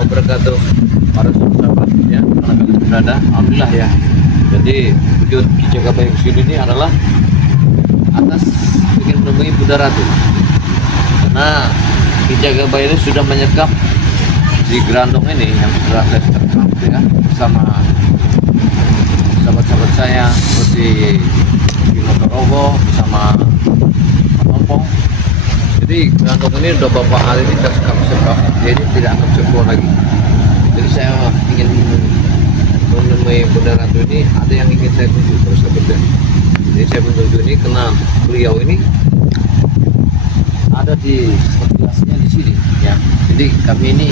wabarakatuh para sahabat ya, kalian berada, alhamdulillah ya. Jadi tujuan Kijaka Bayang sini ini adalah atas ingin menemui Bunda Ratu, karena Kijaka Bayang ini sudah menyekap di Grandong ini yang sudah saya sekap ya, bersama sahabat-sahabat saya seperti Bino Torogo bersama Tompong. Jadi Grandong ini udah beberapa hari ini kita sekap, jadi tidak akan sebuah lagi. Jadi saya ingin menemui Bunda Ratu ini, ada yang ingin saya tunjuk terus sahabat. Jadi saya menunjuk ini karena beliau ini ada di kelasnya di sini ya. Jadi kami ini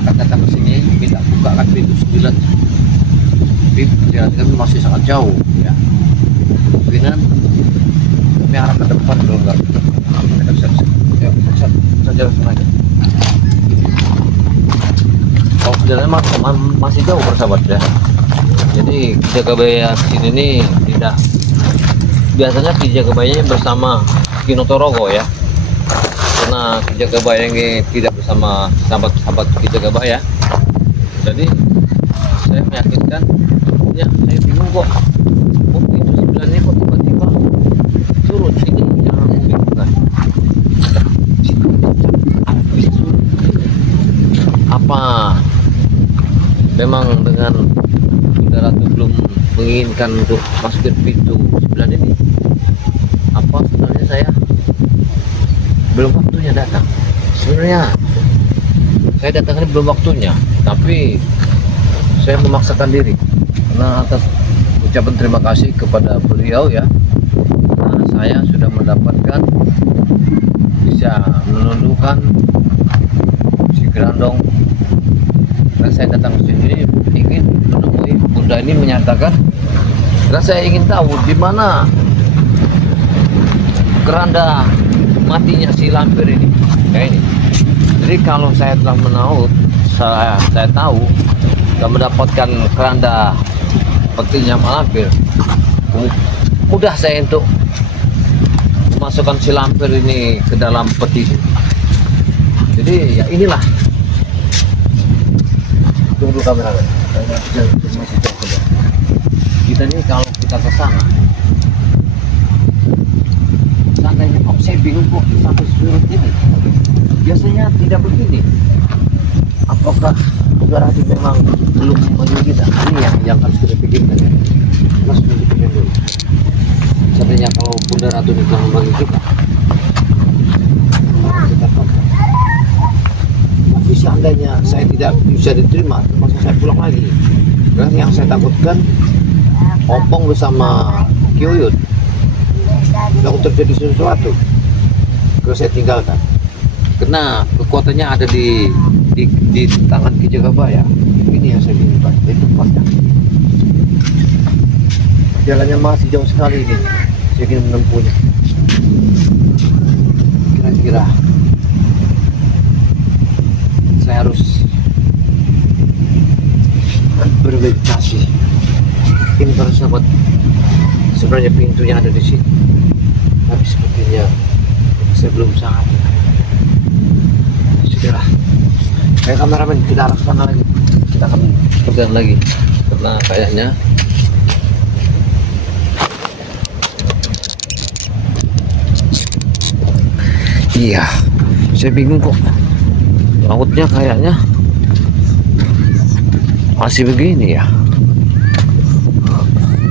akan datang ke sini, minta bukakan pintu 9. Tapi perjalanan kami masih sangat jauh ya. Kemungkinan kami arah ke depan kalau enggak saja langsung aja. Kalau perjalanan masih jauh bersahabat ya. Jadi Kijaka Bayang sini ini tidak biasanya Kijaka Bayang bersama Kino Torogo ya. Karena Kijaka Bayang ini tidak bersama sahabat-sahabat Kijaka Bayang. Jadi saya meyakinkan ya, saya bingung kok itu 9 ini kok tiba-tiba surut sini yang membingungkan. Apa memang dengan Bunda Ratu belum menginginkan untuk masuk ke pintu 9 ini? Apa sebenarnya saya belum waktunya datang? Sebenarnya saya datang ini belum waktunya, tapi saya memaksakan diri karena atas ucapan terima kasih kepada beliau ya. Nah, saya sudah mendapatkan bisa menundukkan si Grandong. Dan saya datang ke sini ingin menemui Bunda ini menyatakan, karena saya ingin tahu di mana keranda matinya si lampir ini kayak ini. Jadi kalau saya telah menaut, saya tahu dan mendapatkan keranda petinya malampir, mudah saya untuk memasukkan si lampir ini ke dalam peti. Jadi ya inilah. Tunggu kamera masih jauh. Kita ini kalau kita ke sana seandainya kok saya bingung kok sampai surut ini, biasanya tidak begini. Apakah Bunda Ratu memang belum memanggil kita? Ini yang harus kita pikirkan ya. Harus dipikirkan dulu. Seandainya kalau Bunda Ratu telah memanggil kita tahu. Tapi seandainya saya tidak bisa diterima, masa saya pulang lagi. Karena yang saya takutkan Opong bersama Kiyuyut kalau terjadi sesuatu kalau saya tinggalkan, karena kekuatannya ada di tangan Kijaka Bayang. Ini yang saya inginkan, itu pasnya. Jalannya masih jauh sekali ini, saya ingin menempuhnya. Kira-kira saya harus bermeditasi. Ini para sahabat, sebenarnya pintunya ada di sini, tapi sepertinya saya belum sangat. Sudahlah, kayak kameramen kita arah sana lagi, kita akan pegang lagi karena kayaknya iya, saya bingung kok lautnya kayaknya masih begini ya.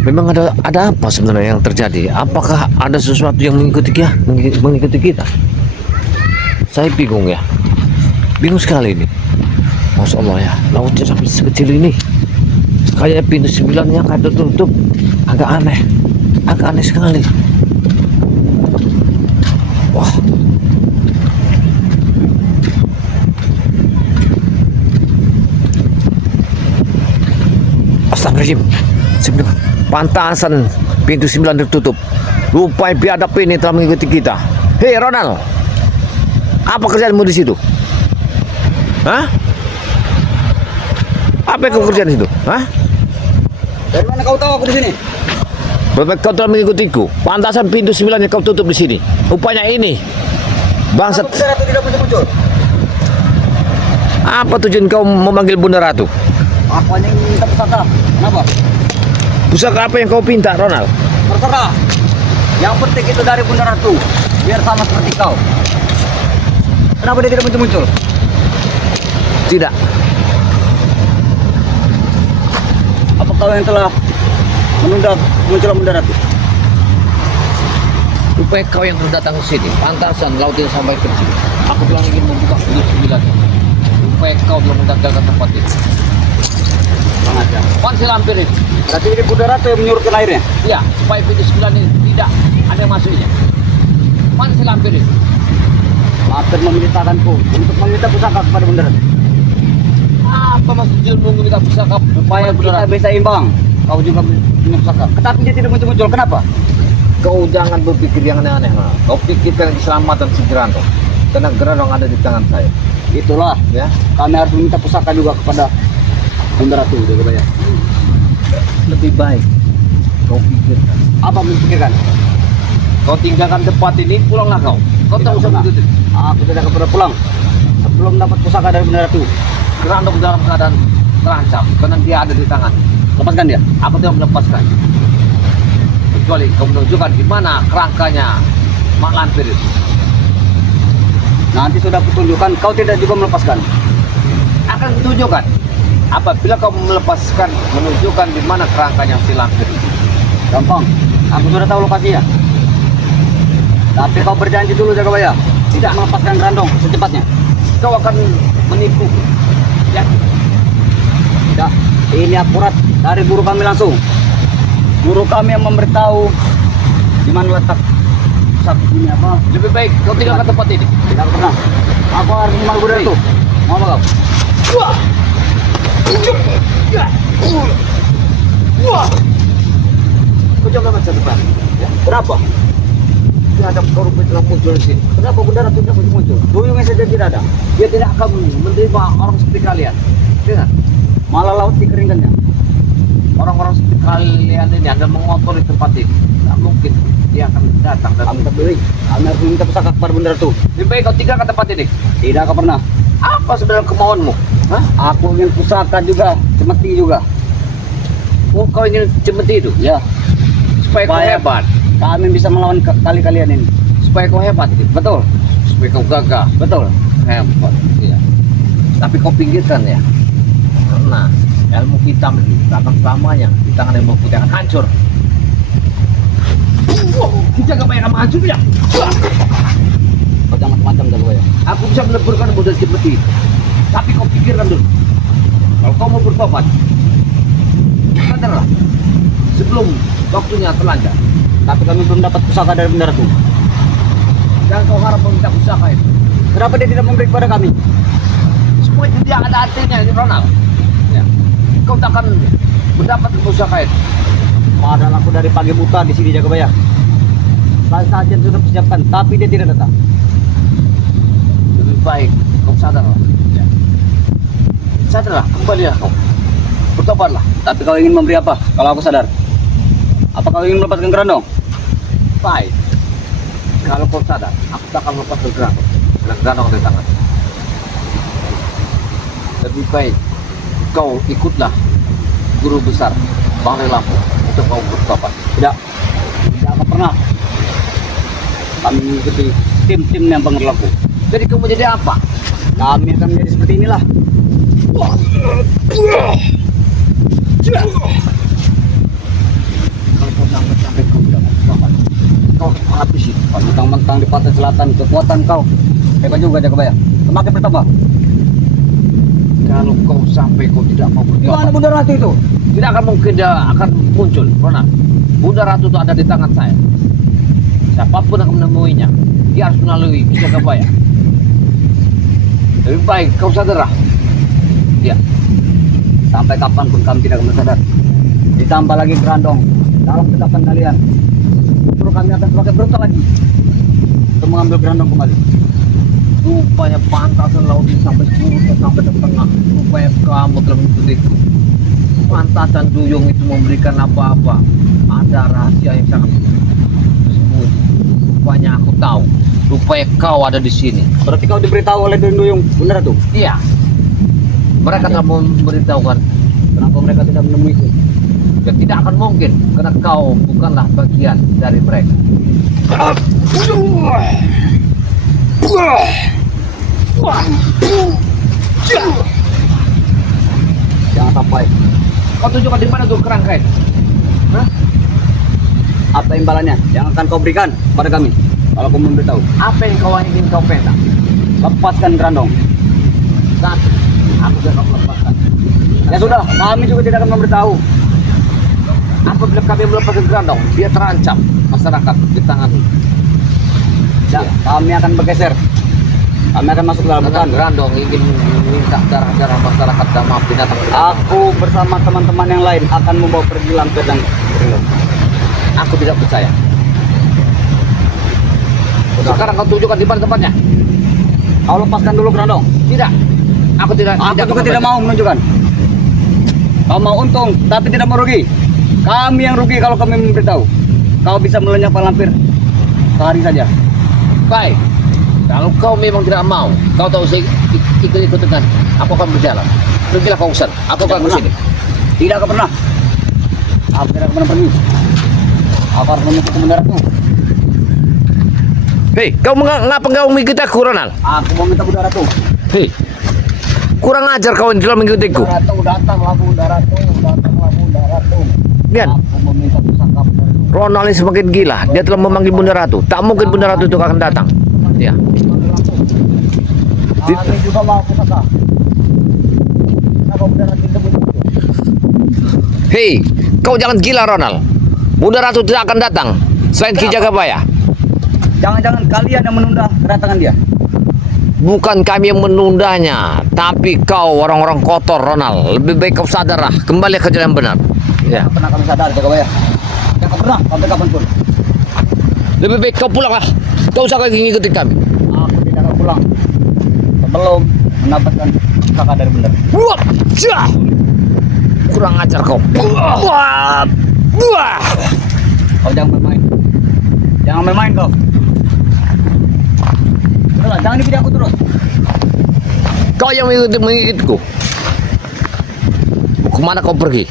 Memang ada apa sebenarnya yang terjadi? Apakah ada sesuatu yang mengikuti kita? Saya bingung ya, bingung sekali ini. Masya Allah ya, lautnya sampai sekecil ini, kayak pintu 9-nya kayak tertutup, agak aneh sekali. Wah, astagfirullahaladzim. Pantasan pintu 9 tertutup. Rupanya biadab ini telah mengikuti kita. Hei Ronald, apa kerjaanmu di situ? Hah? Apa yang kau kerjakan di situ? Hah? Dari mana kau tahu aku di sini? Bapak kau telah mengikutiku. Pantasan pintu 9 yang kau tutup di sini. Rupanya ini bangsat. Bunda Ratu tidak muncul-muncul. Apa tujuan kau memanggil Bunda Ratu? Aku hanya ingin minta pusaka. Kenapa? Pusaka apa yang kau pinta, Ronald? Terserah. Yang penting itu dari Bunda Ratu. Biar sama seperti kau. Kenapa dia tidak muncul-muncul? Tidak. Apa kau yang telah menunda munculnya Bunda Ratu? Rupanya kau yang sudah datang ke sini. Pantasan laut ini sampai kecil. Aku bilang ingin membuka pintu 9. Rupanya kau belum menggagalkan tempat ini. Sangat ya. Pansi lampir itu. Berarti ini Bunda Ratu yang menyurutkan airnya. Ya, supaya pintu 9 ini tidak ada yang masuknya. Pansi lampir itu. Lampir memerintahkanku untuk meminta pusaka kepada Bunda Ratu. Apa maksud ilmu meminta pusaka? Supaya kita bisa imbang. Kau juga punya pusaka. Tetapi dia tidak muncul-muncul. Kenapa? Kau jangan berpikir yang aneh-aneh. Kau pikirkan keselamatan si Gerandong. Karena Gerandong ada di tangan saya. Itulah. Ya, Kami harus meminta pusaka juga kepada Bunda Ratu. Ya. lebih baik kau pikirkan. Apa memikirkan? Kau tinggalkan tempat ini, pulanglah kau. Kau tak usah pernah. begitu. Aku tidak akan pernah pulang sebelum dapat pusaka dari Bunda Ratu. Gerandong dalam keadaan terancam karena dia ada di tangan. Lepaskan dia. Aku tidak melepaskan. Kecuali kau menunjukkan di mana kerangkanya Mak Lampir itu. Nanti sudah kutunjukkan. Kau tidak juga melepaskan. Akan kutunjukkan. Apabila kau melepaskan, menunjukkan di mana kerangkanya si Lampir itu. Gampang. Aku sudah tahu lokasinya. Tapi kau berjanji dulu Jagabaya. Tidak melepaskan Gerandong secepatnya. Kau akan menipu. Ya, Tidak. Ini akurat dari guru kami langsung. Guru kami yang memberitahu di mana letak pusaka ini apa. lebih baik kau tinggalkan tempat ini. Tidak pernah. Aku harus memanggil Bunda Ratu. Mau apa kau? Kau jangan baca depan. Ya. Kenapa? Dia ada korupsi telah muncul di sini. Kenapa Bunda Ratu tidak muncul? Duyungnya saja tidak ada. Dia tidak akan menerima orang seperti kalian. Dengar, Malah laut dikeringkannya. orang-orang seperti kalian ini akan mengotori tempat ini. Tidak mungkin dia akan datang dan Kami tak beri. Kami harus meminta pusaka kepada Bunda Ratu. lebih baik kau tinggalkan tempat ini. Tidak akan pernah. Apa sebenarnya kemauanmu? Hah? Aku ingin pusaka juga, cemeti juga. Oh, kau ingin cemeti itu? Ya, Supaya kau Supaya- hebat. kami bisa melawan kali-kalian ini. Supaya kau hebat. Gitu. Betul, Supaya kau gagah. betul. Hebat. Iya. Tapi kau pinggirkan ya. Karena ilmu hitam itu tak akan selamanya di tangan yang putih akan hancur. Kita gak banyak hancur ya. Kau jangan macam-macam Jagabaya. Aku bisa meleburkan modal seperti itu. Tapi kau pikirkan dulu. Kalau kau mau bertobat, sadarlah. Sebelum waktunya terlanjur. Tapi kami belum dapat pusaka dari Bunda Ratu. Jangan kau harap meminta usaha itu. Kenapa dia tidak memberi kepada kami? Semua itu dia ada artinya ini Ronald. Ya. Kau tak akan mendapat usaha itu. Padahal aku dari pagi buta di sini Jagabaya. Saja sudah persiapkan, tapi dia tidak datang. Lebih baik kau sadarlah. Ya. Sadarlah, kembalilah kau. Bertobatlah. Tapi kau ingin memberi apa kalau aku sadar? Apa kau ingin melepaskan Gerandong? Baik. Kalau kau sadar, aku tak akan lepas bergerak. Dengan ganong di tangan. Lebih baik kau ikutlah guru besar Bang Lampung untuk kau bertobat. Tidak, tidak akan pernah. Kami mengikuti tim-tim yang pengerlaku. Jadi kamu jadi apa? Kami akan menjadi seperti inilah. Kalau kau sampai kau tidak mau bertobat, kau habis itu. Mentang-mentang di pantai selatan, kekuatan kau hebat juga Jagabaya. Semakin bertambah. Kalau kau sampai kau tidak mau Di mana bertobat, Bunda Ratu itu? tidak akan mungkin dia akan muncul. Ronald, Bunda Ratu itu ada di tangan saya. Siapapun akan menemuinya, dia harus melalui Jagabaya. Lebih baik kau sadarlah. Ya, Sampai kapanpun kami tidak akan sadar. Ditambah lagi Gerandong dalam tetapan kalian. Justru kami akan semakin brutal lagi untuk mengambil Gerandong kembali. rupanya pantasan laut ini sampai surut sampai ke tengah. Rupanya kamu telah mengikutiku. Pantasan duyung itu memberikan apa-apa. Ada rahasia yang sangat sembunyi. Rupanya aku tahu. Rupanya kau ada di sini. Berarti kau diberitahu oleh Duyung, benar tuh? Iya. Mereka telah memberitahukan. Kenapa mereka tidak menemuiku? Ya tidak akan mungkin karena kau bukanlah bagian dari mereka. Jangan sampai. Kau tunjukkan di mana tuh kerangka itu? Hah? Apa imbalannya yang akan kau berikan pada kami kalau kau memberitahu? Apa yang kau ingin kau minta? Lepaskan Grandong. Saat aku sudah kau lepaskan. Ya sudah, kami juga tidak akan memberitahu. Apabila kami melepaskan Grandong, dia terancam masyarakat di tangan. Ya, kami akan bergeser. Kami akan masuk ke dalam Karena hutan. Grandong ingin meminta darah-darah masyarakat dan maaf binatang. Aku bersama teman-teman yang lain akan membawa pergi lampir dan Grandong. Aku tidak percaya. Sekarang kau tunjukkan di mana tempatnya. Kau lepaskan dulu Grandong. Tidak. Aku tidak. Aku juga tidak mau menunjukkan. Kau mau untung, tapi tidak mau rugi. Kami yang rugi kalau kami memberitahu. Kau bisa melenyapkan lampir sehari saja. Baik. Kalau kau memang tidak mau, kau tahu saya ikut-ikut dengan. Aku akan berjalan. Pergilah kau usan. Aku akan Tidak kesini. Tidak akan pernah. Aku tidak akan pernah pergi. Aku harus menuju ke mendaratmu. Hei, kau mengapa kau mengikuti aku, Ronald? Aku mau minta Budaratu. Hei, kurang ajar kau dalam mengikutiku. Budaratu, datanglah Budaratu, datanglah Budaratu. Lihat, Aku meminta pusaka Budaratu. Ronald ini semakin gila. Dia telah memanggil Bunda Ratu. Tak mungkin Bunda Ratu itu akan datang. Ya. Kami juga mau pusaka. Pusaka Budaratu itu begitu. Hei, kau jangan gila, Ronald. Bunda Ratu tidak akan datang selain Ki Jagabaya. Jangan-jangan kalian yang menunda kedatangan dia. Bukan kami yang menundanya, tapi kau orang-orang kotor, Ronald. Lebih baik kau sadarlah, kembali ke jalan yang benar. Ya. Tidak pernah kami sadar, Jagabaya. Tidak pernah, sampai kapanpun. Lebih baik kau pulanglah. Kau usah lagi ngikutin kami. Aku tidak akan pulang sebelum mendapatkan pusaka dari benar. Wah, cah. Kurang ajar kau. Wah, wah. Kau jangan bermain. Jangan bermain kau. Udahlah, jangan dipilih aku terus. Kau yang mengikutiku. Kemana kau pergi?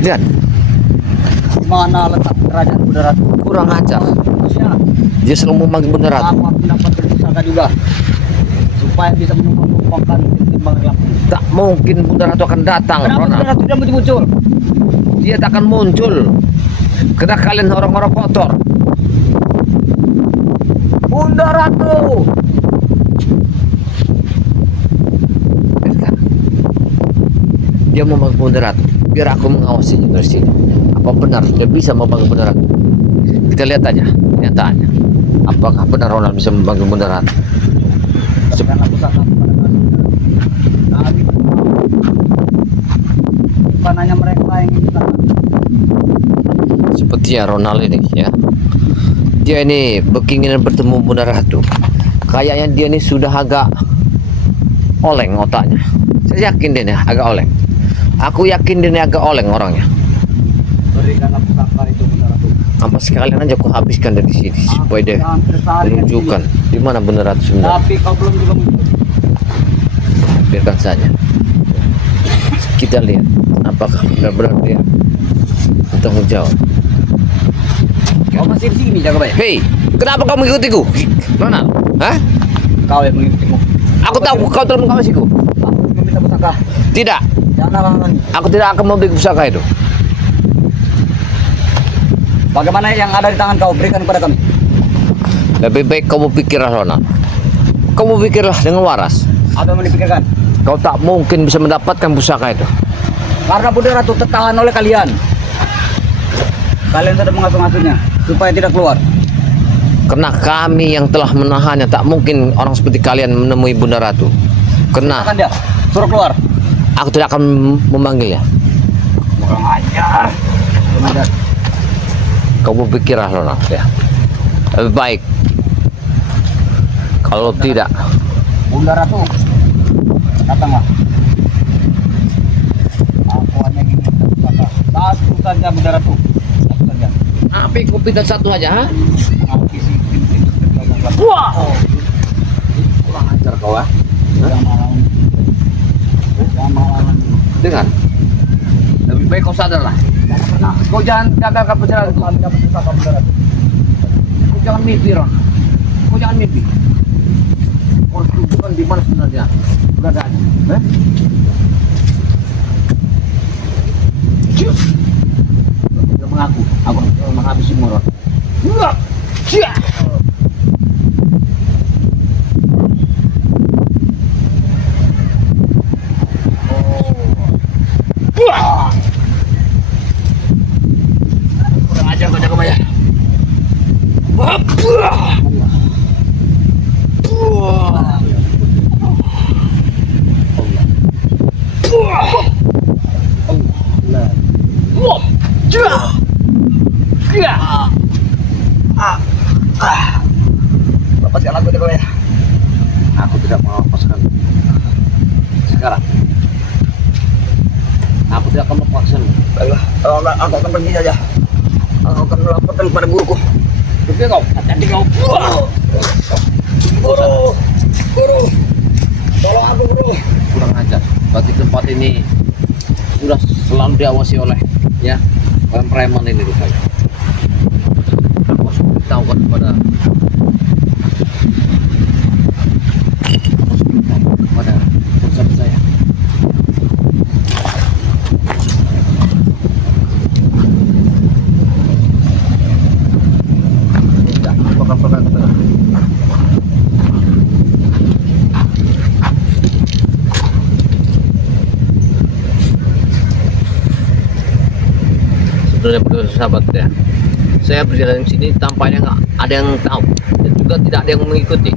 Lihat, Mana letak kerajaan Budaratu? kurang ajar. Manusia. Dia selalu memanggil Bunda Ratu. Aku harus mendapatkan pusaka juga supaya bisa menumpangkan timbang gelap. Tak mungkin Bunda Ratu akan datang, Kenapa Ronald. Budaratu tidak muncul? Dia tak akan muncul. Karena kalian orang-orang kotor. Bunda Ratu. Dia memanggil Bunda Ratu. Biar aku mengawasinya dari sini. Apa benar dia bisa memanggil Bunda Ratu? Kita lihat aja kenyataannya. Apakah benar Ronald bisa memanggil Bunda Ratu? Karena pusaka kepada kami. Kami bukan hanya mereka yang ingin pusaka. Seperti ya Ronald ini ya. Dia ini berkeinginan bertemu Bunda Ratu. Kayaknya dia ini sudah agak oleng otaknya. Saya yakin dia ini agak oleng. Aku yakin dia ini agak oleng orangnya. Berikanlah pusaka itu Bunda Ratu. Apa sekalian aja aku habiskan dari sini supaya dia Hampir sehari menunjukkan di mana Bunda Ratu sebenarnya. Tapi kau belum juga muncul. Biarkan saja. Kita lihat apakah benar-benar dia bertanggung jawab. Kau masih di sini, Jagabaya? Hei, kenapa kau mengikutiku? Ronald? Hah? Kau yang mengikutiku. Aku tahu kau telah mengawasiku. Aku meminta pusaka. Tidak, Jangan halangi. aku tidak akan memberi pusaka itu. Bagaimana yang ada di tangan kau berikan kepada kami. Lebih baik kau berpikirlah, Ronald. Kau berpikirlah dengan waras. Apa yang mau dipikirkan? Kau tak mungkin bisa mendapatkan pusaka itu. Karena Bunda Ratu tertahan oleh kalian. Kalian sudah mengasuh-ngasuhnya supaya tidak keluar. Karena kami yang telah menahannya, tak mungkin orang seperti kalian menemui Bunda Ratu. Karena Akan dia suruh keluar. aku tidak akan memanggilnya. Kurang ajar. Kemudian Kau berpikirlah, Ronald. Ya. Lebih baik. Kalau tidak, Bunda Ratu, datanglah. Aku hanya ingin minta pusaka. Satu saja Bunda Ratu. Satu saja. apa yang kau pinta satu aja, ha? Menghabisi pintu-pintu terjaga. Wah! Oh, kurang kau ah? Jangan malam. Jangan malam. Dengar. Lebih baik kau sadarlah. Jangan pernah. Kau jangan gagalkan perjalanan itu. Kami dapat pusaka beneran. Kau jangan mimpi, Ron. Kau jangan mimpi. Kau harus tunjukkan di mana sebenarnya beradaannya. Cius. Kau sudah mengaku. Aku akan menghabisi Ron. Enggak. Cia. Kurang ajar kau jaga bayar. Lepaskan aku jaga bayar. Aku tidak mau lepaskan sekarang. Aku tidak akan melepaskan. Baiklah, aku akan pergi saja. Aku akan melaporkan kepada guruku. Tapi kau, hati-hati kau. Guru, guru, tolong aku guru. Kurang ajar. Berarti tempat ini sudah selalu diawasi oleh ya preman ini rupanya. Aku harus beritahukan kepada perusahaan saya. Tidak, aku akan pegang ke tengah. Sebenarnya sahabat ya, saya berjalan di sini tampaknya nggak ada yang tahu dan juga tidak ada yang mengikuti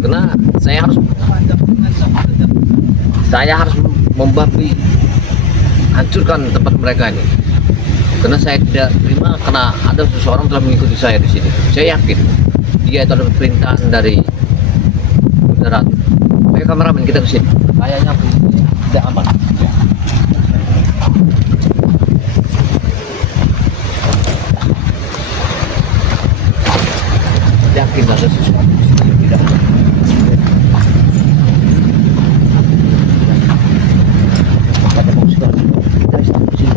karena saya harus membabi hancurkan tempat mereka ini karena saya tidak terima karena ada seseorang telah mengikuti saya di sini. Saya yakin dia itu adalah perintahan dari Bunda Ratu. Ayo kameramen kita ke sini. Kayaknya tidak aman. Yakin ada sesuatu di sini yang tidak ada. Pada mau sekali kita istirahat di sini.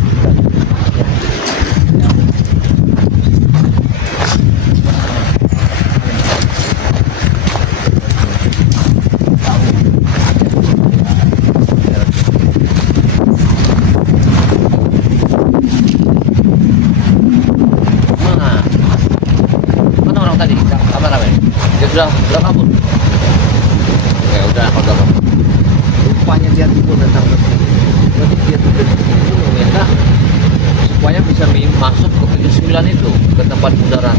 Mana orang tadi? Kameramen. Dia sudah kabur. Ya udah kalau udah kabur. Rupanya dia timbul datang ke sini. Berarti dia tuh meminta supaya bisa masuk ke 79 itu ke tempat bundaran.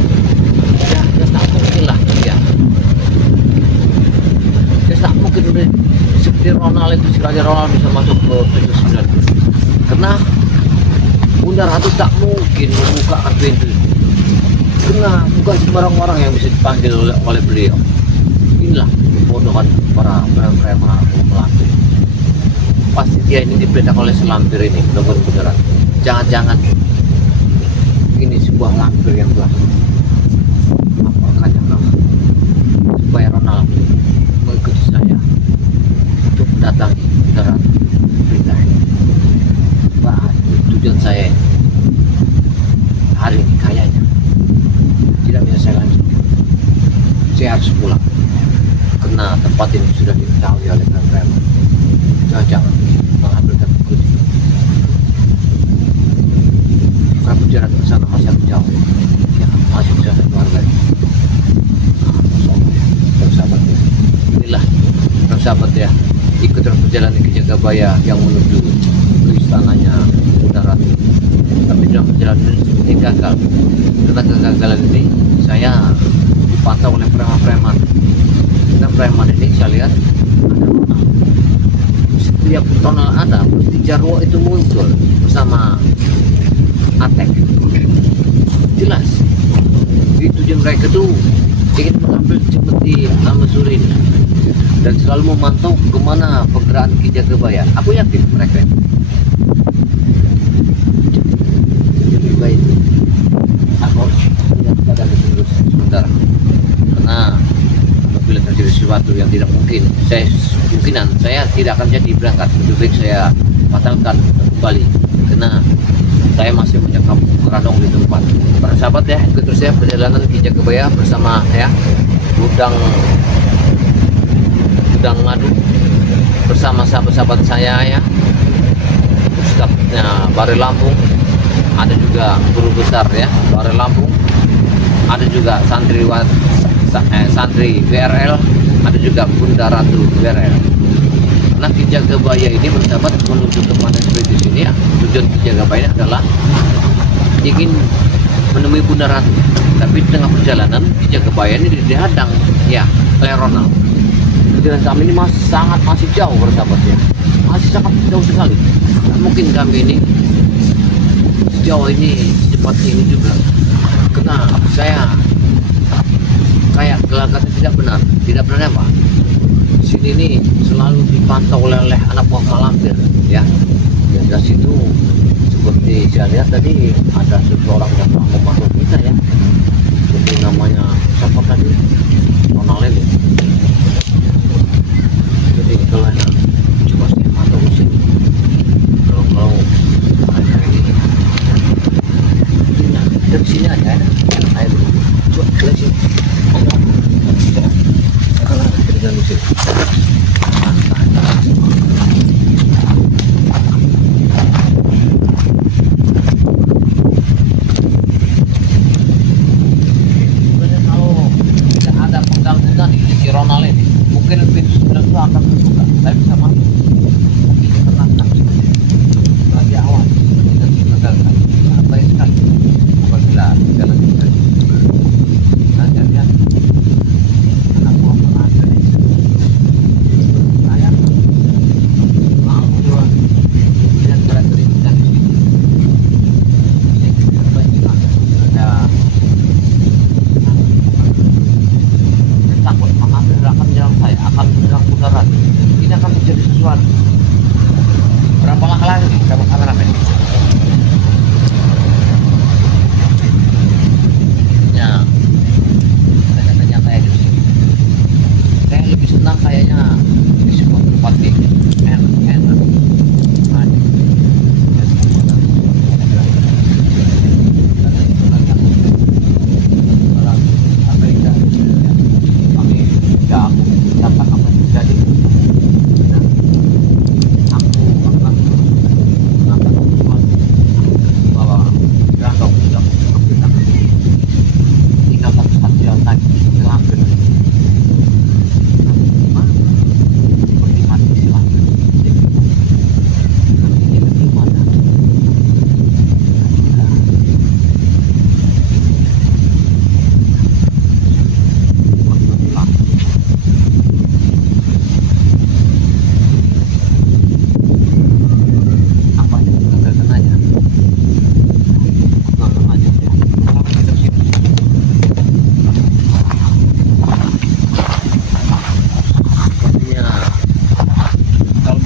Ya, dia tak mungkin lah dia. Dia tak mungkin udah seperti Ronald itu, si Raja Ronald bisa masuk ke 79 itu. Karena Bunda Ratu tak mungkin membukakan pintu itu. Karena bukan sembarang orang yang bisa dipanggil oleh beliau. Inilah kebodohan para preman pelaku. Pasti dia ini diperintah oleh selampir ini, benar-benar. Jangan-jangan ini sebuah lampir yang telah melaporkannya supaya Ronald mengikuti saya untuk mendatangi Bunda Ratu perintah ini. Wah, tujuan saya hari ini kayaknya tidak bisa saya lanjutkan. Saya harus pulang karena tempat ini sudah diketahui oleh preman. Jangan mengambilkan bukti. Kamu jarak ke sana masih agak jauh. Ya, masih bisa satu hari lagi. Sahabat ya. Inilah sahabat ya. Ikut perjalanan ke Jagabaya yang menuju ke istananya Bunda Ratu. Tapi dalam perjalanan ini seperti gagal. Karena kegagalan ini saya dipantau oleh preman-preman. Dan preman ini saya lihat ada rumah. Setiap tonal ada, pasti Jarwo itu muncul bersama Atek. Jelas. Jadi tujuan mereka itu ingin mengambil Cimeti nama Suri ini dan selalu memantau kemana pergerakan Ki Jagabaya. Aku yakin mereka ini. Lebih baik aku harus tidak pada terus sebentar karena apabila terjadi sesuatu sesuatu yang tidak mungkin. Saya tidak akan jadi berangkat, lebih baik saya batalkan kembali karena saya masih punya kampung Randong di tempat. Para sahabat ya, ikut terus ya perjalanan di Jagabaya bersama ya gudang ngadu bersama sahabat-sahabat saya ya, Ustadznya Bare Lampung, ada juga guru besar ya Bare Lampung, ada juga santri BRL, ada juga Bunda Ratu BRL. Nah, Ki Jagabaya ini bersahabat menuju ke mana seperti sini ya. Tujuan Ki Jagabaya adalah ingin menemui Bunda Ratu, tapi di tengah perjalanan Ki Jagabaya ini dihadang ya oleh Ronald. Perjalanan kami ini masih jauh bersahabat ya, masih sangat jauh sekali. Mungkin kami ini sejauh ini secepat ini juga karena saya kayak gelagatnya tidak benar apa. Sini ini selalu dipantau oleh anak buah Malampir ya. Dan dari situ seperti saya lihat tadi ada seseorang yang telah memantau kita ya. Seperti namanya siapa tadi? Ronald ini. Jadi kalau coba saya mantau di sini. Kalau mereka ini dari sini aja ya. Ayo coba dari sini. Dengan musik. Kalau tidak ada penggangguan di si Ronald ini, mungkin pintu 9 itu akan terbuka. Saya bisa masuk. Tapi tenangkan lagi awal. Tidak digagalkan. Baik sekali. Apabila jalan kita. Nah, lihat. Anak buah Malampir ini. Ini akan menjadi sesuatu. Berapa langkah lagi kamu kameramen? Ya, ternyata ya di sini. Saya lebih senang kayaknya di sebuah tempat ini enak.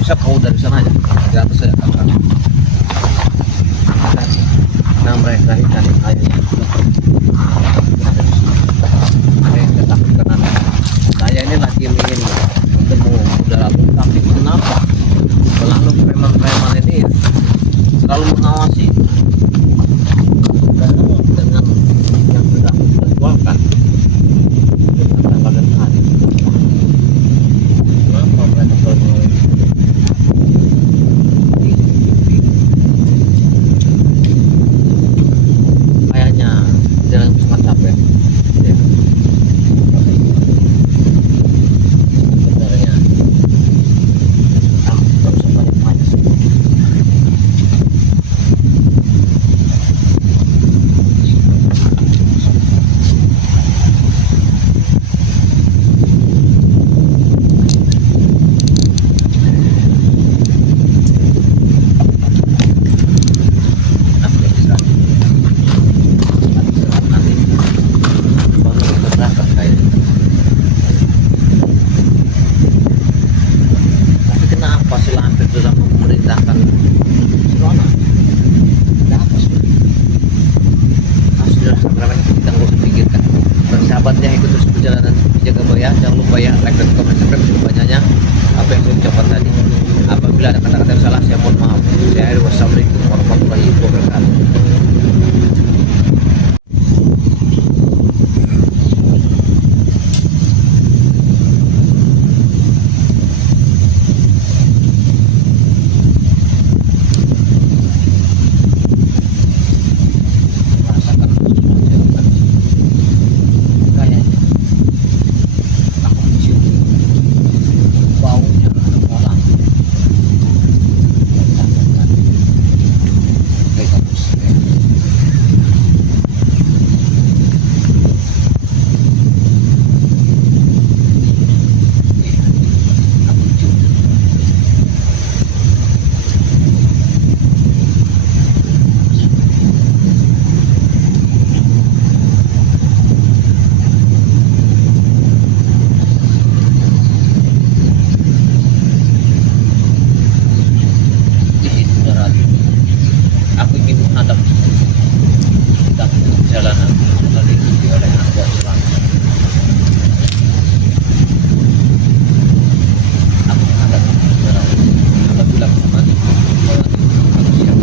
Bisa kau dari sana aja di atas saya akan nah mereka ini cari airnya mereka takutkan saya ini lagi ingin ketemu udara tapi kenapa selalu preman ini selalu mengawasi dengan yang sudah dijadwalkan dengan tanggal dan hari. Kenapa mereka selalu kayaknya jalan sangat capek ya. Sebenarnya baru sampai banyak sahabatnya ikut terus perjalanan di Jagabaya. Jangan lupa ya like dan komen, subscribe sebanyak-banyaknya apa yang saya ucapkan tadi. Apabila ada kata-kata yang salah, saya mohon maaf. Saya akhiri, wassalamualaikum warahmatullahi wabarakatuh. Rasakan kayaknya aku mencium baunya anak orang. Kayak kampus. Aku mencium di udara. Aku ingin menghadap dan perjalanan yang diikuti oleh anak buah selang. Aku menghadap udara. Apabila aku mati, aku siap.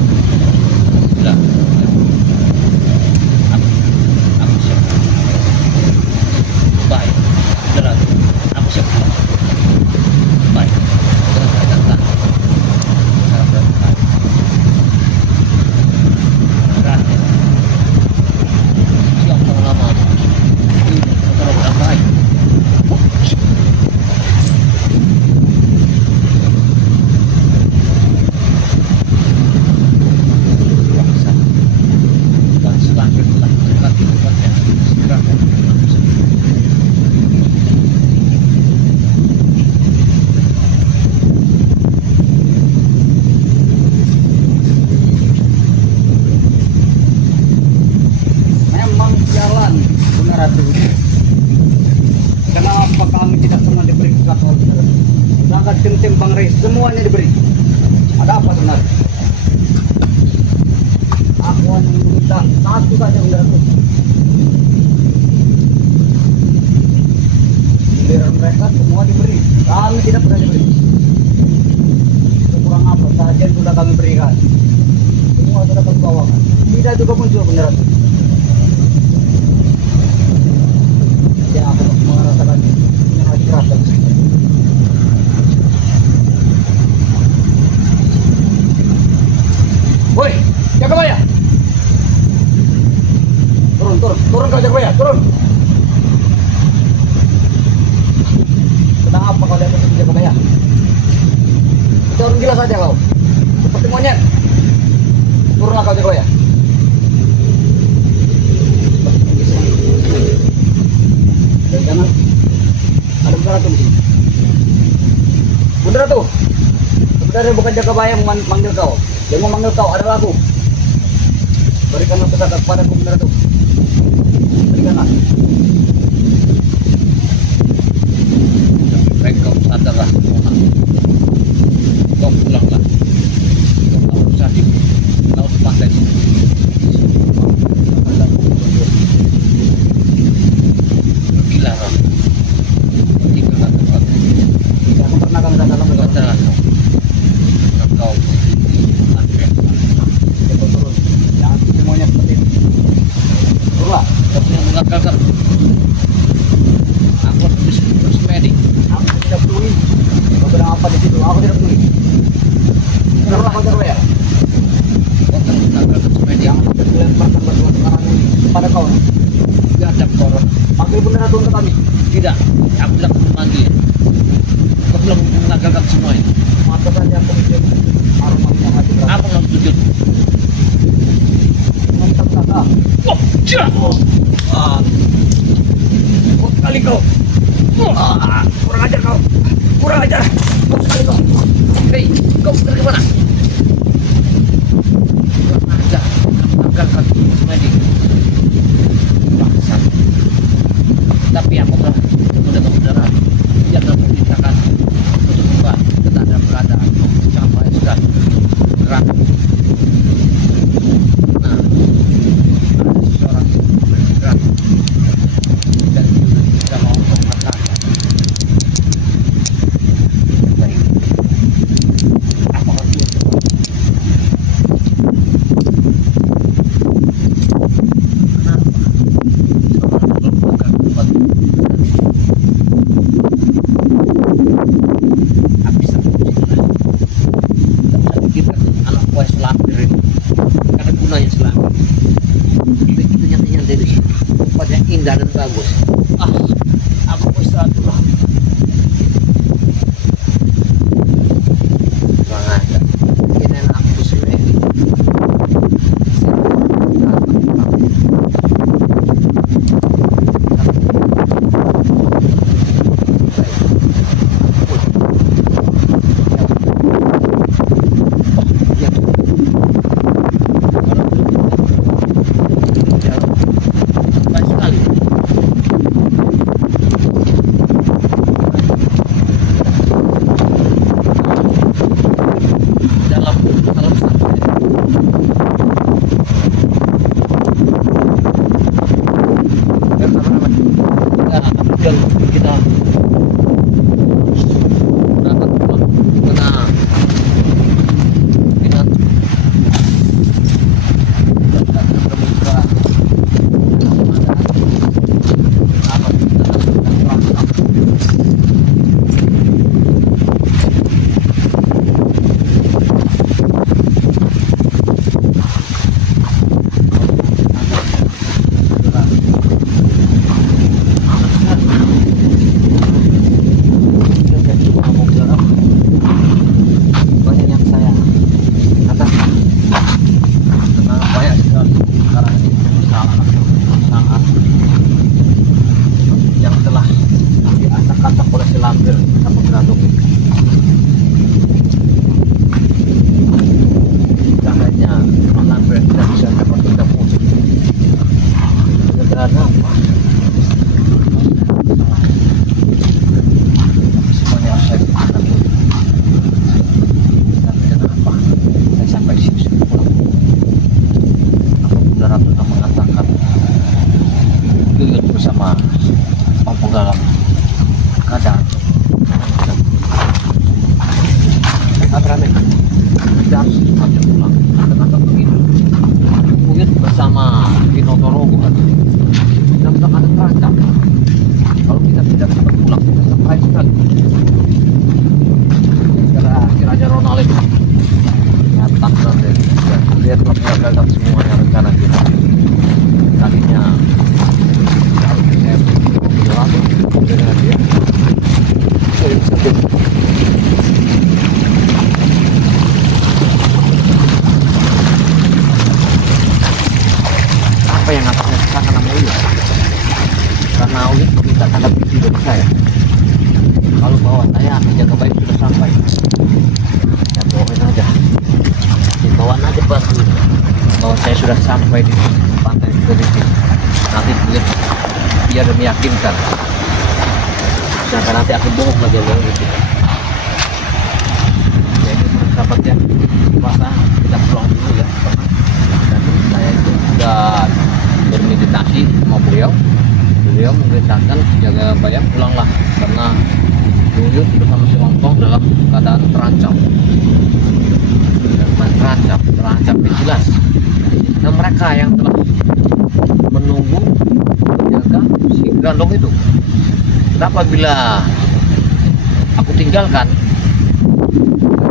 Apabila aku siap. Baik, udara. Aku siap. Baik, udara akan tahan. Sekarang berangkat. Berarti siang lama ini benar-benar baik. Bangsa dan selanjutnya mendekati tempatnya segera manusia. Memang jalan benar Ratu. Kenapa kami tidak pernah diberi kesempatan? Sedangkan tim-tim Bang Reis semuanya diberi. Ada apa sebenarnya? Aku hanya meminta satu saja benar Ratu. Giliran mereka semua diberi. Kami tidak pernah diberi. Kurang apa saja yang sudah kami berikan. Semua sudah kami bawakan. Tidak juga muncul benar Ratu. Ya, aku merasakan yang lagi keras dari sini. Woi, Jagabaya! Turun kau Jagabaya, turun! Sedang apa kau lihat di Jagabaya? Turun gila saja kau, seperti monyet. Turunlah kau Jagabaya. Jangan ada Bunda Ratu di sini. Bunda Ratu, sebenarnya bukan Jagabaya yang memanggil kau. Yang memanggil kau adalah aku. Berikanlah kesadaran kepadaku Bunda Ratu. Berikanlah. Baik, kau sadarlah. Kau pulanglah. Kau tak usah di laut pantai sini. Pergilah kau. Pergi ke tempat. Jangan pernah kami datang ke Sadarlah kau. Kau aneh. Coba turun. Jangan semuanya seperti itu. Turunlah. Kau sudah mengagalkan. Aku harus bersemedi. Aku tidak peduli. Kau sedang apa di situ? Aku tidak peduli. Turunlah kau Jagabaya. Kau telah mengagalkan semedi. Jangan dilemparkan batuan sekarang ini pada kau. Gadap kau. Panggil Bunda Ratu untuk kami. Tidak, aku tidak memanggil. Kau belum mengagalkan semuanya. Mata saja aku mikir aroma yang hati berat. Apa yang setuju? Mantap kakak. Oh, jah! Kuat sekali kau. Kurang ajar kau. Kurang ajar. Kuat sekali kau. Hei, kau dari kemana? Kurang ajar. Mengagalkan semedi. Bangsat. Tapi aku telah mendengar saudara. Dia telah memerintahkan untuk buka keadaan keadaan sampai sudah gerak. Nah, ada seseorang yang bergerak dan tidak mau indah dan bagus. Ah, aku mau istirahat dulu. Kurang aja. Ini enak aku sini. Baik sekali. Dalam dalam sampai dan kita dapat kena minat banyak yang saya katakan karena banyak sekali sekarang ini perusahaan yang telah diacak-acak oleh si lampir Samudra Tubing. Caranya lampir tidak bisa dapat kita musik. Karena apa? Semuanya saya katakan. Tapi kenapa? Saya sampai di sini pulang. Saudara sudah mengatakan duduk bersama mampu dalam keadaan Abraham kita harus cepat pulang dengan begini mungkin bersama Vino Torogo kan kita sudah ada terancam kalau kita tidak cepat pulang kita sampai sekali kira-kira Ronald itu datang nanti dia telah mengagalkan semuanya rencana kita tadinya saya dengan dia saya satu apa yang atasnya kesana nama Uya karena Uya meminta tanda bukti dari saya kalau bahwa saya menjaga baik sudah sampai ya bawain aja bawaan aja batu bahwa saya sudah sampai di pantai Filipina nanti biar meyakinkan sedangkan nanti aku bohong lagi loh gitu jadi sahabat ya masa kita pulang dulu ya dan saya itu sudah bermeditasi sama beliau memerintahkan jaga bayang pulanglah karena Yuyut bersama si Lontong dalam keadaan terancam terancam jelas dan mereka yang telah menunggu menjaga si Grandong itu kenapa bila aku tinggalkan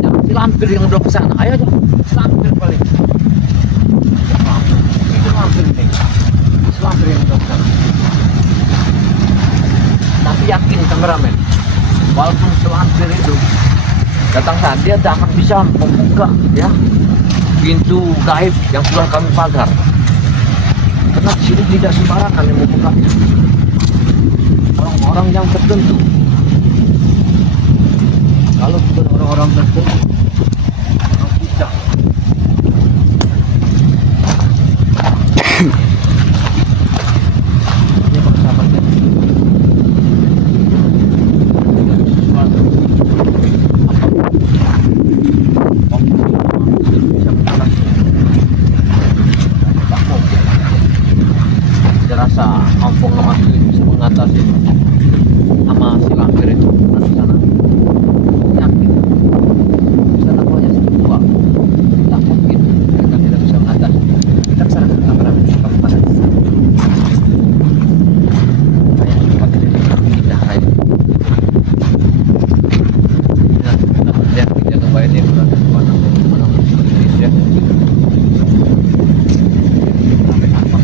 jangan si lampir yang udah kesana ayo aja si lampir balik si lampir ini si lampir yang udah kesana tapi yakin kameramen walaupun si lampir itu datang saat dia tak akan bisa membuka ya pintu gaib yang sudah kami pagar karena di sini tidak sembarangan yang membuka orang-orang yang tertentu kalau bukan orang-orang tertentu orang kita ini sahabatnya saya rasa Ampung Lemas bisa mengatasi sama si lampir itu di sana yakin di sana banyak semua tak mungkin mereka tidak bisa mengatasi kita kesana ke kamera kamu pada kayak cepat pindah aja dapat lihat jaga baik dia berada di mana Indonesia sampai apa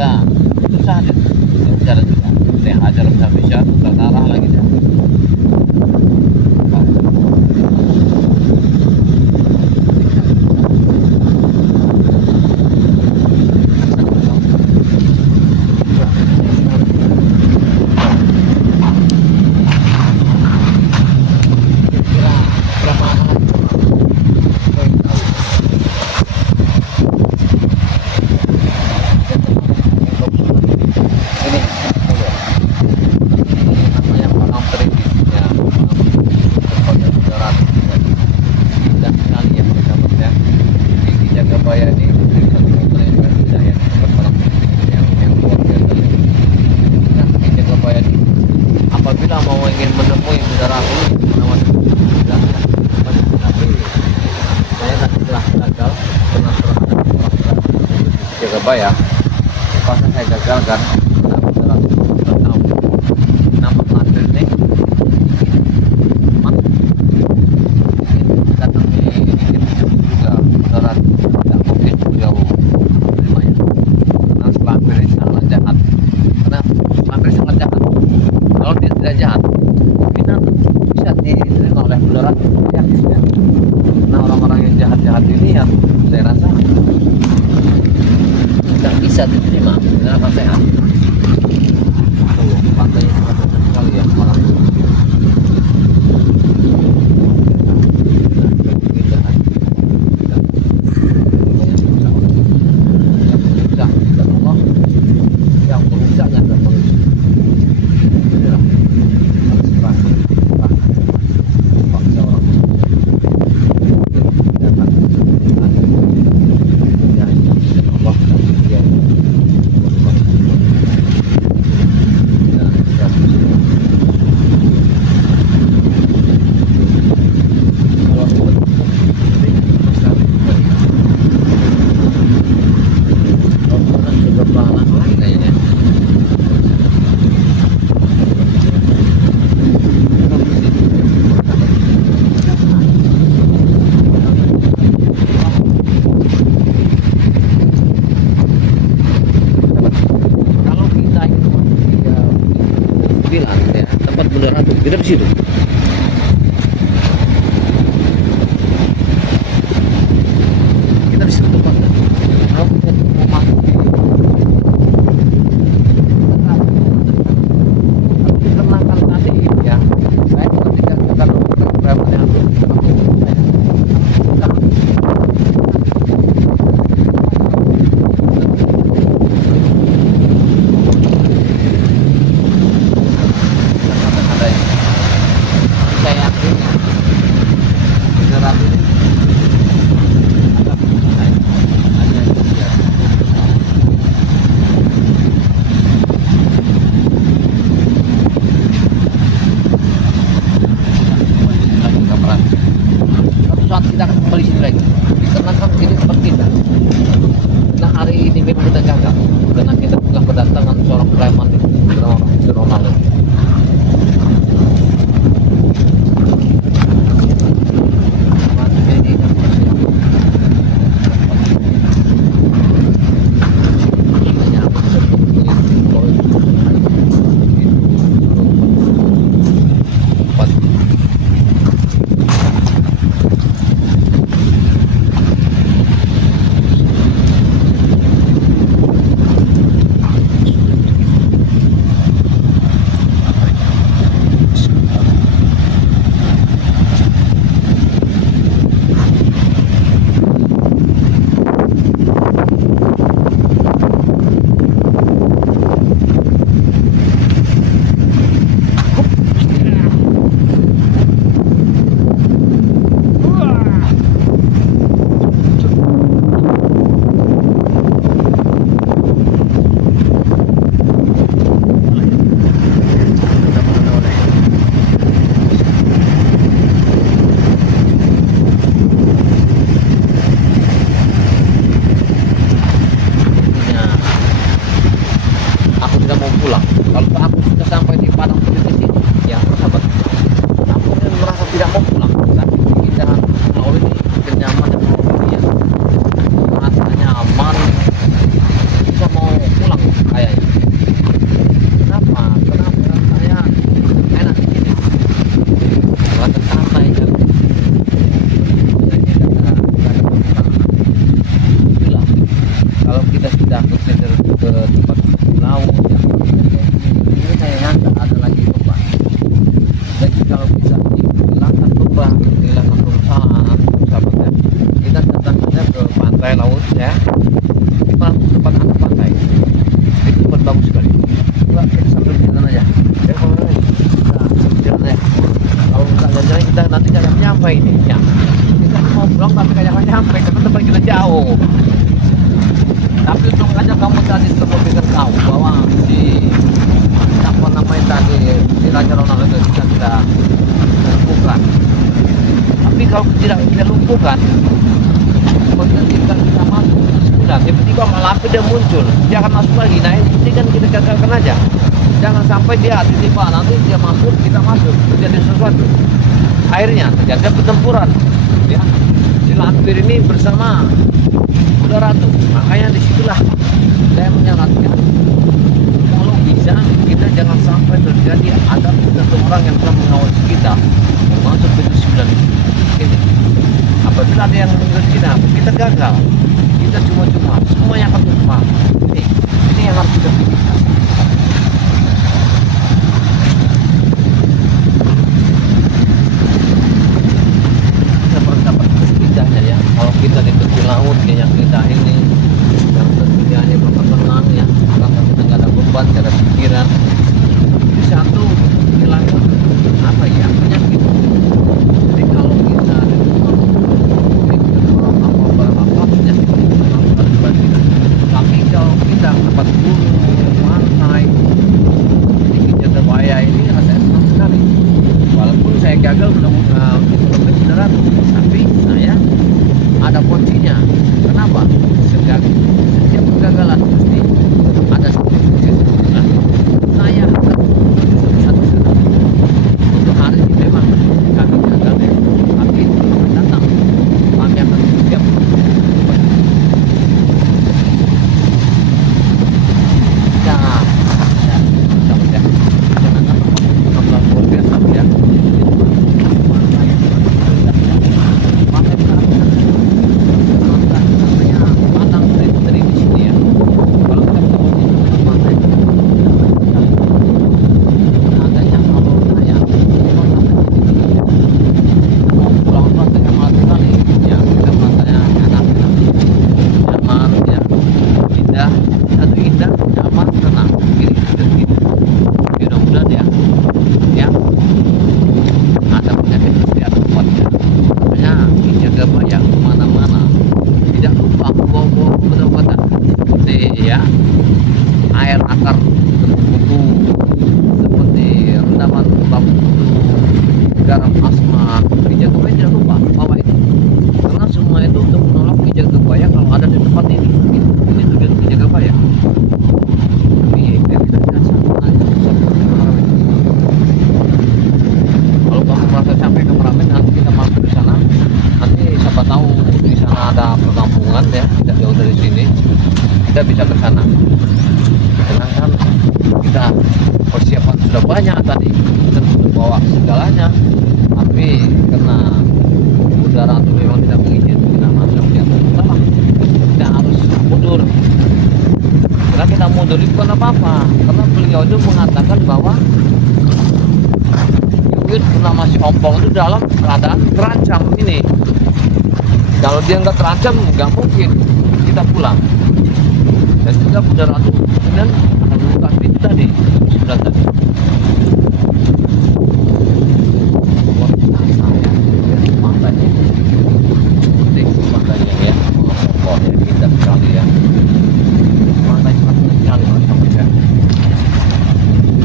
sudah susah dia bicara juga. Saya ajar bisa sudah darah lagi dia. Apabila mau ingin menemui saudara menawar tapi saya kan telah gagal pernah Jagabaya. Pas saya gagalkan saudara tahu nama Madir ini datang juga saudara tidak mungkin beliau menerimanya karena Slampir ini sangat jahat, karena Slampir sangat jahat. Kalau dia tidak jahat, mungkin bisa diterima oleh saudara yakin ya. Nah orang-orang yang jahat-jahat ini yang saya rasa tidak bisa diterima dengan akal sehat. Tuh, pantainya sangat besar sekali ya orang itu. Yang merusaknya adalah manusia. Inilah bangsa orang Allah dan dia bilang ya tempat Bunda Ratu kita di situ. Kita di situ tempatnya. Kalau kita mau masuk di karena kalau tadi ya saya ketika kita berapa yang saat kita akan kembali sini lagi dikarenakan ini tempat kita. Nah hari ini memang kita gagal karena kita telah kedatangan seorang preman bernama Ronaldo. pulang kalau kita sudah consider ke tempat laut yang ini kayaknya nggak ada lagi beban. Jadi kalau bisa dihilangkan beban, dihilangkan perusahaan, sahabat ya, kita datang saja ke pantai laut ya, di tempat anak pantai itu tempat bagus sekali. Enggak, kita sambil jalan aja. Ya kalau kita sambil jalan aja. Kalau nggak jalan kita nanti jangan nyampe ini ya. Kita mau pulang tapi kayak jangan nyampe karena tempat kita jauh. Tapi untung aja kamu tadi terpikir tahu bahwa di apa namanya tadi di Raja Ronald itu kita lumpuhkan. Tapi kalau tidak lumpuhkan, kalau kita masuk sebulan, tiba-tiba malah api dia muncul, dia akan masuk lagi. Nah ini kan kita gagalkan aja. Jangan sampai dia tiba-tiba nanti dia masuk, kita masuk, terjadi sesuatu. Akhirnya terjadi pertempuran, ya. Si lampir ini bersama Kuda Ratu. Makanya disitulah saya menyarankan kalau bisa kita jangan sampai terjadi ada satu orang yang telah mengawasi kita masuk pintu 9 ini. Apabila ada yang mengikuti kita gagal, kita cuma-cuma semuanya akan tumpah. Ini yang harus kita pikirkan. Ya, kalau kita di tepi laut kayak yang kita ini yang tentunya hanya tenang ya, karena kita nggak ada beban, nggak ada pikiran. Jadi satu hilangkan apa ya penyakit. Jadi kalau kita apa penyakit tapi kalau kita dapat gunung, pantai, kita bahaya ini rasanya senang sekali. Walaupun saya gagal belum beneran, tapi saya ada kuncinya. Kenapa? Setiap kegagalan pasti ada satu. Nah, saya satu untuk hari ini memang kami gagal ya, tapi datang kami akan siap. Ya, jangan luar biasa ya. Air akar kuku seperti rendaman bambu, garam asma, pijak kebaya tidak lupa bawa itu karena semua itu untuk menolak pijak kebaya kalau ada di tempat ini. Ini tujuan pijak kebaya. Tapi tidak kalau kamu merasa sampai ke Merapen, nanti kita masuk di sana. Nanti siapa tahu di sana ada perkampungan ya, tidak jauh dari sini, kita bisa ke sana. Sedangkan kita persiapan sudah banyak tadi, kita sudah bawa segalanya, tapi karena Kuda Ratu memang tidak mengizinkan kita masuk, ya salah, kita harus mundur. Karena kita mundur itu bukan apa-apa, karena beliau itu mengatakan bahwa Yuyut pernah masih ompong itu dalam keadaan terancam ini. Kalau dia nggak terancam, nggak mungkin kita pulang. Dan juga Kuda Ratu dan bukan itu tadi sudah tadi luar biasa ya, pantainya penting pantainya ya, pokoknya kita sekali ya, pantai sangat sekali ya.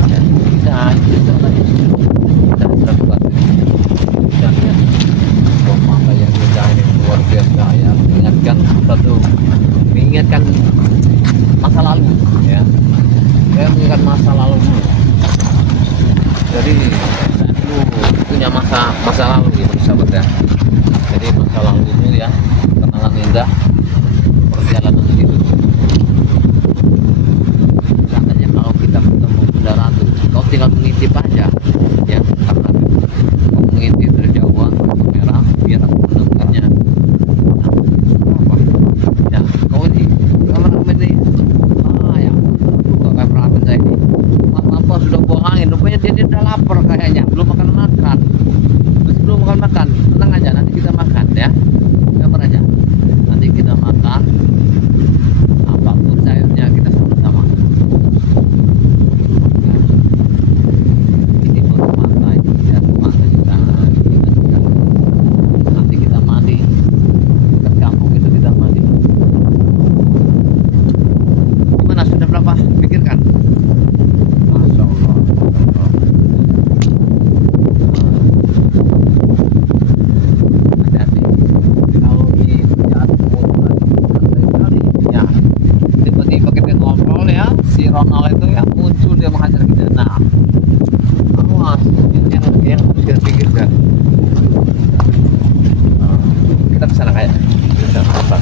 Dan kita tadi kita buat dan ya sebuah pantai yang indah ini luar biasa ya, mengingatkan masa lalu ya. Saya mengingat masa lalu dulu. Jadi saya dulu punya masa lalu gitu sahabat ya. Jadi masa lalu itu ya, kenangan indah perjalanan hidup. Katanya kalau kita ketemu Kuda Ratu, kau tinggal mengintip aja ya, karena kau mengintip dari jauhan kamera biar aku mendengarnya. Nah, apa? Ya, kau ini kamera lapar kayaknya, belum makan. Masih belum makan. Tenang aja, nanti kita makan ya. Sabar aja. Nanti kita makan. Apapun sayurnya kita sama-sama. Ini baru pantai, ya pantai kita. Nanti kita mandi. Ke kampung itu kita mandi. Gimana, sudah berapa? Pikirkan. Masya Allah. Hati-hati. Kalau di kerjaan sekali ya, tiba-tiba kita ngobrol ya, si Ronald itu ya muncul, dia menghajar kita. Nah, awas, yang harus kita pikirkan. Kita kesana kayak bisa apa?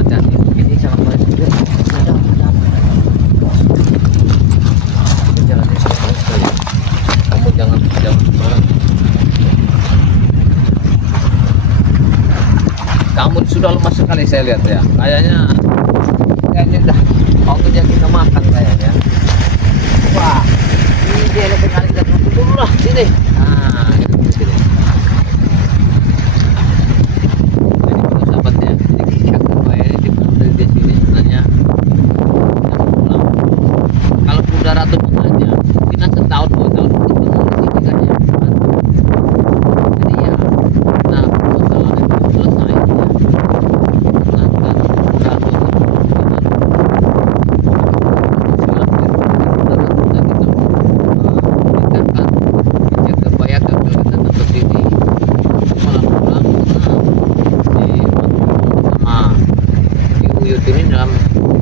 Hati-hati, ini sangat baik juga. Ada apa? Jalannya sangat sekali. Kamu jangan marah. Kamu sudah lemas sekali saya lihat ya. Kayaknya udah waktunya kita makan kayaknya. Wah, ini dia lebih kali kita tunggu dulu lah sini. Nah, itu sini. Jadi para sahabat ya, jadi kita kembali di sini sebenarnya. Kalau Bunda Ratu mengajar, kita setahun 2 tahun ketemu di sini kan ya. Jadi ya, nah masalah itu selesai ya. Menangkan Ratu ini dalam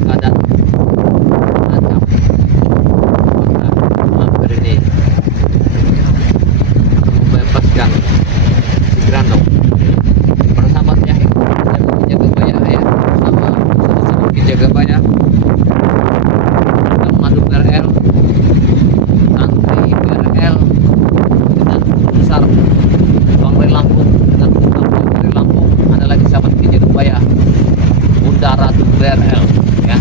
keadaan macam hampir ini membebaskan si Grandong. Para sahabat ya, saya menjaga bayar ya, sama menjaga bayar dan madu BRL, santri BRL dengan besar Bang Ray Lampung, dengan besar Bang Ray Lampung. Ada lagi sahabat menjaga bayar Bunda Ratu BRL ya,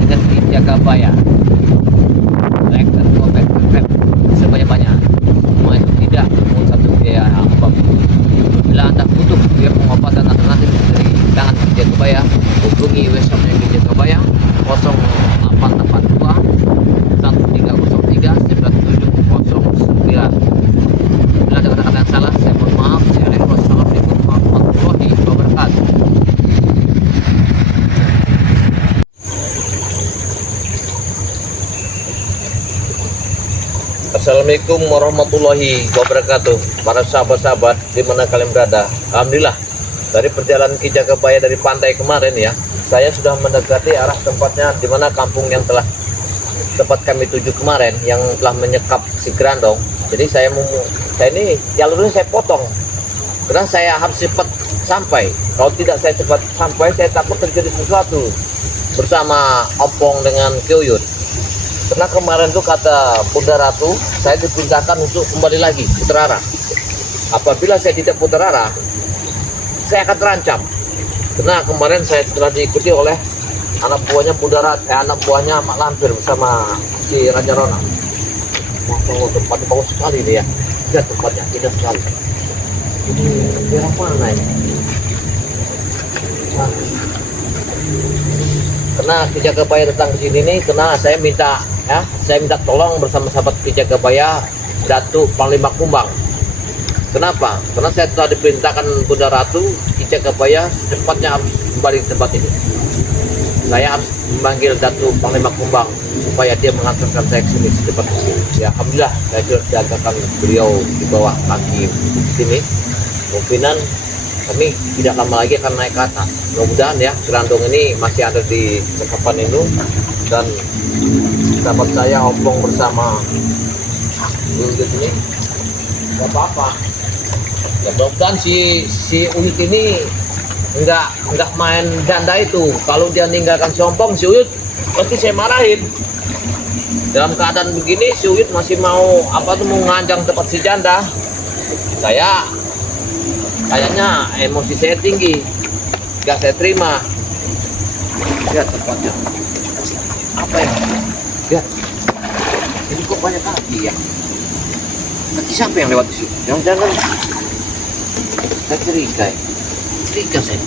dengan Jaga Baya, like dan comment, sebanyak-banyak. Semua itu tidak mau satu biaya apapun. Bila Anda butuh biaya pengobatan alternatif dari tangan Jaga Baya, hubungi website Jaga Baya 0882 1303 9709. Bila ada kata-kata yang salah, saya mohon maaf. Wassalamualaikum warahmatullahi wabarakatuh. Assalamualaikum warahmatullahi wabarakatuh. Para sahabat-sahabat di mana kalian berada, alhamdulillah dari perjalanan Ki Jagabaya dari pantai kemarin ya, saya sudah mendekati arah tempatnya di mana kampung yang telah tempat kami tuju kemarin yang telah menyekap si Grandong. Jadi saya ini jalurnya saya potong karena saya harus cepat sampai. Kalau tidak saya cepat sampai, saya takut terjadi sesuatu bersama Opong dengan Kyuyut. Karena kemarin tuh kata Bunda Ratu, saya diperintahkan untuk kembali lagi putar arah. Apabila saya tidak putar arah, saya akan terancam. Karena kemarin saya telah diikuti oleh anak buahnya Bunda Ratu, anak buahnya Mak Lampir bersama si Raja Rona. Wah, tempatnya bagus sekali nih ya. Lihat tempatnya, indah sekali. Ini daerah mana ya? Nah, karena Ki Jagabaya datang ke sini nih, karena saya minta tolong bersama sahabat Ki Jagabaya, Datuk Panglima Kumbang. Kenapa? Karena saya telah diperintahkan Bunda Ratu, Ki Jagabaya secepatnya harus kembali ke tempat ini. Saya harus memanggil Datuk Panglima Kumbang supaya dia mengantarkan saya ke sini secepat mungkin. Ya, alhamdulillah saya sudah diantarkan beliau di bawah kaki sini. Kemungkinan kami tidak lama lagi akan naik ke atas. Mudah-mudahan ya Grandong ini masih ada di sekapan itu, dan sahabat saya Opong bersama Uyut ini nggak apa-apa. Ya mudah-mudahan si Uyut ini nggak main janda itu. Kalau dia meninggalkan si Opong, si Uyut pasti saya marahin. Dalam keadaan begini si Uyut masih mau mau nganjang tempat si janda. Saya kayaknya emosi saya tinggi, nggak saya terima. Lihat tempatnya, Apa ya? Lihat. Ini kok banyak kaki ya? Kaki siapa yang lewat di sini? Jangan-jangan saya curiga ya. Curiga saya.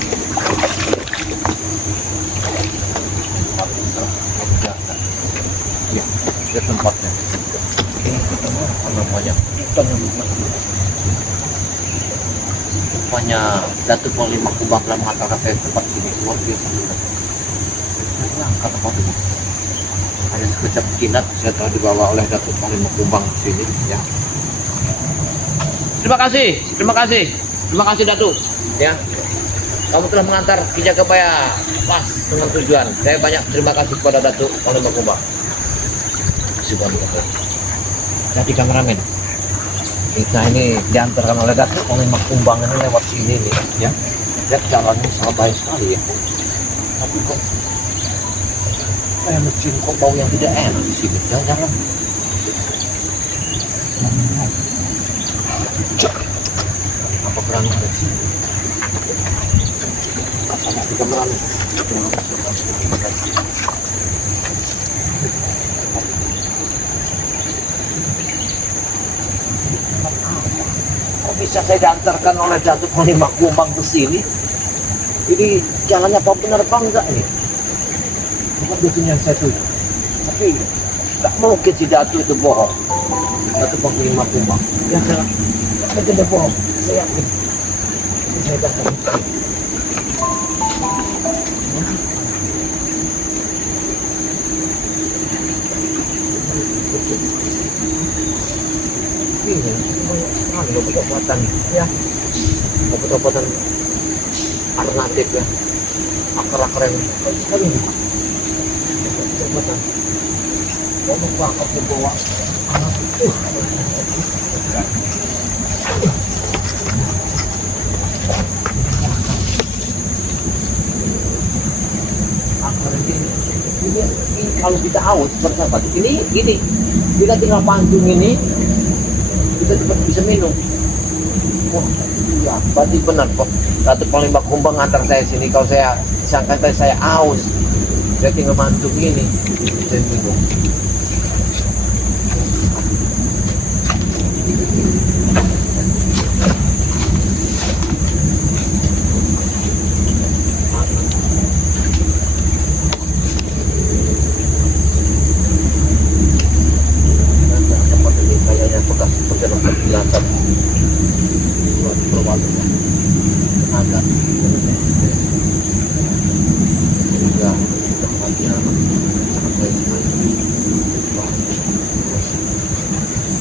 Ya, lihat tempatnya. Ini ketemu apa namanya? Rupanya Datuk Panglima Kubang telah mengatakan saya tempat sini. Luar biasa. Saya angkat tempat ini. Hanya sekejap kilat saya telah dibawa oleh Datuk Panglima Kubang ke sini ya. Terima kasih Datuk ya. Kamu telah mengantar Ki Jagabaya pas dengan tujuan. Saya banyak terima kasih kepada Datuk Panglima Kubang. Terima kasih banyak. Jadi kameramen, kita ini diantarkan oleh Datuk Panglima Kubang ini lewat sini nih ya. Lihat jalannya sangat baik sekali ya. Tapi kok saya mencium kok bau yang tidak enak di sini. Jangan-jangan. Apa berani ada di sini? Sama kita berani. Kok bisa saya diantarkan oleh Datuk Panglima Kubang ke sini? Ini jalannya apa benar apa enggak ini? Bukan biasanya yang saya tuju. Tapi nggak mungkin si Datuk itu bohong. Datuk Panglima Kubang. Ya saya mungkin dia bohong. Saya yakin. Saya datang. Ini banyak sekali obat-obatan ya. Obat-obatan alternatif ya. Akar-akar yang sekali nih. Obat-obatan. Kamu bakal dibawa. Akar ini kalau kita haus seperti apa? Ini gini. Kita tinggal pancung ini, kita cepat bisa minum. Wah, iya, berarti benar kok. Datuk Panglima Kubang antar saya sini. Kalau saya sangka tadi saya haus, saya tinggal pancung ini, bisa minum.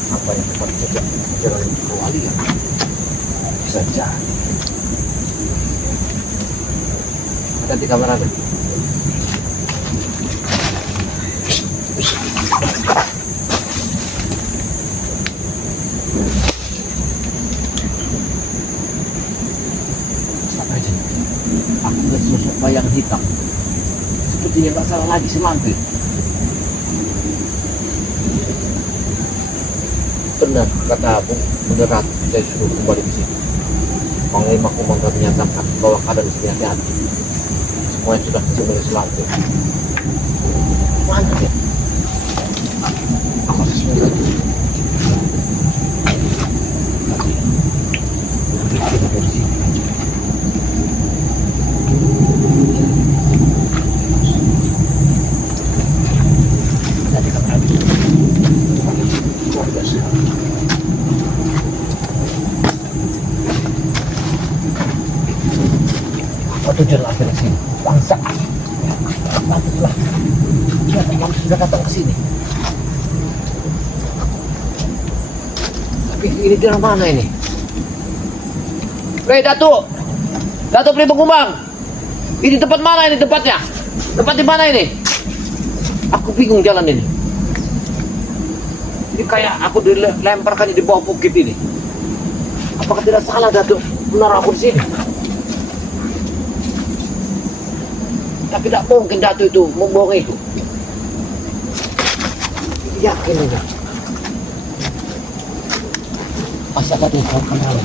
Apa yang cepat saja jalan kembali ya bisa jadi. Hati kamera ada. Aku lihat sosok bayang hitam. Sepertinya nggak salah lagi semangkir. Benar kata Abu, beneran saya suruh kembali ke sini. Panglima Kubang menyatakan bahwa keadaan di sini hati-hati. Semuanya sudah kembali selatu. Mana ya? Aku harus melihat. Kita dari sini. Jadi kamera dulu. Apa tujuan akhir sini? Bangsa. Patutlah. Ya, teman sudah datang ke sini. Tapi ini di mana ini? Hei Datuk! Datuk Panglima Kubang! Ini tempat mana ini tempatnya? Tempat di mana ini? Aku bingung jalan ini. Ini kayak aku dilemparkan di bawah bukit ini. Apakah tidak salah Datuk benar aku di sini? Tapi tidak mungkin Datuk itu membohongiku. Yakin ini. Masih ada di bawah kamera.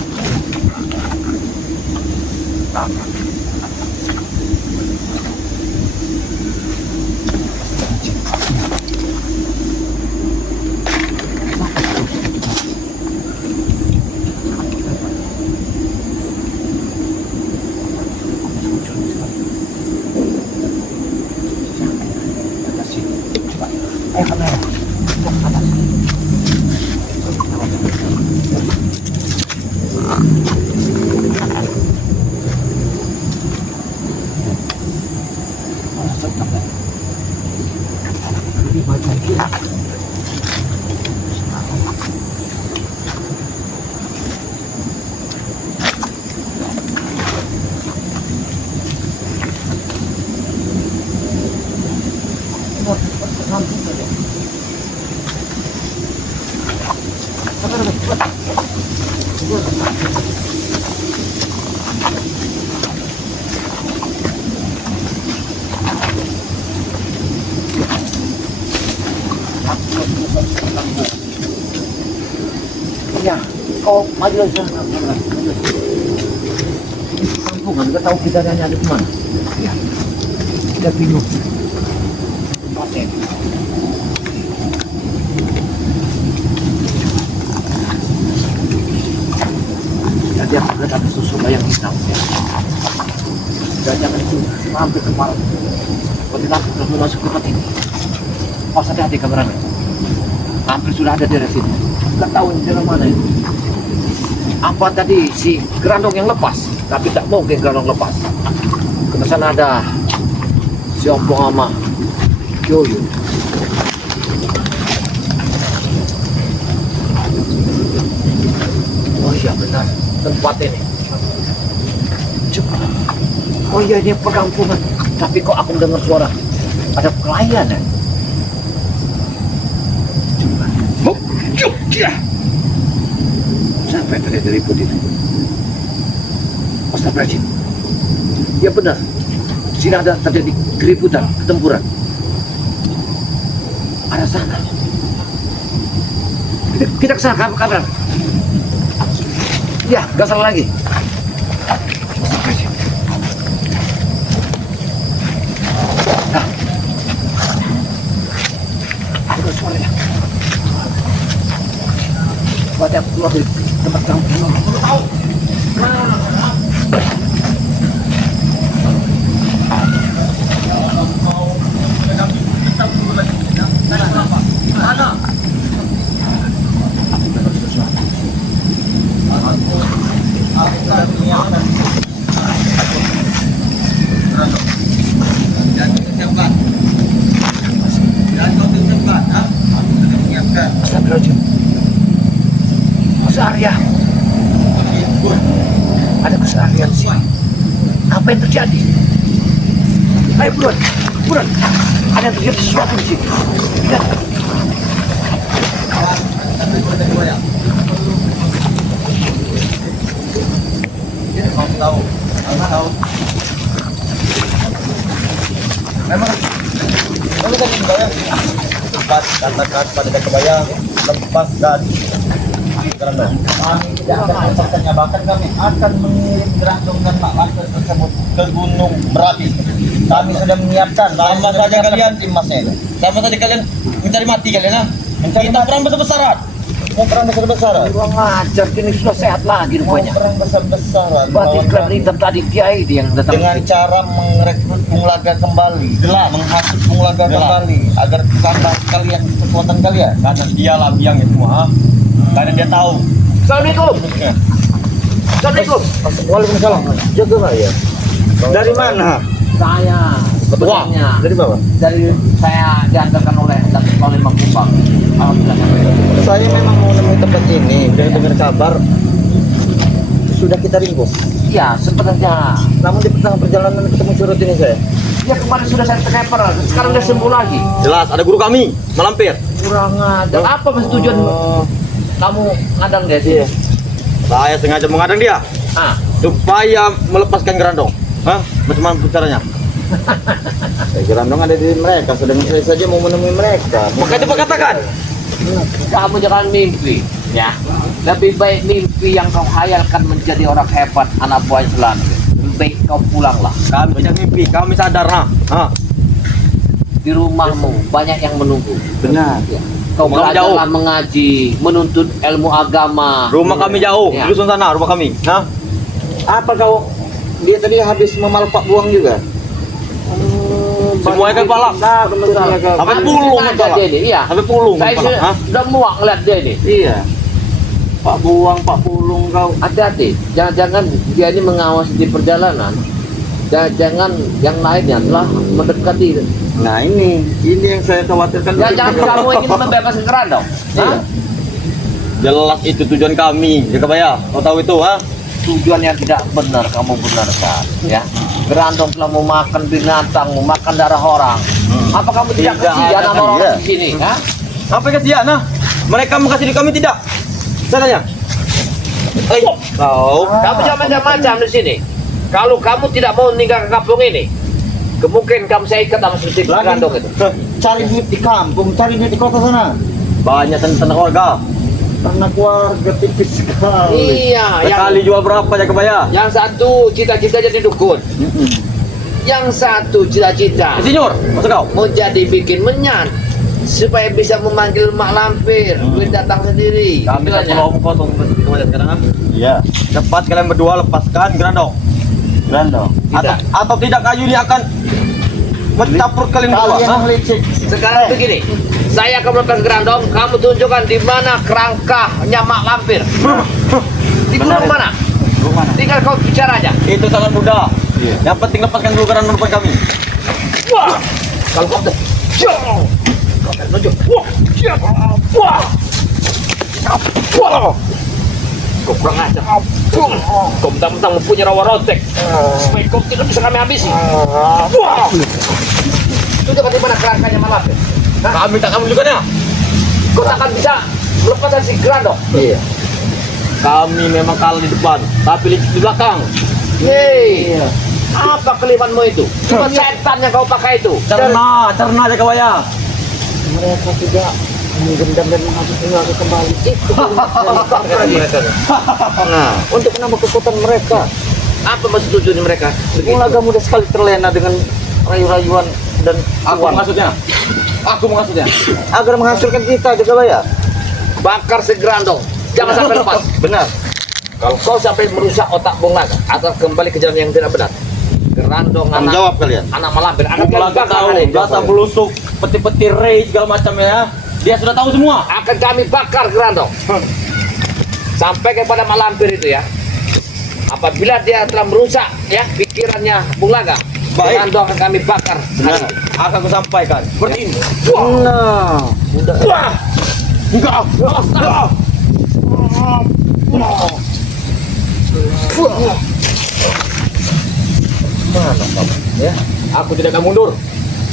kau maju lagi sana. Kampungan, nggak tahu kita ada di mana. Ya, kita bingung. Pasien. Jadi aku lihat ada susu yang hitam. Ya. Dan jangan itu hampir kepala. Kalau kita mau masuk ke tempat ini, pas hati-hati kameranya. Hampir sudah ada di sini. Nggak tahu di dalam mana itu. Apa tadi si gerandong yang lepas? Tapi tak mungkin gerandong lepas. Ke sana ada si Ompong sama Yoyo. Oh iya benar, tempat ini. Coba. Oh iya ini perkampungan. Tapi kok aku dengar suara ada pelayan ya? Coba. Oh, ya. Sampai terjadi ribut itu. Astagfirullahaladzim. Ya benar. Sini ada terjadi keributan, pertempuran. Ada sana. Kita kesana kanan. Ya, gak salah lagi. Astagfirullahaladzim. Nah. Ada suaranya. Berarti aku keluar dari tempat kamu. Mana? Astagfirullahaladzim. Keseharian. Ada keseharian di sini. Apa yang terjadi? Ayo buruan. Ada yang terjadi sesuatu di sini. Lihat. Kamu tahu. Memang kamu kan kebayang cepat katakan pada kebayang lepas dan gerandong. Kami tidak akan melepaskannya, bahkan kami akan mengirim gerandong dan mak lampir tersebut ke Gunung Merapi. Kami sudah menyiapkan. Sama saja kalian timmasnya itu. Sama saja kalian mencari mati kalian ah. Kita perang besar-besaran. Mau perang besar-besaran. Kurang ajar, kini sudah sehat lagi Mau rupanya. perang besar-besaran. Berarti klan hitam tadi Kiai dia yang datang. Dengan cara merekrut Punglaga kembali, menghasut Punglaga kembali agar tambah kalian kekuatan kalian. Karena dia lah biang itu semua. Karena dia tahu. Assalamualaikum. Assalamualaikum. Waalaikumsalam. Jaga Pak ya. Dari mana? Saya sebetulnya Dari bawah. dari saya diantarkan oleh Mang Kumbang. Alhamdulillah. Saya memang mau menemui tempat ini. Dengar kabar sudah kita ringkus. Iya, sebenarnya. Namun di tengah perjalanan ketemu surut ini saya. Ya kemarin sudah saya terkeper, sekarang udah sembuh lagi. Jelas ada guru kami malampir. Kurang ajar. Apa mas tujuan kamu ngadang dia sih? Saya sengaja mengadang dia supaya melepaskan gerandong. Hah? Bagaimana caranya? Gerandong ada di mereka. Sedangkan saya saja mau menemui mereka. Maka itu Pak katakan. Kamu jangan mimpi, ya. Lebih baik mimpi yang kau hayalkan menjadi orang hebat, anak buah Islam. Lebih baik kau pulanglah. Kami tidak mimpi, kami sadar Di rumahmu banyak yang menunggu. Benar. Ya. Kau Rumah kami belajarlah mengaji, menuntut ilmu agama. Rumah kami jauh, Ya. di dusun sana rumah kami. Hah? Apa kau? Dia tadi habis memalpak buang juga. Semuanya kan palak. Sampai pulung Ada palak. dia ini, iya. Sampai pulung Saya palak. Hah? sudah muak ngeliat dia ini. Iya. Pak buang, Pak pulung kau. Hati-hati, jangan dia ini mengawasi di perjalanan. Jangan yang lainnya telah mendekati. Nah ini yang saya khawatirkan. Ya jangan kamu ingin membebaskan gerandong. Iya. Jelas itu tujuan kami, Jaka Bayar. Kau tahu itu, ha? Tujuan yang tidak benar kamu benarkan, ya. Gerandong telah memakan binatang, memakan darah orang. Apa kamu tidak Tidak kasihan ada, sama orang iya. di sini, ha? Apa kasihan, ha? Mereka mengasihi kami tidak? Saya tanya. Kau Kamu jangan macam-macam di sini. Kalau kamu tidak mau meninggalkan kampung ini, kemungkinan kamu saya ikat sama seperti gerandong itu. Cari duit di kampung, cari duit di kota sana. banyak tentang warga. Anak warga tipis sekali. Iya, Sekali jual berapa ya kebaya? yang satu cita-cita jadi dukun. Yang satu cita-cita Insinyur, masuk kau. mau jadi bikin menyan supaya bisa memanggil mak lampir. Duit datang sendiri. Kami tak Tujuannya. perlu omong kosong kebaya sekarang kan. Iya, Cepat kalian berdua lepaskan Grandong. Grandong. Tidak. Atau tidak kayu ini akan mencampur kalian berdua. Kalian Hah? yang licik. Sekarang begini, saya akan melepas gerandong, kamu tunjukkan di mana kerangkanya mak lampir. Di gunung mana? Rumah. Tinggal kau bicara aja. Itu sangat mudah. Iya. Yang penting lepaskan dulu Grandong depan kami. Wah, kalau kau tuh, kau akan nunjuk. Wah, wah, kau kurang ajar. Kau mentang-mentang mempunyai rawa rotek, supaya kau tidak bisa kami habisi. Wah, tunjukkan di mana kerangkanya mak lampir. Kami tak kamu juga ya. Kau tak akan bisa melepaskan si gerandong. Iya. Kami memang kalah di depan, tapi licik di belakang. Hei, apa kelihatanmu itu? Cuma setan yang kau pakai itu. Cerna aja kebaya. Mereka tidak menggendam dan menghapusnya aku kembali. Itu Nah, untuk menambah kekuatan mereka. apa maksud tujuan mereka? Ulaga mudah sekali terlena dengan rayu-rayuan dan Aku uang. maksudnya. Aku maksudnya. Agar menghancurkan kita juga ya. Bakar si gerandong. Jangan sampai lepas. Benar. Kalau kau sampai merusak otak Bung Naga atau kembali ke jalan yang tidak benar, gerandong Tanggung anak jawab kalian. anak malampir akan Aku kalian lagi bakar tahu, hari ini. biasa belusuk, peti-peti rei segala macam ya. Dia sudah tahu semua. Akan kami bakar gerandong. Sampai kepada malampir itu ya. Apabila dia telah merusak ya pikirannya Bung Naga, Baik. gerandong akan kami bakar. Benar. Akan aku sampaikan. Seperti ini. Nah, Wah! Enggak. Ya, aku tidak akan mundur.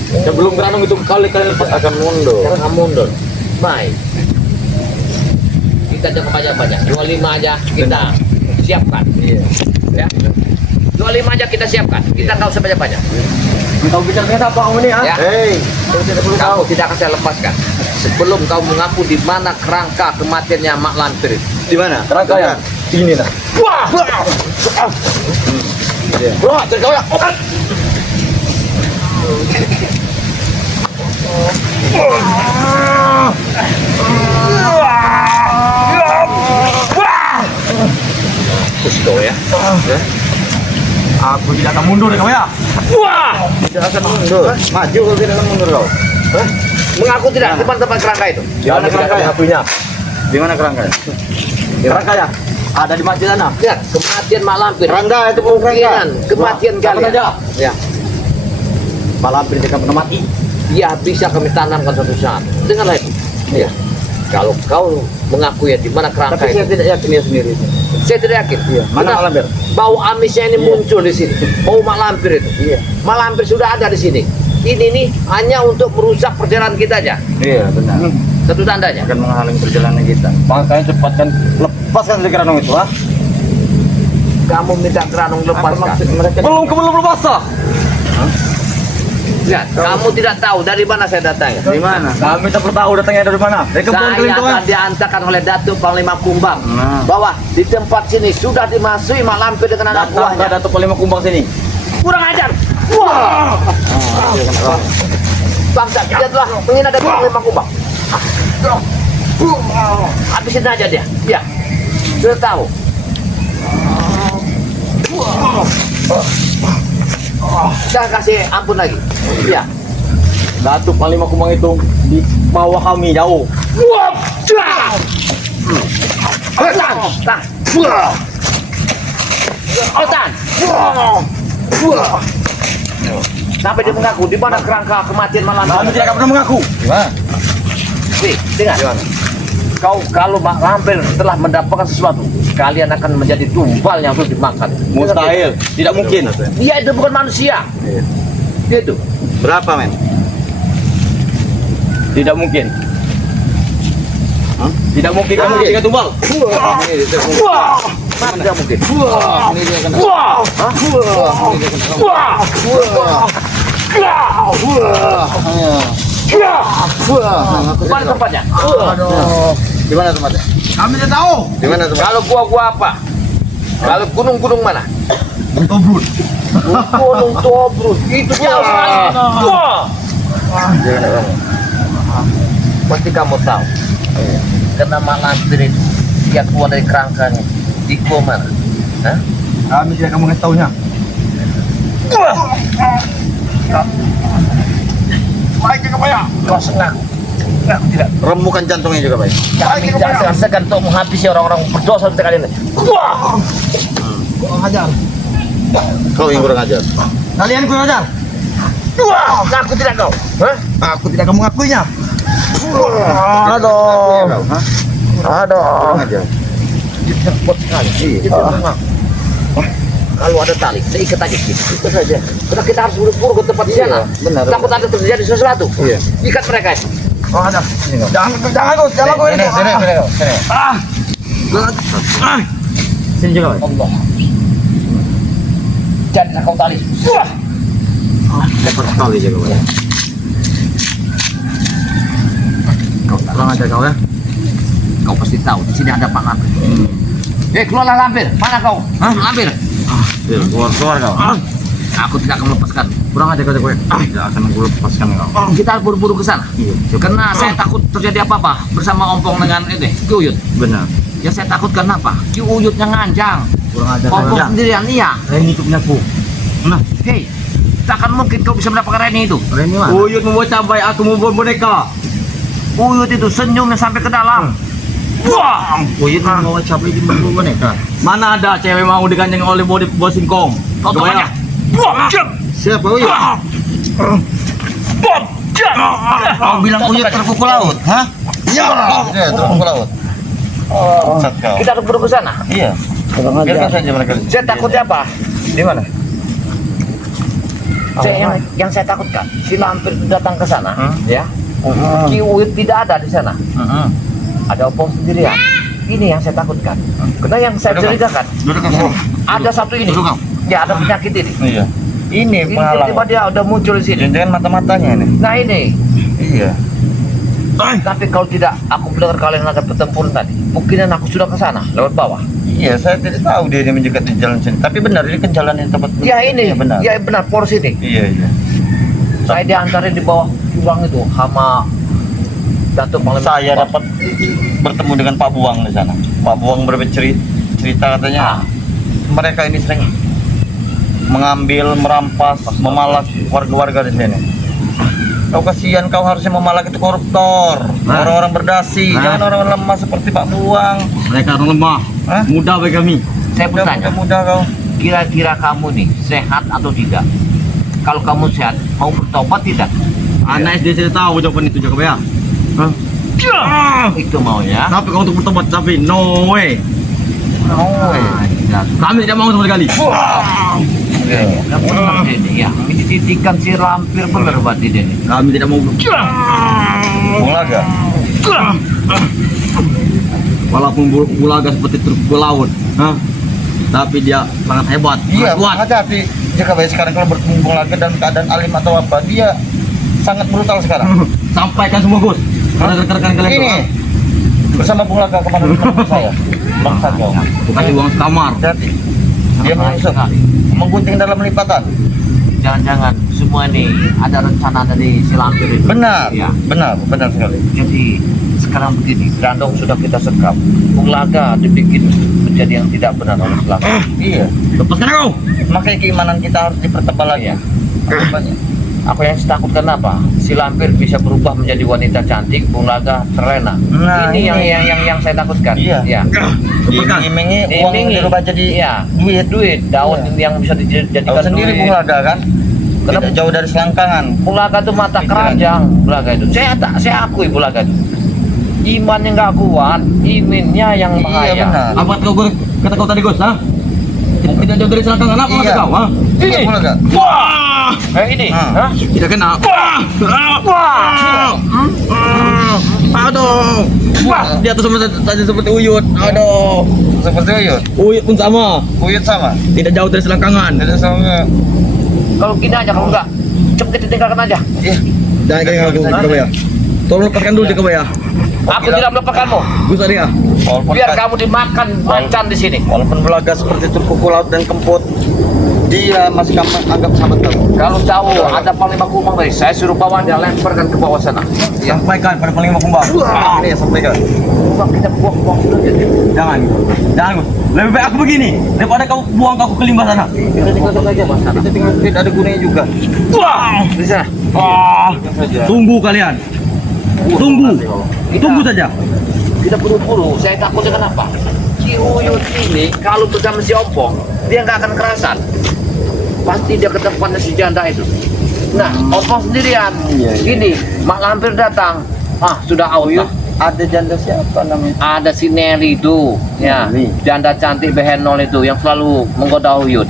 Sebelum Grandong itu kalian lepas akan mundur. Jangan mundur. Baik. Kita jangan banyak-banyak. 25 aja kita siapkan. Ya. 25 aja kita siapkan. Kita nggak usah banyak-banyak. Kau bicara apa kamu ini? Ya. Hei, Kau tidak perlu tahu. Tidak akan saya lepaskan. Sebelum kau mengaku di mana kerangka kematiannya Mak Lampir. di mana? Rangkaian. Sini nah. Wah! Wah, terkau ya. Terus kau ya. Aku tidak akan mundur ya kau ya. Wah! Tidak akan mundur. Maju kalau tidak akan mundur kau. Mengaku tidak di mana tempat kerangka itu. Di mana kerangkanya? Satunya. Di mana kerangkanya? Rangkaian. Ada di masjid sana. Lihat, kematian Mak Lampir. Kerangka itu bukan kerangka. Kemungkinan kematian Wah, sama kalian. saja. Ya, Malam ini dia akan pernah mati. dia bisa kami tanamkan suatu saat. Dengarlah itu. Ya. Kalau kau mengaku ya di mana kerangka Tapi saya itu. tidak yakin dia sendiri. Saya tidak yakin. Iya. Mana Kenapa? Mak Lampir? Bau amisnya ini Iya. muncul di sini. Bau Mak Lampir itu. Iya. Mak Lampir sudah ada di sini. Ini nih hanya untuk merusak perjalanan kita aja. Iya, benar. Satu tandanya. Akan menghalangi perjalanan kita. Makanya cepatkan lepaskan si Grandong itu, ha? Kamu minta Gerandong Apa lepaskan. maksud mereka? Belum lepas ah. Lihat, kamu tidak tahu dari mana saya datang. Di mana? Kami tak perlu tahu datangnya dari mana. Dari kebun Saya kalian itu akan kan. diantarkan oleh Datuk Panglima Kumbang Nah. bahwa di tempat sini sudah dimasuki Mak Lampir dengan anak Datang buahnya. Datuk Panglima Kumbang sini. Kurang ajar. Wah! Bangsa dia telah menghina Datuk Panglima Kumbang. Habisin aja dia. Ya. Sudah tahu. Jangan kasih ampun lagi. Ya. Datuk Panglima Kumbang itu di bawah kami jauh. Wah! Otan! Tang! Otan! Sampai dia mengaku di mana kerangka kematian malam Kami tidak akan pernah mengaku. Nih, dengar. Kau kalau Mak Lampir telah mendapatkan sesuatu, kalian akan menjadi tumbalnya untuk dimakan. Mustahil, tidak mungkin. Dia itu bukan manusia. Dia itu. Berapa, men? Tidak mungkin. Hah? Tidak mungkin kamu tiga tumbal. Wah! Mana tidak mungkin? Ini dia akan. Wah! Hah? Wah! Ayo. Mana tempatnya? Aduh. Di mana tempatnya? Kami tidak tahu. Di mana tempatnya? Kalau gua apa? Kalau gunung mana? Tobruk. Gunung Tobruk. Itu jauh sekali. Wah. Jangan kamu. Pasti kamu tahu. Karena malampir itu dia keluar dari kerangkanya. Di gua mana? Hah? Kami tidak kamu kasih tahunya. Baik Jaka Bayang. Kau senang? Enggak, tidak. Remukan jantungnya juga baik. Kami tidak segan untuk menghabisi orang-orang berdosa seperti kalian. Wah! Kurang ajar. Kau yang kurang ajar. Kalian kurang ajar. Wah! Aku tidak kau. Hah? Aku tidak kamu mengakuinya. Aduh. Hah? Aduh. Kurang ajar. Dia kuat sekali. Dia tenang. Kalau ada tali, saya ikat aja gitu. Ikat saja. Karena kita harus buru-buru ke tempat di sana. benar. Takut ada terjadi sesuatu. Iya. Ikat mereka. Kurang ajar. Sini kau. Jangan Gus, jangan lakukan Sini, itu. sini, sini kau. Sini. Sini juga baik. Allah. Jangan kau tali. Wah! Lepas sekali jaga baik. Kurang ajar kau ya. Kau pasti tahu di sini ada Pak Lampir. Keluarlah Lampir. Mana kau? Hah? Lampir. Keluar kau. Aku tidak akan melepaskan. Kurang ajar kau jaga baik. Tidak akan aku lepaskan kau. Kita harus buru-buru ke sana. Iya. Karena saya takut terjadi apa-apa bersama Ompong dengan ini, Ki Uyut. Benar. Yang saya takutkan apa? Ki Uyutnya ngancang. Kurang ajar Ompong kau. sendirian, iya. Reni itu punyaku. Nah, Hei, takkan mungkin kau bisa mendapatkan Reni itu. Reni mana? Uyut membuat cabai, aku membuat boneka. Uyut itu senyumnya sampai ke dalam. Wah! Uyut mau cabai di mana boneka? Mana ada cewek mau diganjeng oleh bos singkong? Kau tahu aja. Wah! Siapa Uyut? Kau bilang Uyut terpukul laut, hah? Iya, terpukul laut. Bangsat kau. Kita harus buru ke sana. Iya. Biarkan saja mereka. Saya takutnya apa? Di mana? Yang saya takutkan, si Lampir datang ke sana, Hmm? ya. Ki Uyut tidak ada di sana. Ada Ompong sendirian. Ini yang saya takutkan. Karena yang saya Duduk, Kang. ceritakan, Duduk kau. ada satu ini. Duduk, Kang. Ya, ada penyakit ini. Iya. Ini Ini tiba-tiba dia udah muncul di sini. Jangan mata-matanya ini. Nah ini, Iya. tapi kalau tidak aku mendengar kalian ada pertempuran tadi, mungkinan aku sudah ke sana lewat bawah. Iya, saya tidak tahu dia menjegat di jalan sini. Tapi benar ini kan jalan yang tempat. Ya ini, Iya, benar. ya benar, poros ini. Iya, iya. Saya diantarin di bawah jurang itu sama Datuk Panglima. Saya dapat bertemu dengan Pak Buang di sana. Pak Buang bercerita katanya mereka ini sering mengambil, merampas, memalak warga-warga di sini. Kau kasihan, kau harusnya memalak itu koruptor, orang-orang berdasi, jangan orang lemah seperti Pak Buang. Mereka orang lemah. Hah? Mudah bagi kami. Saya pun tanya, Mudah kau. kira-kira kamu nih sehat atau tidak? Kalau kamu sehat, mau bertobat tidak? Anak SD saya tahu jawaban itu Jaka Bayang. Itu maunya. Tapi kau untuk bertobat tapi no way. Kami tidak mau sama sekali. Kamu tenang Dede, ya. Ini didikan si Lampir bener buat Dede. Kami tidak mau. Bulaga. Walaupun Bulaga seperti terpukul laut, tapi dia sangat hebat, Iya, sangat kuat. hati-hati. Jika baik sekarang kalau bertemu Bulaga dalam keadaan alim atau apa, dia sangat brutal sekarang. Sampaikan semua Gus. Pada rekan-rekan kalian Ini bersama Bulaga kemana saya. Bangsat kau. Aku kasih uang sekamar. Hati-hati. Dia menusuk, menggunting dalam lipatan. Jangan-jangan semua ini ada rencana dari si Lampir itu. Benar, Ya. benar sekali. Jadi sekarang begini, Grandong sudah kita sekap. Bulaga dibikin menjadi yang tidak benar oleh Lampir. Iya, Lepaskan kau. makanya keimanan kita harus dipertebal lagi. Iya. Akibatnya. Aku yang takutkan apa? Si Lampir bisa berubah menjadi wanita cantik, Bulaga terlena. Nah, ini ini. yang saya takutkan. Iya. Ya. Diiming-imingi uang dirubah jadi iya. duit. Daun Iya. yang bisa dijadikan Tahu sendiri duit. Bulaga kan? Kenapa? Tidak jauh dari selangkangan. Bulaga itu mata Pikiran. keranjang, Bulaga itu. Saya akui Bulaga itu. Imannya nggak kuat, imannya yang bahaya. Iya benar. Apa kata kau tadi Gus? Tidak jauh dari selangkangan apa kata kau? Iya Bulaga. Wah! Ini, Ah. hah? Tidak kena. Wah! Aduh! Wah! Dia tuh saja seperti Uyut. Aduh! Seperti Uyut. Uyut pun sama. Uyut sama. Tidak jauh dari selangkangan. Tidak sama. Kalau gini aja, kalau enggak, cepet kita tinggalkan aja. Iya. Jangan kayak aku Jaka Bayang. Tolong lepaskan dulu Jaka Bayang. Aku tidak melupakanmu. Bisa dia. Walaupun Biar kamu dimakan macan di sini. walaupun belaga seperti turku laut dan kempot, dia masih kamu anggap sahabat kamu. Kalau tahu ada panglima kumbang tadi, saya suruh bawa dia lemparkan ke bawah sana. Ya. Sampaikan pada paling kumbang. Ini ya sampaikan. Kumbang kita buang-buang dulu aja. Jangan. Jangan. Lebih baik aku begini daripada kamu buang aku ke limbah sana. Kita tinggalkan saja mas sana. Kita tinggal tidak ada gunanya juga. Wah! Di sana. Tunggu kalian. Tunggu saja. Tidak buru-buru. Saya takut dengan apa? Si Uyut ini kalau bersama si Ompong, dia nggak akan kerasan. Pasti dia ke tempatnya si janda itu. Nah, Ompong sendirian. Iya, iya. Gini, Mak Lampir datang. Ah, sudah out lah. Ada janda siapa namanya? Ada si Nelly itu, ya, Nelly. janda cantik behenol itu yang selalu menggoda Uyut.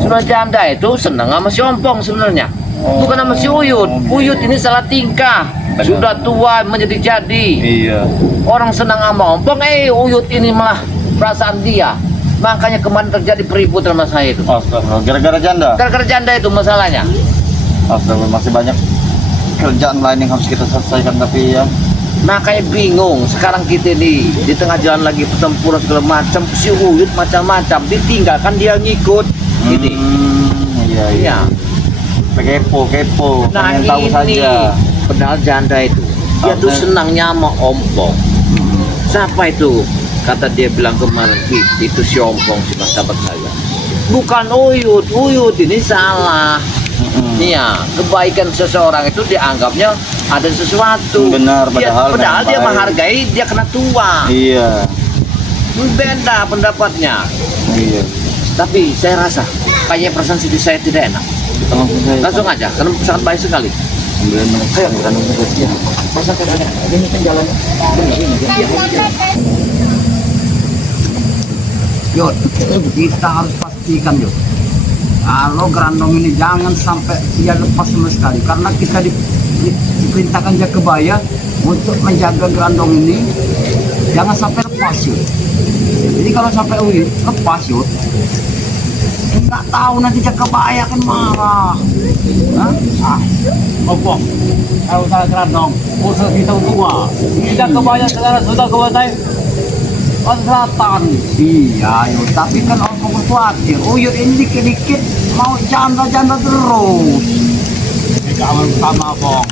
Sudah janda itu senang sama si Ompong sebenarnya, bukan sama si Uyut. Uyut ini salah tingkah, sudah tua menjadi-jadi. Iya. Orang senang sama Ompong, Uyut ini malah perasaan dia. Makanya kemarin terjadi peributan sama saya itu. Astaga, gara-gara janda. Gara-gara janda itu masalahnya. Astaga, masih banyak kerjaan lain yang harus kita selesaikan tapi ya. Makanya bingung sekarang kita di tengah jalan lagi pertempuran segala macam, si Uyut macam-macam ditinggalkan dia ngikut gini. Iya, iya. Ya. Kepo. Nah Pengen tahu ini saja. padahal janda itu dia tuh senangnya sama Ompong. Siapa itu? Kata dia bilang kemarin, itu si Ompong si sahabat saya. Bukan Uyut ini salah. Iya, kebaikan seseorang itu dianggapnya ada sesuatu. Benar, Padahal dia baik. menghargai, dia kena tua. Iya. Beda pendapatnya. Iya. Tapi saya rasa kayaknya perasaan Siti saya tidak enak. Kita langsung saja. Langsung aja, karena sangat baik sekali. Ambil menit saya bukan menit dia. Masa katanya, ini kan jalannya. Benar ini dia. Yud, kita harus pastikan Yud. Kalau Grandong ini jangan sampai dia lepas sama sekali, karena kita diperintahkan Jakabaya untuk menjaga Grandong ini jangan sampai lepas Yud. Jadi kalau sampai Uyut lepas Yud, nggak tahu nanti Jakabaya kan marah. Opo, kalau salah Grandong, usaha kita tua. Tidak kebanyakan sekarang sudah kebanyakan selatan. Iya Yud, tapi kan orang khawatir Uyut ini dikit-dikit mau janda-janda terus. Kamu sama Bong.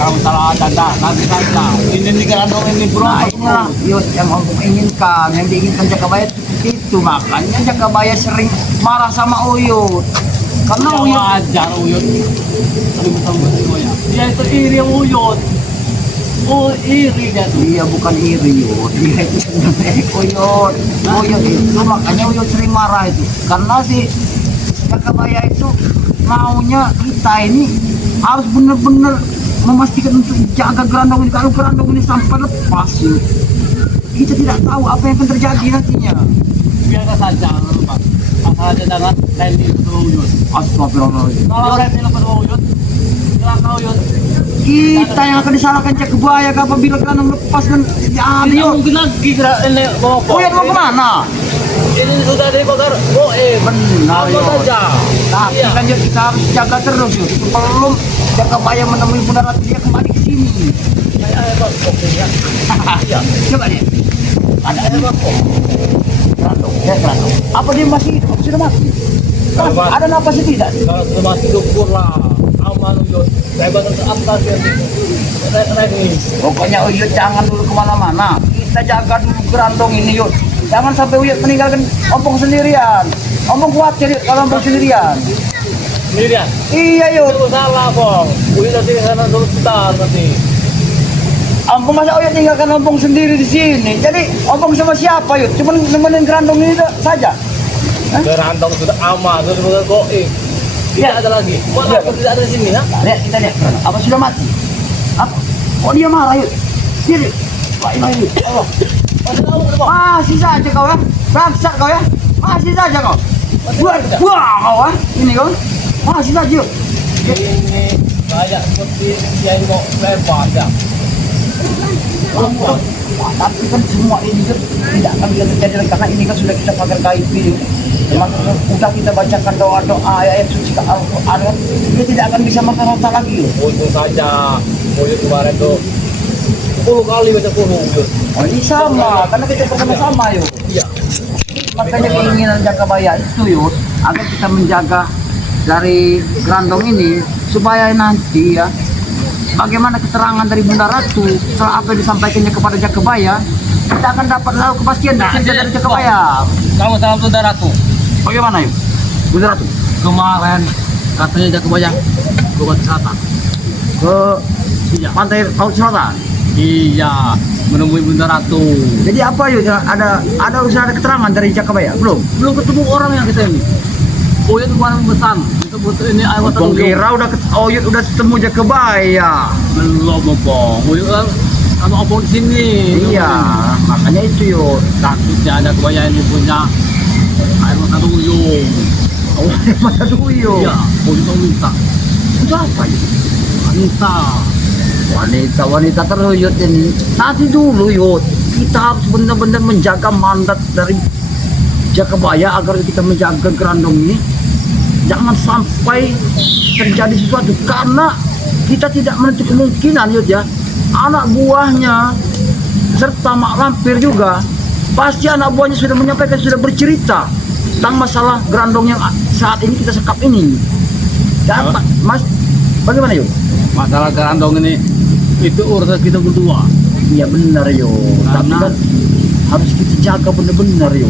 Kamu salah janda, nanti saja. Ini Grandong ini bro. Nah inilah Yud yang Om inginkan, yang diinginkan Jakabaya itu, makanya Jakabaya sering marah sama Uyut. Karena Dia Uyut wajar Uyut. Tapi bukan semuanya. Dia itu iri Uyut. Oh iri dia tuh. dia bukan iri Yud, dia itu sebenarnya Uyut itu makanya Uyut sering marah itu, karena si Jakabaya itu maunya kita ini harus benar-benar memastikan untuk jaga Grandong ini. Kalau Grandong ini sampai lepas Yud, kita tidak tahu apa yang akan terjadi nantinya. Biarkan saja Pak. Masalah jangan lain itu Uyut. Astagfirullahaladzim. Kalau orang yang lepas Uyut, celaka Uyut. Kita yang akan disalahkan Jakabaya apabila Grandong lepas dan jadi Tidak Yud. mungkin lagi ini bawa Uyut mau kemana? Ini sudah dibakar. Oh Benar apa Yud. saja. Tapi Iya. kan Yud, kita harus jaga terus Yud. Sebelum Jakabaya menemui Bunda Ratu dia kembali ke sini. Saya hebat pokoknya. Iya. Coba deh. Ada hebat kok. Grandong, ya Grandong. Apa dia masih hidup? Sudah mati? Sudah mati. Ada nafas tidak? Kalau sudah mati syukurlah. Aman Uyut. Saya bantu ke atas ya. Ini. Pokoknya Uyut jangan dulu kemana-mana. Kita jaga dulu Grandong ini Yud. Jangan sampai Uyut meninggalkan Ompong sendirian. Ompong khawatir Yud kalau Ompong sendirian. Sendirian. Iya Yud. Itu salah Bong. Uyut nanti ke sana dulu sebentar nanti. Ompong masa Uyut tinggalkan Ompong sendiri di sini. Jadi Ompong sama siapa Yud? Cuma nemenin Grandong ini saja. Gerantong sudah aman, sudah goib. Tidak Ya. ada lagi. Mana Ya. tidak ada di sini ya? Lihat kita lihat. Apa sudah mati? Apa? Oh dia marah Yud. Dia Wah Yud. Allah. Masih tahu kan Bong? Masih saja kau ya. Bangsat kau ya. Masih saja kau. Wah kau ya. Ini kau. Masih saja Yud. Ini kayak seperti yang mau lepas ya. Wah, tapi kan semua ini Yud, tidak akan bisa terjadi lagi karena ini kan sudah kita pakai gaib ini. Termasuk sudah kita bacakan doa-doa ayat suci ke Al-Quran, dia tidak akan bisa makan rata lagi Yud. Untung saja. Uyut kemarin tuh 10 kali baca kurung. Oh, ini sama, karena kita bersama-sama yuk. Iya. Makanya keinginan Jakabaya itu yuk, agar kita menjaga dari Grandong ini supaya nanti ya, bagaimana keterangan dari Bunda Ratu setelah apa yang disampaikannya kepada Jakabaya, kita akan dapat lalu kepastian dari Jakabaya. Kamu sama Bunda Ratu. Bagaimana yuk, Bunda Ratu? Kemarin katanya Jakabaya ke selatan. Ke Iya. pantai Laut Selatan. Iya, menemui Bunda Ratu. Jadi apa yuk? Sudah ada keterangan dari Jakabaya? Belum. Belum ketemu orang yang kita ini. Oh itu kemarin pesan. Itu butuh ini ayo Bang kira udah ketemu Jakabaya. Belum bang. Oh itu sama opon di sini. Iya, makanya itu yuk. Takutnya ada kebayaan ini punya air mata duyung. Oh, mata duyung. Iya, oh itu minta. Itu apa yuk? Wanita. Wanita terus yuk ini. Nanti dulu yuk. Kita harus benar-benar menjaga mandat dari Jakabaya agar kita menjaga Grandong ini. Jangan sampai terjadi sesuatu karena kita tidak menutup kemungkinan yuk ya. Anak buahnya serta Mak Lampir juga pasti anak buahnya sudah menyampaikan, sudah bercerita tentang masalah Grandong yang saat ini kita sekap ini. Dan Mas, bagaimana yuk? Masalah Grandong ini itu urusan kita berdua. Iya benar yo. Tapi Karena- kan harus kita jaga benar-benar yo.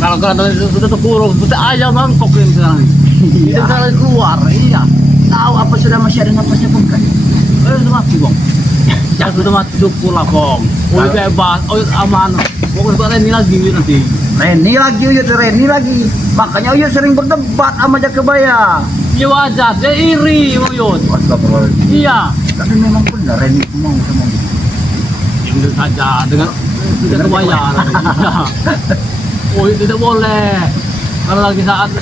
Kalau Grandong itu sudah terkurung seperti ayam mangkok ini sekarang. Tidak bisa lagi keluar. Iya. Tahu apa sudah masih ada napasnya pun kan? Sudah mati bang. Ya sudah mati syukur lah bang. Oh bebas, oh aman. Pokoknya sekarang ini lagi nanti. Reni lagi. Makanya Uyut sering berdebat sama Jakabaya. Iya wajar, dia iri Uyut. Astagfirullahaladzim. Iya. Tapi memang benar Reni itu mau sama dia. Yang saja dengan tidak kebayar. Oh tidak boleh. Kalau lagi saat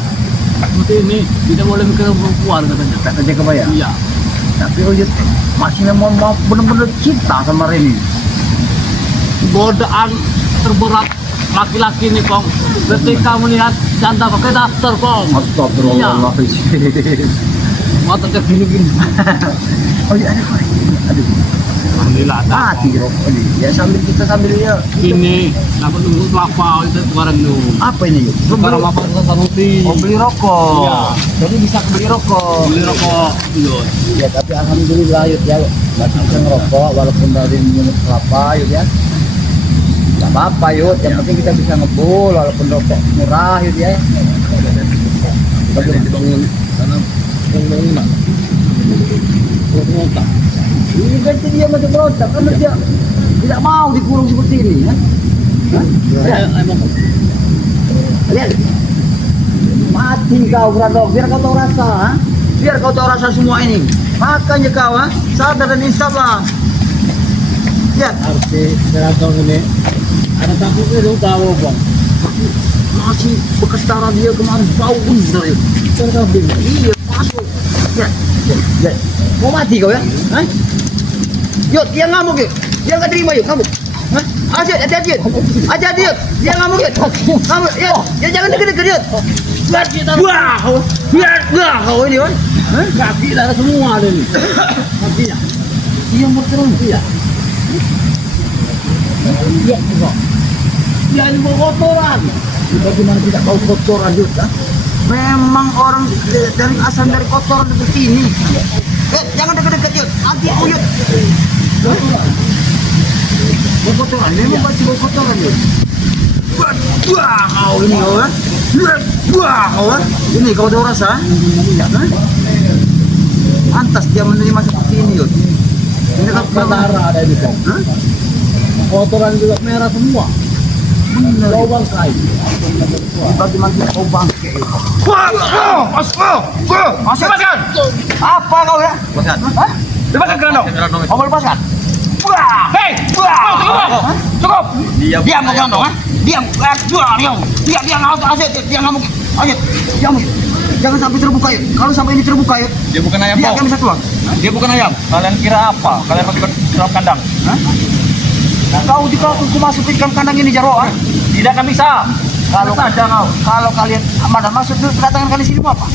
seperti ini tidak boleh mikir perempuan katanya. Kata Jakabaya. Iya. Tapi Uyut masih memang mau benar-benar cinta sama Reni. Godaan terberat laki-laki ini kong ketika melihat janda pakai daster kong. Astagfirullahaladzim. Mata gini-gini. Oh iya ada kok. Aduh. Alhamdulillah ada. Mati rokok ini. Ya sambil ya. Ini dapat nunggu kelapa itu kemarin nu. Apa ini yuk? Sekarang apa sanuti? Oh beli rokok. Iya. Jadi bisa beli rokok. Beli rokok. Iya. Ya tapi alhamdulillah yuk ya masih bisa ngerokok walaupun dari minum kelapa yuk ya. Gak apa-apa yuk, yang penting kita bisa ngebul walaupun rokok murah yuk ya. Dibangun karena bangunan. Kota. Ini ganti dia masih berontak karena dia tidak mau dikurung seperti ini ya. Hah? Lihat. Mati kau Grandong, biar kau tahu rasa, ha? Biar kau tahu rasa semua ini. Makanya kau, ha? Sadar dan insaflah. Lihat. Arti Grandong ini ada takutnya dong tahu bang. Masih bekas darah dia kemarin bau bener ya. Iya masuk. Ya. Mau mati kau ya? Hah? Yuk, dia ngamuk yuk. Dia nggak terima yuk, ngamuk. Hah? Asyik, hati-hati yuk. Hati-hati yuk. Dia ngamuk yuk. Ngamuk yuk. Ya jangan deket-deket yuk. Wah, wah, ini kan. Hah? Kaki darah semua ada nih. Kakinya. Dia berterang dia. Iya, bang. Ya ini mau kotoran. Bagaimana tidak bau kotoran yuk? Ha? Memang orang dari asal dari kotoran seperti ini. Jangan deket-deket yuk. Nanti uyut. Bau kotoran, memang masih bau kotoran yuk. Wah, kau ini kau kan? Wah, kau kan? Ini kau tahu rasa? Hah? Pantas dia menerima seperti ini yuk. Ini kan Darah ada di bang. Hah? Kotoran juga merah semua. Bener. Lubang kai. Bagaimana kita kau bangke? Lepaskan! Apa kau ya? Lepaskan. Hah? Lepaskan Grandong. Grandong itu. Kau mau lepaskan? Hei, cukup. Diam. Diam kau Grandong, ha? Diam. Diam ngamuk. Ayo, diam. Jangan sampai terbuka yuk. Kalau sampai ini terbuka yuk, Dia bukan ayam dia kau. akan bisa keluar. Dia bukan ayam. Kalian kira apa? Kalian masih dalam kandang. Hah? Kau jika aku masuk ke dalam kandang ini Jarwo, ha? Tidak akan bisa. Kalau saja kau. kalau kalian mana maksud kedatangan kalian sini mau apa?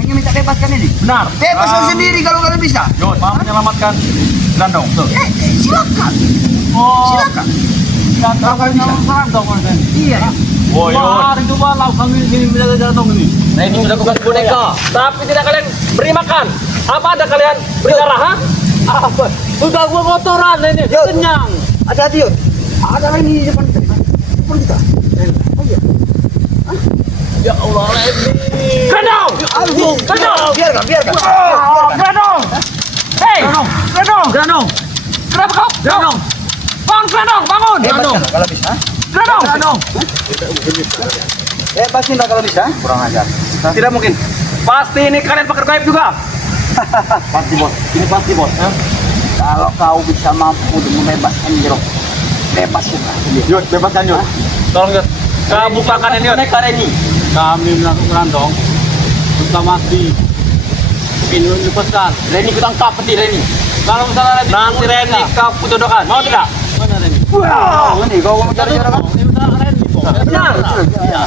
Ingin minta bebaskan ini? Benar. Bebaskan sendiri kalau kalian bisa. Yun, mau menyelamatkan Grandong. Tuh. Silakan. Oh, Silakan. Kalau kalian bisa. Grandong kan. Iya. Oh, hari itu malam kami ini menjaga Grandong ini. Nah ini sudah bukan boneka. Tapi tidak kalian beri makan. Apa ada kalian beri darah? Ha? Apa? Sudah gua kotoran ini. Yuk. Kenyang. Hati-hati yuk. Ada lagi di depan kita. Depan kita. Oh iya. Ya Allah, Randy. Grandong. Aduh. Grandong. Biarkan. Grandong. Hei, Grandong. Grandong. Kenapa kau? Grandong. Bangun, Grandong, bangun. Bebaskan kalau bisa. Grandong. Bebasin lah kalau bisa. Kurang ajar. Tidak mungkin. Pasti ini kalian pekerja gaib juga. Pasti bos. Ini pasti bos. Kalau kau bisa mampu untuk membebaskan Jero, bebasin lah dia. Yud, bebaskan Yud. Tolong, Yud. Kamu bukakan ini, Yud. Kami melakukan Grandong. Sudah mati. Ini lepaskan. Reni kita tangkap peti Reni. Kalau misalnya nanti Randy kau pujodokan, mau tidak? Mana Randy? Wah, ini kau mau cari orang? Ini misalnya Randy, Bos. Benar. Iya.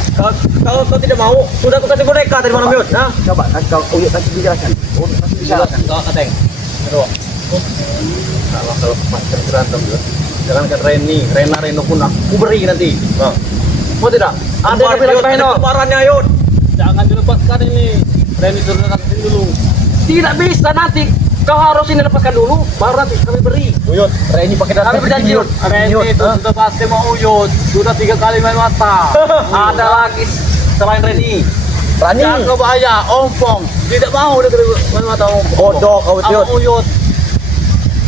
Kalau kau tidak mau, sudah aku kasih boneka dari mana Miut. Nah, Coba kasih kau kasih dijelaskan. Kasih dijelaskan. kau kateng. Kedua. Kalau master Grandong Miut. Jangan kan Reno pun aku beri nanti. Mau tidak? Ada yang bilang Reno. Kebarannya Yud. Jangan dilepaskan ini. Randy suruh kasih dulu. Tidak bisa nanti. Kau harus ini lepaskan dulu, baru nanti kami beri. Yud, Reni pakai data. Kami berjanji Yud. Randy itu sudah pasti mau uyut. Sudah 3 kali main mata. Ada lagi selain Reni. Rani. Jangan kau bahaya, ompong. Tidak mau dia main mata ompong. Bodoh kau Sama Yud. uyut.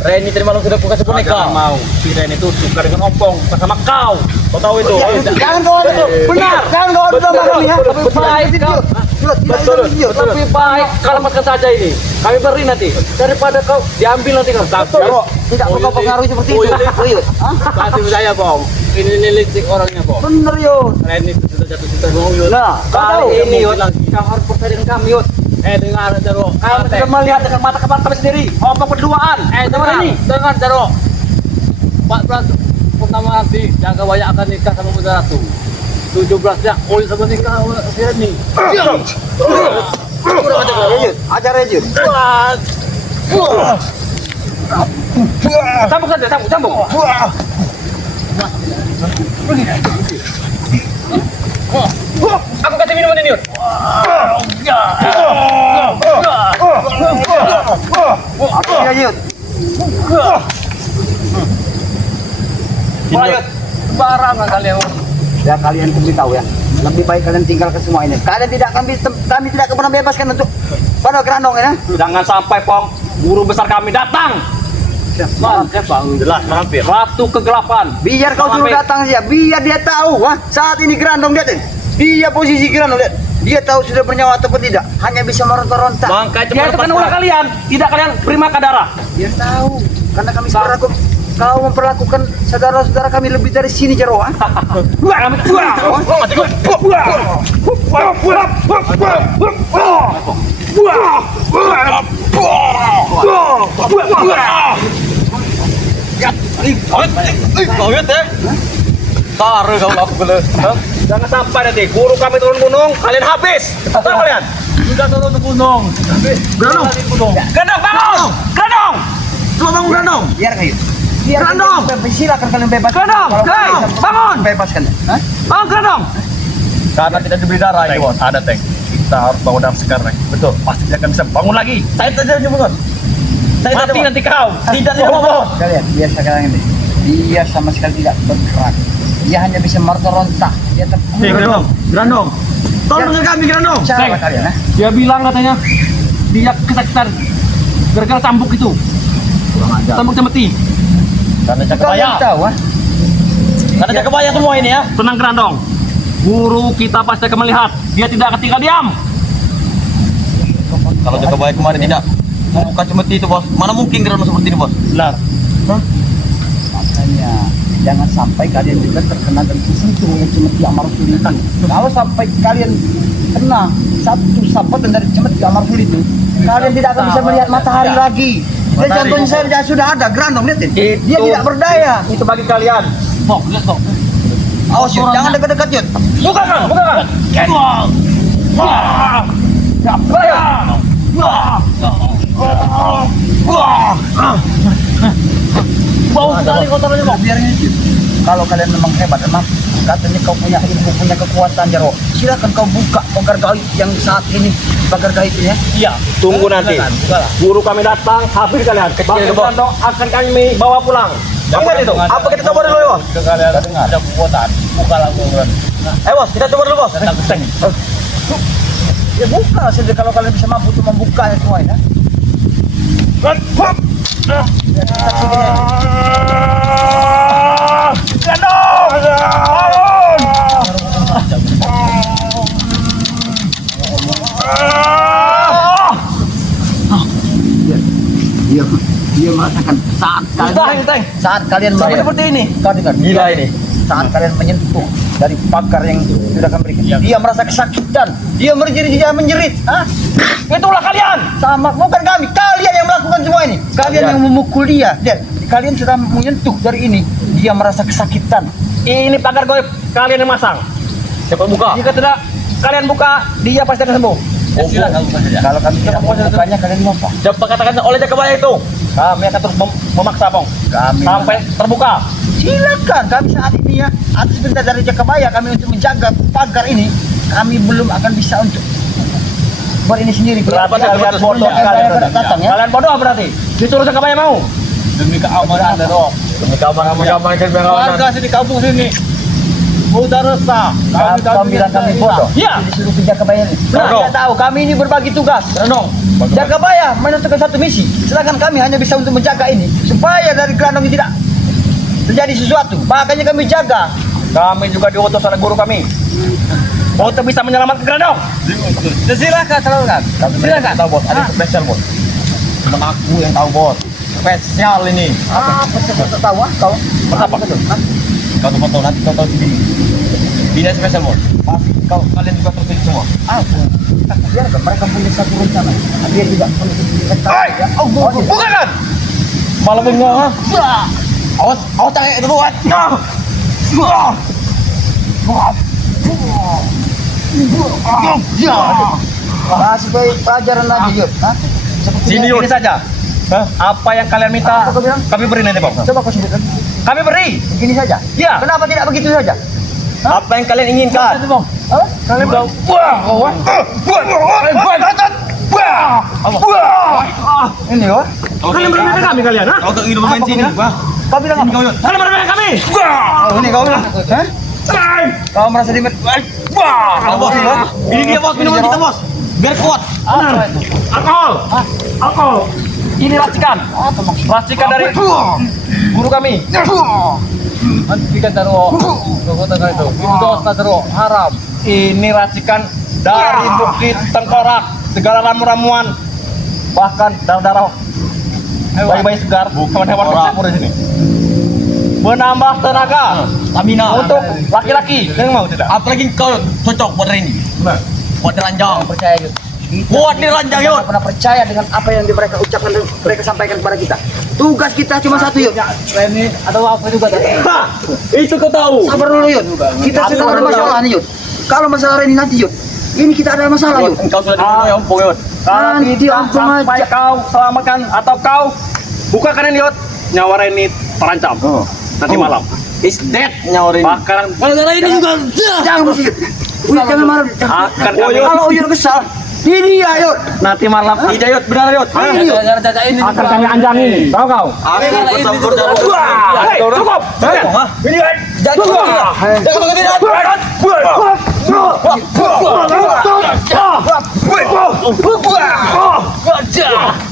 Reni tadi malam sudah aku kasih boneka. Jangan mau. Si Randy itu suka dengan ompong. Bukan sama kau. Kau tahu itu. Jangan kau ada tuh. Benar. Jangan kau ada sama kami ya. Lebih baik kau. Lebih baik kalau lepaskan saja ini. Kami beri nanti daripada kau diambil nanti kau. Jero, tidak mau kau pengaruhi seperti itu. Uyut. Pasti percaya, Bong. Ini licik orangnya, Bong. Bener Yud. Randy itu sudah jatuh cinta sama uyut. Nah, kau tahu. Kali ini Yud, kau harus percaya dengan kami Yud. Dengar Jaro. Kami sudah melihat dengan mata kepala kami sendiri. Ompong berduaan. Dengar ini. Dengar Jaro. 14 pertama nanti jaga waya akan nikah sama Muda Ratu. 17-nya Uli sama nikah sama si Randy. Kurang ajar kau Yud. Ajar Yud. Sambung saja, sambung. Aku kasih minuman ini Yud. Apa ya Yud? Wah Yud, barangan kalian. Ya kalian tahu ya. Lebih baik kalian tinggalkan semua ini. Kalian tidak kami tidak akan pernah bebaskan untuk pada Grandong ya. Jangan sampai Pong, guru besar kami datang. Mantap, Bang. Jelas, mampir. Ratu kegelapan. Biar kau suruh datang saja, biar dia tahu, wah saat ini Grandong lihat, dia posisi Grandong lihat, dia tahu sudah bernyawa ataupun tidak, hanya bisa meronta-ronta. Makanya dia itu kan ulah kalian, tidak kalian beri makan darah. Dia tahu, karena kami kau memperlakukan saudara-saudara kami lebih dari sini Jero. Kau Yud ya? Taruh kau aku boleh. Jangan sampai nanti guru kami turun gunung, kalian habis. Tahu kalian? Sudah turun ke gunung. Grandong, Grandong bangun! Grandong! coba bangun Grandong. Biar kayu. Biar Grandong. Silakan kalian bebaskan. Grandong, hei, bangun! Bebaskan. Hah? Bangun Grandong! Karena tidak diberi darah ini bos. Ada tank. Kita harus bangun darah sekarang. Betul. Pasti tidak akan bisa bangun lagi. Saya saja bangun. Saya Mati nanti kau. Tidak mau bos. Kalian, dia sekarang ini. Dia sama sekali tidak bergerak. Dia hanya bisa meronta-ronta. Dia terkurung. Grandong. Tolong dengan kami, Grandong. Cara kalian, ha? Dia bilang katanya dia kesakitan gara-gara cambuk itu. Cambuk mati. Karena jaga Kalian bayar. tahu, ha? Karena jaga bayar semua ini ya. Tenang Grandong. Guru kita pasti akan melihat. Dia tidak akan tinggal diam. Kalau jaga bayar kemarin tidak membuka cemeti itu bos. Mana mungkin Grandong seperti ini bos? Benar. Makanya jangan sampai kalian juga terkena dan tersentuh oleh cemeti amarul itu. Kalau sampai kalian kena satu sampatan dari cemeti amarul itu, kalian tidak akan bisa melihat matahari lagi. Dan contohnya saya sudah ada Grandong lihat ini. Dia tidak berdaya. Itu bagi kalian. Bok, lihat dong. Awas Yud, jangan dekat-dekat Yud. Buka kan. Bau sekali kotorannya bang. Biarin aja. Kalau kalian memang hebat, emang katanya kau punya ilmu, punya kekuatan Jaro. Silakan kau buka pagar gaib yang saat ini, pagar gaib ini ya. Iya. Tunggu nanti. Guru kami datang, habis kalian. Bang Irwanto akan kami bawa pulang. Ingat itu. Apa kita coba dulu ya, Bos? Kalian ada kekuatan. Buka langsung. Bos, kita coba dulu, Bos. Ya buka, saja kalau kalian bisa mampu untuk membuka ya semua ya. Dia merasakan saat kalian Sama seperti ini. Kau dengar, Gila ini. saat kalian menyentuh dari pagar yang sudah kami berikan, dia merasa kesakitan, dia menjerit. Hah? Itulah kalian. Sama, bukan kami, kalian yang melakukan semua ini, kalian yang memukul dia. Lihat, kalian sudah menyentuh dari ini, dia merasa kesakitan. Ini pagar goib kalian yang masang. Cepat buka. Jika tidak kalian buka, dia pasti akan sembuh. Kalau kami tidak mau membukanya, kalian lupa. Cepat katakan oleh Jakabaya itu. Kami akan terus memaksa, Bang. Kami Sampai terbuka. silakan, kami saat ini ya, atas perintah dari Jakabaya kami untuk menjaga pagar ini, kami belum akan bisa untuk buat ini sendiri. Berapa kalian bodoh kalian datang ya? Kalian bodoh berarti. Disuruh Jakabaya mau. Demi keamanan dong. Demi keamanan warga sini kampung sini. Udah resah. Kami bilang kami bodoh. Iya. Disuruh ke Jakabaya ini. Bodoh. Tidak tahu, kami ini berbagi tugas. Renong. Jakabaya menentukan satu misi, sedangkan kami hanya bisa untuk menjaga ini supaya dari Granong ini tidak terjadi sesuatu. Makanya kami jaga. Kami juga diutus oleh guru kami untuk bisa menyelamatkan Granong. Silakan, silakan. Silakan. Tahu bos, ada spesial bos. Cuma aku yang tahu bos. Spesial ini. Apa sih tahu ah kau? Apa? Kau tahu nanti kau tahu sendiri. Ini spesial bos. Pasti kalian juga terpilih semua. Biarkan mereka punya satu rencana. Dia juga punya Hei! Bukan kan? Malah bengong ha? Awas cari itu buat. Kasih pelajaran lagi Yud. Sini Yud. Ini saja. Apa yang kalian minta, Apa kau bilang? kami beri nanti bang. Coba kau sebutkan. Kami beri. Begini saja. Ya. Kenapa tidak begitu saja? Apa yang kalian inginkan? Hah? Kalian bilang, Ini wah. kalian bermain kami kalian, ha? Kau bilang apa? Kalian bermain kami. Oh, ini kau bilang. Hah? Kau merasa dimet. Ini dia bos, minuman kita bos. Biar kuat. Apa itu? Alkohol. Ini racikan. Racikan dari guru kami. Hentikan taruh. Kekuatan itu. Itu dosa taruh haram. Ini racikan dari bukit tengkorak, segala ramuan-ramuan, bahkan darah-darah bayi-bayi segar, hewan-hewan bercampur di sini. Menambah tenaga, stamina untuk laki-laki. Yang mau tidak? Apalagi kau cocok buat ini. Buat ranjang. Percaya Yud. Buat diranjang Kita Yud. tidak pernah percaya dengan apa yang mereka ucapkan dan mereka sampaikan kepada kita. Tugas kita cuma satu Yud. Ini atau apa juga tadi? Itu kau tahu. Sabar dulu Yud. Kita sedang ada masalah nih Yud. Kalau masalah ini nanti Yud, ini kita ada masalah Yud. Engkau sudah dibunuh ya Ompong Yud. Nanti ampun Sampai aja. kau selamatkan atau kau bukakan ini Yud, nyawa Reni terancam. Nanti malam. Is dead nyawa ini. Bahkan Ini juga jangan mesti. Uyut jangan marah. akan kami Kalau Uyut kesal, ini ya Yud. nanti malam. Iya Yud, benar Yud. Akan kami anjangin. Tahu kau? Aku bersambur dalam. Hei, cukup. Ini kan.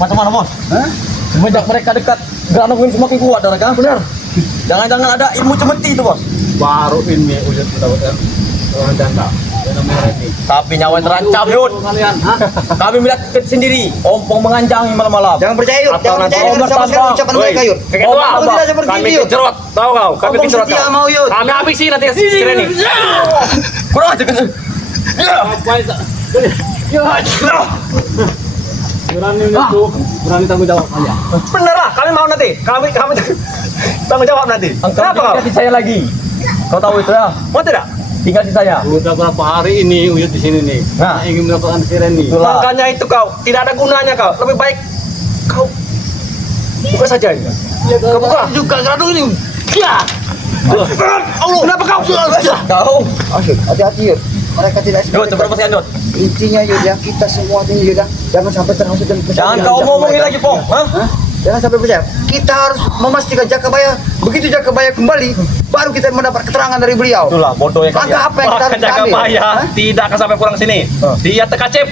Macam mana bos? Semenjak mereka dekat, Granong ini semakin kuat darah. Benar. Jangan-jangan ada ilmu cemeti itu bos. Baru ini udah kita buat orang janda. Tapi nyawa terancam Yud. Kalian, ha? Kami melihat sendiri, Ompong menganjangi malam-malam. Jangan percaya Yud. Jangan percaya dengan sama sekali ucapan mereka Yud. Aku tidak seperti Kami itu Yud. kejerot, tahu kau? Kami Ompong kejerot. setia kau. mau Yud. Kami habisi nanti keren ini. Kurang aja kan. Berani itu, berani tanggung jawab aja. Bener lah, kami mau nanti. Kami tanggung jawab nanti. Kenapa kau? Kasih saya lagi. Kau tahu itu ya? Mau tidak? Tinggal di saya. Udah berapa hari ini Uyut di sini nih. Nah. Ingin mendapatkan si Reni. Itulah. Makanya itu kau tidak ada gunanya kau. Lebih baik kau buka saja ini. Kau buka. Juga gaduh ini. Ya. Allah, kenapa kau? Kau. Asyik, hati-hati Yud. Mereka tidak Yud, coba lepaskan Yud. Intinya Yud ya, kita semua ini Yud ya. Jangan sampai terhasut dan Jangan kau ngomongin lagi, Pong. Hah? Hah? Jangan sampai percaya. Kita harus memastikan Jakabaya. Begitu Jakabaya kembali, baru kita mendapat keterangan dari beliau. Itulah bodoh yang Langkah apa yang kita Bahkan harus ambil? Jakabaya Hah? tidak akan sampai pulang sini. Dia terkacip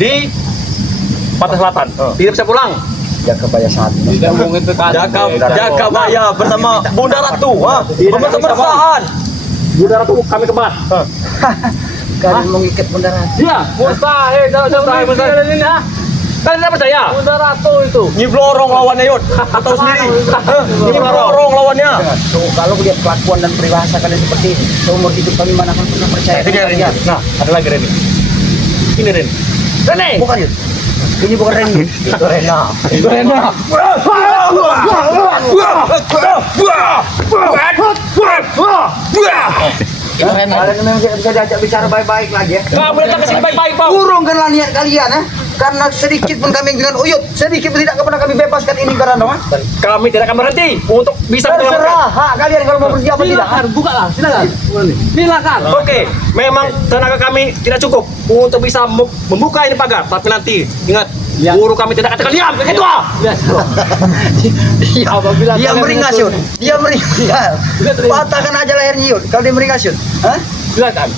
di Pantai Selatan. Tidak bisa pulang. Jakabaya saat ini. Tidak mungkin terkacau. Jakabaya bersama Bunda Ratu, bermesra-mesraan. Bunda Ratu kami kebat. Kalian mengikat Bunda Ratu. Iya, mustahil. Mustahil ini ah. Kalian tidak percaya? Bunda Ratu itu. Nyiblorong lawannya Yud. Kau tahu sendiri. Nyiblorong lawannya. Tuh, kalau lihat kelakuan dan peribahasa kalian seperti ini, seumur hidup kami mana akan pernah percaya. Itu dia Reni. kalian. Nah, ada lagi Reni. Ini Reni. Reni. Bukan Yud. Ini bukan Reni. Itu Rena. Itu Rena. Kalian memang bisa diajak bicara baik-baik lagi ya. Kamu datang ke sini baik-baik, Bang. Urungkanlah niat kalian ya. Karena sedikit pun kami dengan Uyut, sedikit pun tidak pernah kami bebaskan ini karena Kami tidak akan berhenti untuk bisa menyelamatkan. terserah hak kalian kalau mau berhenti apa tidak. Silakan, buka lah. Silakan. Silakan. Oke, memang tenaga kami tidak cukup untuk bisa membuka ini pagar. Tapi nanti ingat, guru kami tidak katakan diam. Itu ah. Apabila Dia kalian meringas menuntut- Yud. Dia meringas. Patahkan aja lehernya Yud. Kalau dia meringas Yud. Hah? Silakan.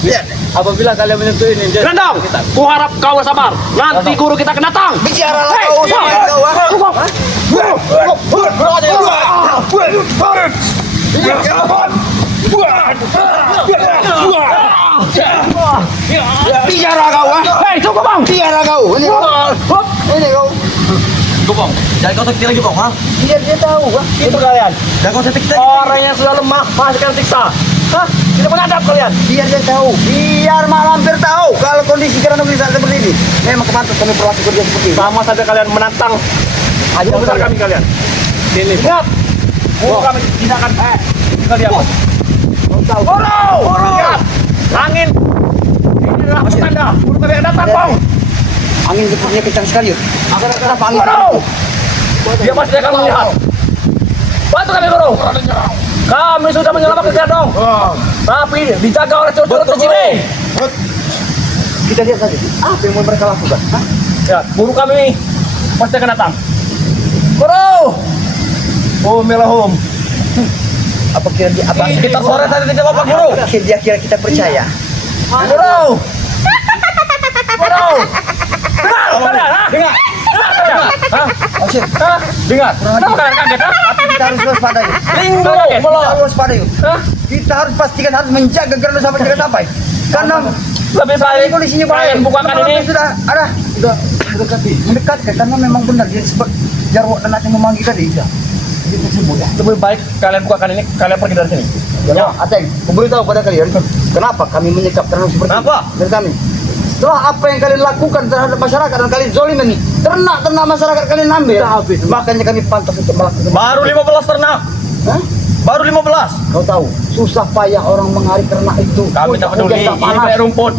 Lihat. Apabila kalian menyentuh ini, dia- Rendang, ku harap kau bersabar. Nanti guru kita akan datang. Bicaralah Hei, kau hei, sama kau. Hah? Bicara kau. Hei, cukup bang. Bicara kau. Ini kau. Ini kau. Bong, jangan kau sakit lagi, Bong. Ha? Biar dia tahu. Itu kalian. Jangan kau sakit lagi. Orang yang sudah lemah masih akan siksa. Hah? Tidak menghadap kalian. Biar dia tahu. Biar Mak Lampir tahu kalau kondisi Gerhana bisa seperti ini. Memang kepantas kami perlakukan dia seperti ini. Sama saja kalian menantang Ayo besar kami kalian. Sini. Ingat, guru kami tidak akan kalian. Guru! Ingat, angin. Ini adalah petanda. Guru kami akan datang, Bang. Angin sepertinya kencang sekali. Yud. Kenapa angin? Guru! Dia pasti akan melihat. Bantu kami, Guru. Kami sudah menyelamatkan dia dong. Tapi dijaga oleh curut-curut di sini. Kita lihat saja. Apa yang mau mereka lakukan? Hah? Ya, guru kami pasti akan datang. Guru! Melahum. Apa kira dia apa? Kita sore tadi tidak apa, Guru. Dia kira kita percaya. Guru! Guru! Dengar kalian, ha? Dengar! Dengar kalian! Hah? Asyik. Hah? Dengar! Kenapa kalian kaget, ha? Kita harus waspada Yud. Linggo! Kita harus waspada Yud. Hah? Kita harus pastikan harus menjaga Gerhana sampai jangan sampai. Karena Lebih baik ini kondisinya baik. kalian bukakan Mak ini. Lampir sudah ada. Sudah mendekatkan karena memang benar dia sebab Jarwo dan Ateng memanggil tadi. Dia tersebut ya. Lebih baik kalian bukakan ini, kalian pergi dari sini. Ya, Ateng, aku beritahu pada kalian kenapa kami menyekap ternak seperti Kenapa? ini dari kami. Setelah apa yang kalian lakukan terhadap masyarakat dan kalian zolim ini, ternak masyarakat kalian ambil, makanya kami pantas untuk melakukan. Baru 15 ternak. Hah? Baru 15. Kau tahu, susah payah orang mengarik ternak itu. Kami tak Hujan peduli. tak Ini panas. kayak rumput.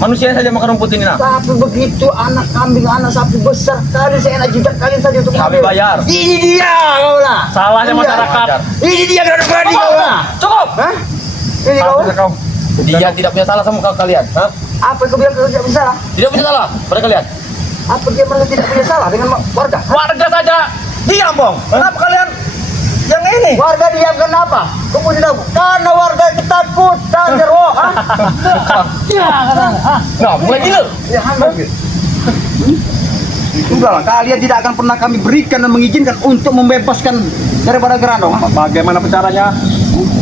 Manusia saja makan rumput ini, nak. Tapi begitu anak kambing, anak sapi besar sekali, saya enak jidat kalian saja untuk Kami ambil. bayar. Ini dia kau lah. Salahnya Iya. masyarakat. Ini dia berani kau lah. Cukup! Hah? Ini kau. Kau. Dia tidak punya salah sama kalian. Ha? Apa yang kau bilang kau tidak bersalah? Tidak punya salah pada kalian. Apa dia merasa tidak punya salah dengan warga? Warga saja. Diam, Bong. Kenapa kalian yang ini? Warga diam kenapa? Kau pun tidak. Karena warga ketakutan Jarwo. Hah? Nah, mulai gila. Ya, hampir. Sudahlah, kalian tidak akan pernah kami berikan dan mengizinkan untuk membebaskan daripada Gerhana. Bagaimana caranya?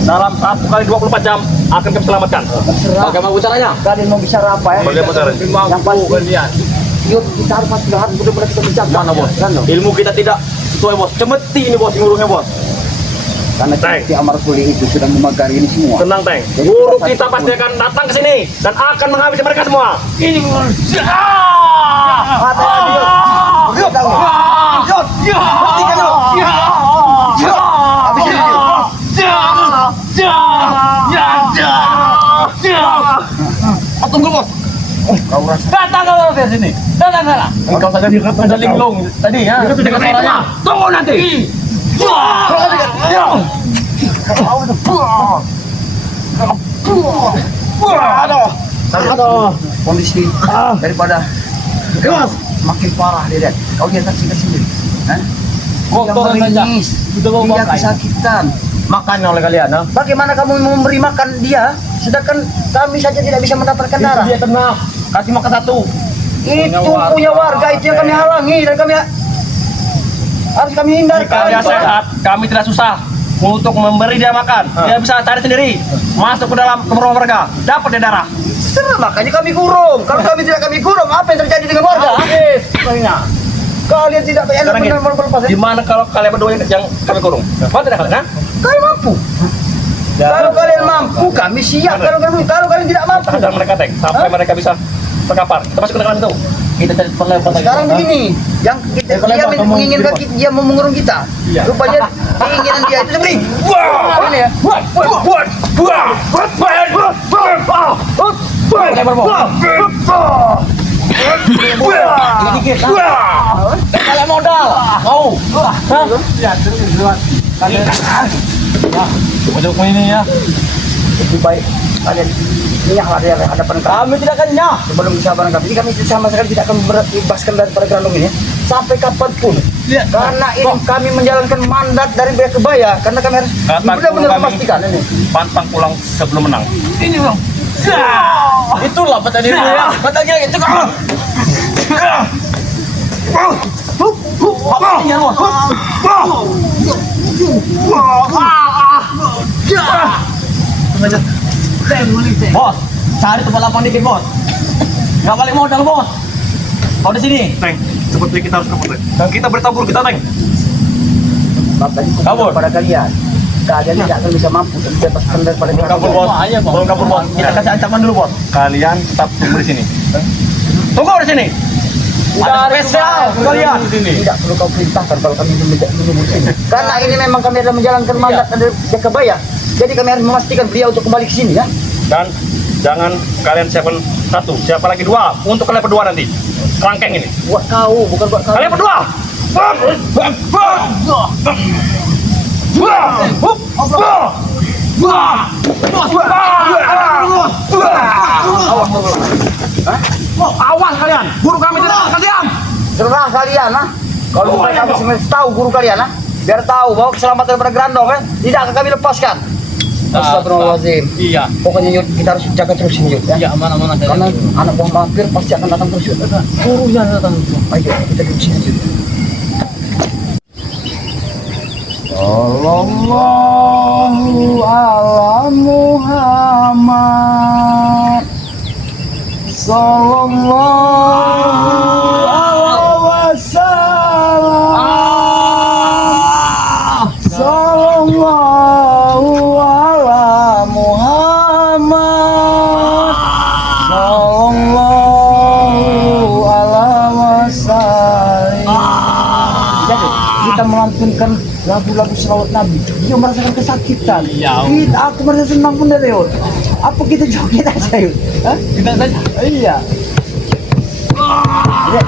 Dalam 1 kali 24 jam akan kami selamatkan. Bagaimana caranya? Kalian mau bicara apa ya? Bagaimana caranya? Yang pasti, kalian. yuk kita harus pasti harus benar-benar kita menjaga. Mana, Bos? Gerhana. Ilmu kita tidak sesuai, Bos. Cemeti ini, Bos, ngurungnya, Bos. Karena Teng. Ki Amar Kuli itu sudah memagari ini semua. Tenang, Teng. Guru kita pasti akan datang ke sini dan akan menghabisi mereka semua. Ini Hati-hati, Yud. Yud, tahu. Hentikan, Yud. Yud. Habisin, Yud. dari sini. Dah. Engkau saja ada linglung tadi ya. Dengar suaranya. Tunggu nanti. Aduh, kondisi daripada semakin parah dia. Kau lihat saksikan sendiri. Dia menangis, dia kesakitan. Makan oleh kalian, ha? Bagaimana kamu memberi makan dia, sedangkan kami saja tidak bisa mendapatkan darah? Dia kena kasih makan satu. Itu punya warga, itu yang kami halangi dan kami harus kami hindarkan. Jika dia sehat, kami tidak susah untuk memberi dia makan. Dia bisa cari sendiri, masuk ke dalam ke rumah warga, dapat dia darah. Serah, makanya kami kurung. Kalau kami tidak kami kurung, apa yang terjadi dengan warga? Kalian tidak enak Sekarang benar melepas. Gimana kalau kalian berdua yang kami kurung? Mau tidak kalian? Kalian mampu. Kalau kalian mampu, kami siap. Kalau kalian tidak mampu, Tahan mereka Teng, sampai mereka bisa terkapar. Kita masuk ke dalam itu. Kita cari penlepas lagi. sekarang begini, yang dia menginginkan dia mau mengurung kita. Rupanya keinginan dia itu seperti wah, ini ya. Kalian modal. Mau? Untuk ini ya. Lebih baik kalian nyahlah di hadapan kami. Kami tidak akan nyah. Sebelum disabarkan kami, kami sama sekali tidak akan bebaskan daripada Grandong ini sampai kapanpun. Karena ini kami menjalankan mandat dari pihak kebaya, karena kami harus benar-benar memastikan ini. Pantang pulang sebelum menang. Ini bang. Itulah patah diri ya. Patah gila itu kan. Bos, cari tempat lapang dikit bos. Nggak balik modal bos. Kau di sini. Teng, seperti kita harus kabur. Dan kita beritahu guru kita Teng. Bapak tadi Kabur. kepada kalian. Kalian tidak akan bisa mampu untuk bebaskan daripada Belum kabur bos. Belum kabur bos. Kita kasih ancaman dulu bos. Kalian tetap tunggu di sini. Tunggu di sini. Ada spesial kalian di sini. Tidak perlu kau perintahkan kalau kami menunggu di sini. Karena ini memang kami adalah menjalankan mandat dari pihak kebaya. Jadi kami harus memastikan beliau untuk kembali ke sini ya. Dan jangan kalian siapkan satu, siapa lagi dua untuk kalian berdua nanti. Kerangkeng ini. Buat kau, bukan buat kami. Kalian berdua. Awas kalian, guru kami tidak akan diam. Serah kalian ah. Kalau bukan kami sebenarnya tahu guru kalian ah. Biar tahu bahwa keselamatan daripada Grandong tidak akan kami lepaskan. Astagfirullahaladzim. Iya. Pokoknya Yud, kita harus jaga terus ini Yud ya. Iya aman-aman aja. Karena anak buah vampir pasti akan datang terus Yud. Gurunya datang. Ayo kita duduk sini Yud. Sallallahu ala Muhammad. Sallallahu alaihi wasallam. Sallallahu ala Muhammad. Sallallahu ala wasallam. Jadi kita melantunkan lagu-lagu selawat Nabi. Dia merasakan kesakitan. Iya. Aku merasa senang bener Yud. Apa kita joget aja Yud? Hah? Kita saja. Iya. Ya,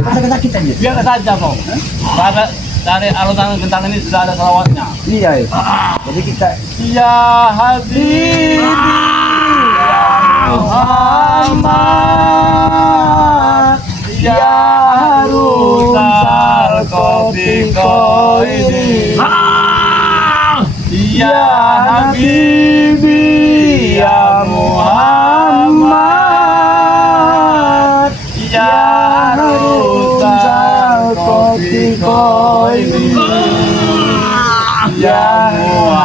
masa kesakitan Yud? Biar saja kau. Karena dari alunan gentang ini sudah ada salawatnya. Iya Yud. Jadi kita Ya Habibi Ya Muhammad Ya Rusal Kotiko ini Ya Habibi Ya Muhammad Ya Rusal Kotiko ini Ya Muhammad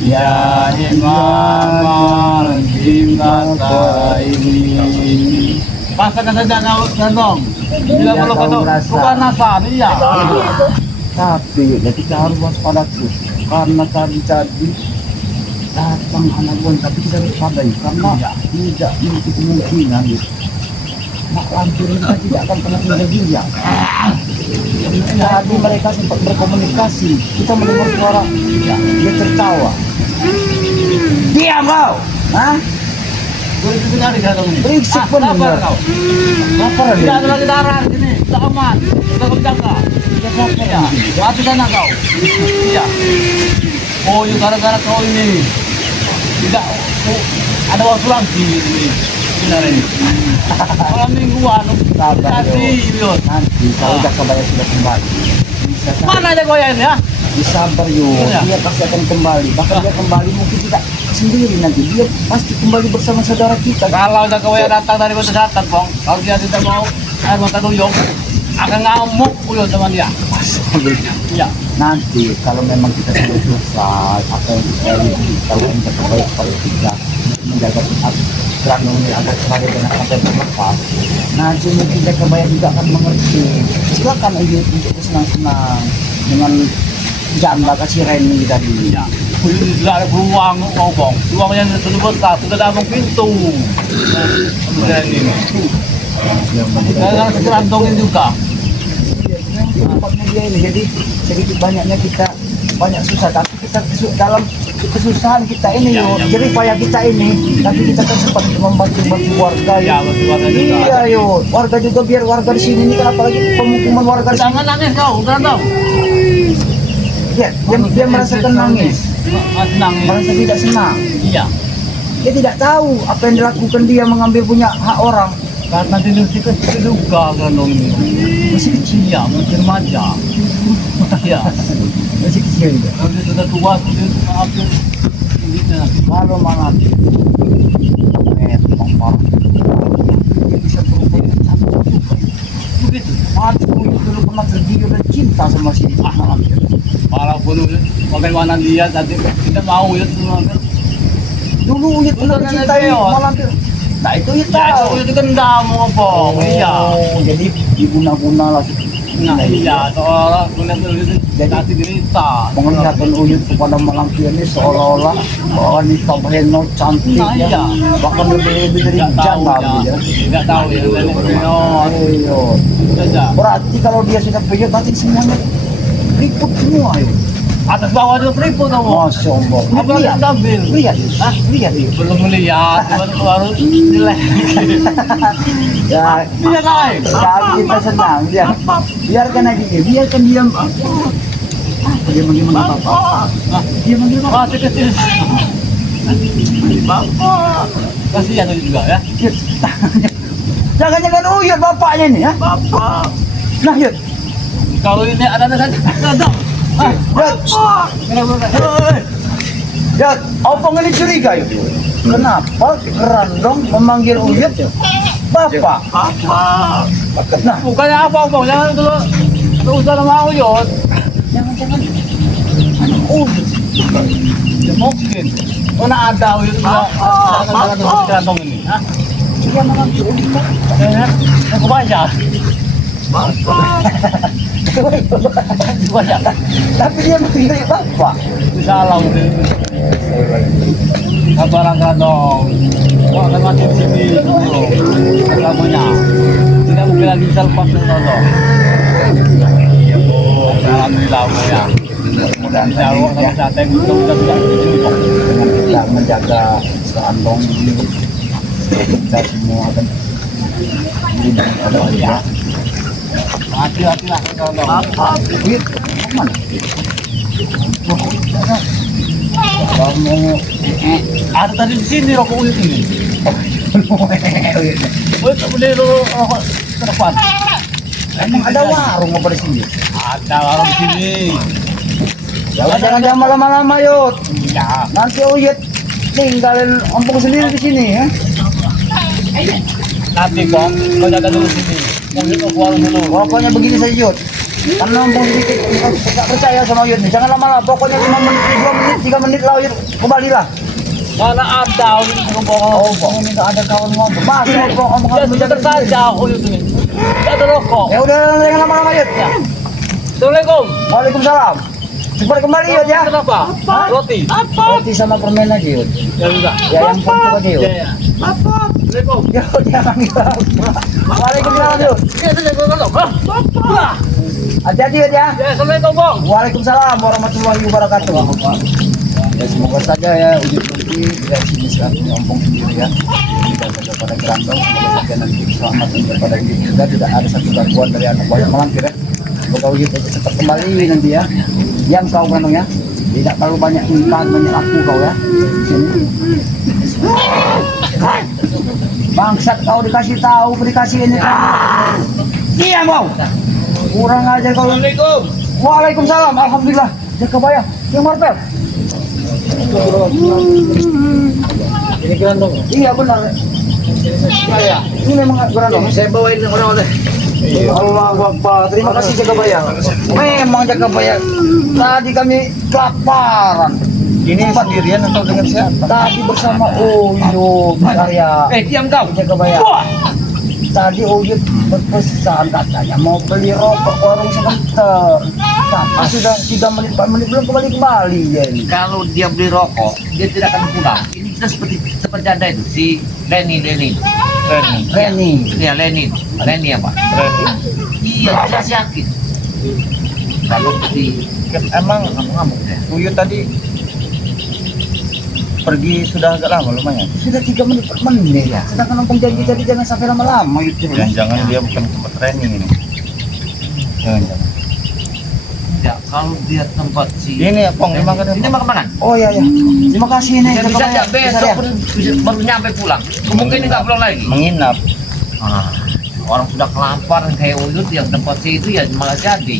Ya Imam Al-Jimata ini pasakan saja kau Grandong tidak perlu kau bukan nasan iya tapi Yud, kita harus waspada terus karena tadi datang anak buah tapi kita harus sabar Yud. Karena tidak menutup kemungkinan Yud. Mak lampir kita tidak akan pernah tinggal diam. Tadi mereka sempat berkomunikasi. Kita mendengar suara dia tertawa. Diam kau! Hah? Begitu hari kata ini. Berisik bener. Lapar kau. Lapar Tidak ada. ada lagi darah sini. Tidak aman. Kita kau jaga. Ya. Hati sana kau. Iya. Oh, ini gara-gara kau ini. Tidak. Ada waktu lagi ini. Benar ini. Malam mingguan. Sabar, Hati, Yud. Nanti kalau udah kebayang sudah kembali. Bisa Mana aja goyang ya? disabar yo, Iya. dia pasti akan kembali. Bahkan dia kembali mungkin tidak sendiri nanti. Dia pasti kembali bersama saudara kita. Kalau udah kau datang dari kota selatan, Bang. Kalau dia tidak mau air mata duyung, akan ngamuk uyun sama dia. Iya. Nanti kalau memang kita sudah selesai apa yang kita lihat, kalau yang terbaik pada kita menjaga terang ini agar selalu dengan apa yang terlepas. Nanti mungkin dia kebayang juga akan mengerti. Silakan aja untuk senang-senang dengan janda kasih Reni tadi. Ya. Uyun sudah ada peluang, oh Bang. Peluangnya sudah besar, sudah ada pintu. Kemudian ini. Jangan sekerantongin juga. Tempatnya dia ini, jadi sedikit banyaknya kita banyak susah, tapi kita dalam kesusahan kita ini Ya, yo, ya. jadi payah kita ini, tapi kita kan sempat membantu warga Ya, bantu warga juga. Iya yo, warga juga biar warga di sini ini kan apalagi pemukiman warga di sini, Jangan nangis kau, berantem. dia merasakan nangis, Nangis. merasa tidak senang, Iya. dia tidak tahu apa yang dilakukan dia mengambil punya hak orang, Karena tidur kecil juga kan dong ini. masih kecil, Iya, masih remaja. Iya. masih kecil dia. Kalau dia sudah tua, dia hampir ini. Kalau malam kompor dia bisa berubah cantik juga. Begitu. Mati dulu pernah tergiur dan cinta sama si malam. Walaupun bagaimana dia tadi kita mau ya semua. Dulu Uyut pernah Udah dicintai ada dia. malam itu. Nah itu Uyut Ya tahu. itu kan kamu apa? Iya. Jadi diguna-guna lah. Nah iya, seolah kulit itu jadi cerita. Penglihatan Uyut kepada Malampion ini seolah-olah wanita Breno cantik Nah, ya. iya. Bahkan lebih dari Nggak tahu janda ya. ya. Nggak tahu ya. Dari Leon Ayo. saja. Berarti kalau dia sudah pergi berarti semuanya ribut semua ya. Atas bawah itu peripu kamu. Masya Allah. Apa yang ambil? Lihat, ah, lihat ya. Belum melihat, baru nilai. Ya, Iya kan? tapi kita senang. Biarkan aja dia, biarkan dia. Dia manggil bapak. Dia manggil bapak. Masih kecil. Bapak. Kasihan itu juga ya. Yud. Jangan-jangan Uyut bapaknya ini ya. Bapak. Nah Yud. Kalau ini ada saja. Ada. Yud. Yud. Opong ini curiga Yud. Kenapa Kerandong memanggil Uyut bapak? Bapak. Nah, Bukannya apa-apa, jangan dulu. Tidak usah nama Uyut. jangan-jangan anak Uyut. Ya mungkin. Mana ada Uyut juga. Jangan di kantong ini. Hah? Dia memanggil Uyut bapak. Ya, aku baca. Baca. Tapi dia manggil bapak. Itu salah mungkin. Kabaran dong. Kok akan mati di sini dulu. Agamanya. Tidak mungkin lagi bisa lepas dari Toto. Iya Bu. Alhamdulillah Bu ya. Mudah-mudahan Insya Allah sama sateng kita bisa di sini kok. dengan kita menjaga Kerandong ini kita semua akan hidup pada dia. Hati-hati lah kalau Uyut, mana? Kamu ada tadi di sini rokok Uyut ini. Uyut beli dulu rokok ke depan. emang ada warung apa di sini? Ada warung di sini. Jangan lama-lama Yud. Ya. Nanti Uyut tinggalin ompong sendiri di sini ya. Nanti kong, kau jaga dulu sini. Uyut ke warung dulu. Pokoknya begini saja Yud. Karena ompong sedikit nggak percaya sama Uyut nih. Jangan lama-lama. Pokoknya 5 menit, 2 menit, 3 menit lah Uyut kembalilah. Mana ada Uyut ke bohong. Ompong ini nggak ada kawan ngomong. Masih ompong Ya harus sudah menjaga diri. saja Uyut ini. Tidak ada rokok. Ya udah jangan lama-lama Yud. Assalamualaikum. Waalaikumsalam. Cepat kembali Yud ya. Kenapa? Roti. Roti sama permen aja Yud. Ya sudah. Ya yang penting aja Yud. Ya ya. Assalamualaikum. Yud jangan gitu. Waalaikumsalam Yud. Ya sudah Bapak. Hati-hati Yud ya. Ya Assalamualaikum Bang. Waalaikumsalam warahmatullahi wabarakatuh. Ya semoga saja ya Uyut nanti dari sini selalu ompong sendiri ya. Tidak ada pada Grandong, semoga saja nanti keselamatan daripada Uyut juga tidak ada satu gangguan dari anak buah yang melampir ya. Semoga Uyut cepat kembali nanti ya. Diam kau Grandong ya. Tidak terlalu banyak tingkat, banyak laku kau ya. Sini. Bangsat kau dikasih tahu, dikasih ini. Diam kau. Kurang ajar kau. Assalamualaikum. Waalaikumsalam. Alhamdulillah. Jaga bayang. Yang marpel. Ini Grandong. Iya benar. Iya. Ini memang Grandong. Saya bawain orang-orang. Allah Akbar. Terima kasih Jaga Bayang. Memang Jaga Bayang. Tadi kami kelaparan. Ini sendirian atau dengan siapa? Tadi bersama Uyut Karya. Diam kau. Jaga Bayang. Tadi Uyut berpesan katanya mau beli rokok warung sebentar. Tapi sudah 3 menit 4 menit belum kembali ya ini. Kalau dia beli rokok, dia tidak akan pulang. Ini kita seperti ada itu si Lenny. Reni. Ya Lenny apa? Iya, saya yakin. Kalau di Emang ngamuk ya. Uyut tadi pergi sudah agak lama lumayan. Sudah 3 menit 4 menit ya. Sedangkan ompong janji tadi jangan sampai lama-lama itu. Jangan-jangan dia bukan tempat training ini. Jangan-jangan. Ya, kalau dia tempat si Ini ya, Pong, dimakan ini makan mana? Oh iya ya. Terima kasih nih. Bisa Jaga aja Bayang. besok ya? pun baru nyampe pulang. Kemungkinan nggak pulang lagi. Menginap. Orang sudah kelaparan kayak Uyut yang tempat si itu ya malah jadi.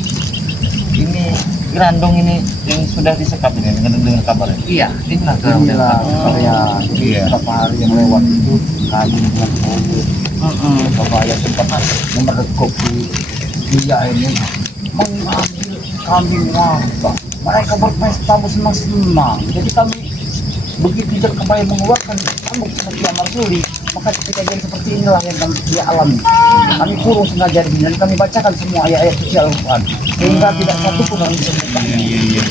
Ini Grandong ini yang sudah disekap ini dengan kabarnya. Iya, inilah Inilah karya Iya. beberapa hari yang lewat itu kayu dengan Uyut. Bayang sempat memergok dia ini mengambil kambing warga. Mereka berpesta bersenang-senang. Jadi kami begitu Jaga Bayang mengeluarkan kambing seperti Amar Suli, maka kejadian seperti inilah yang kami dia alami. Kami kurung sengaja di sini dan kami bacakan semua ayat-ayat suci Al-Quran sehingga tidak satu pun yang bisa buka. Iya.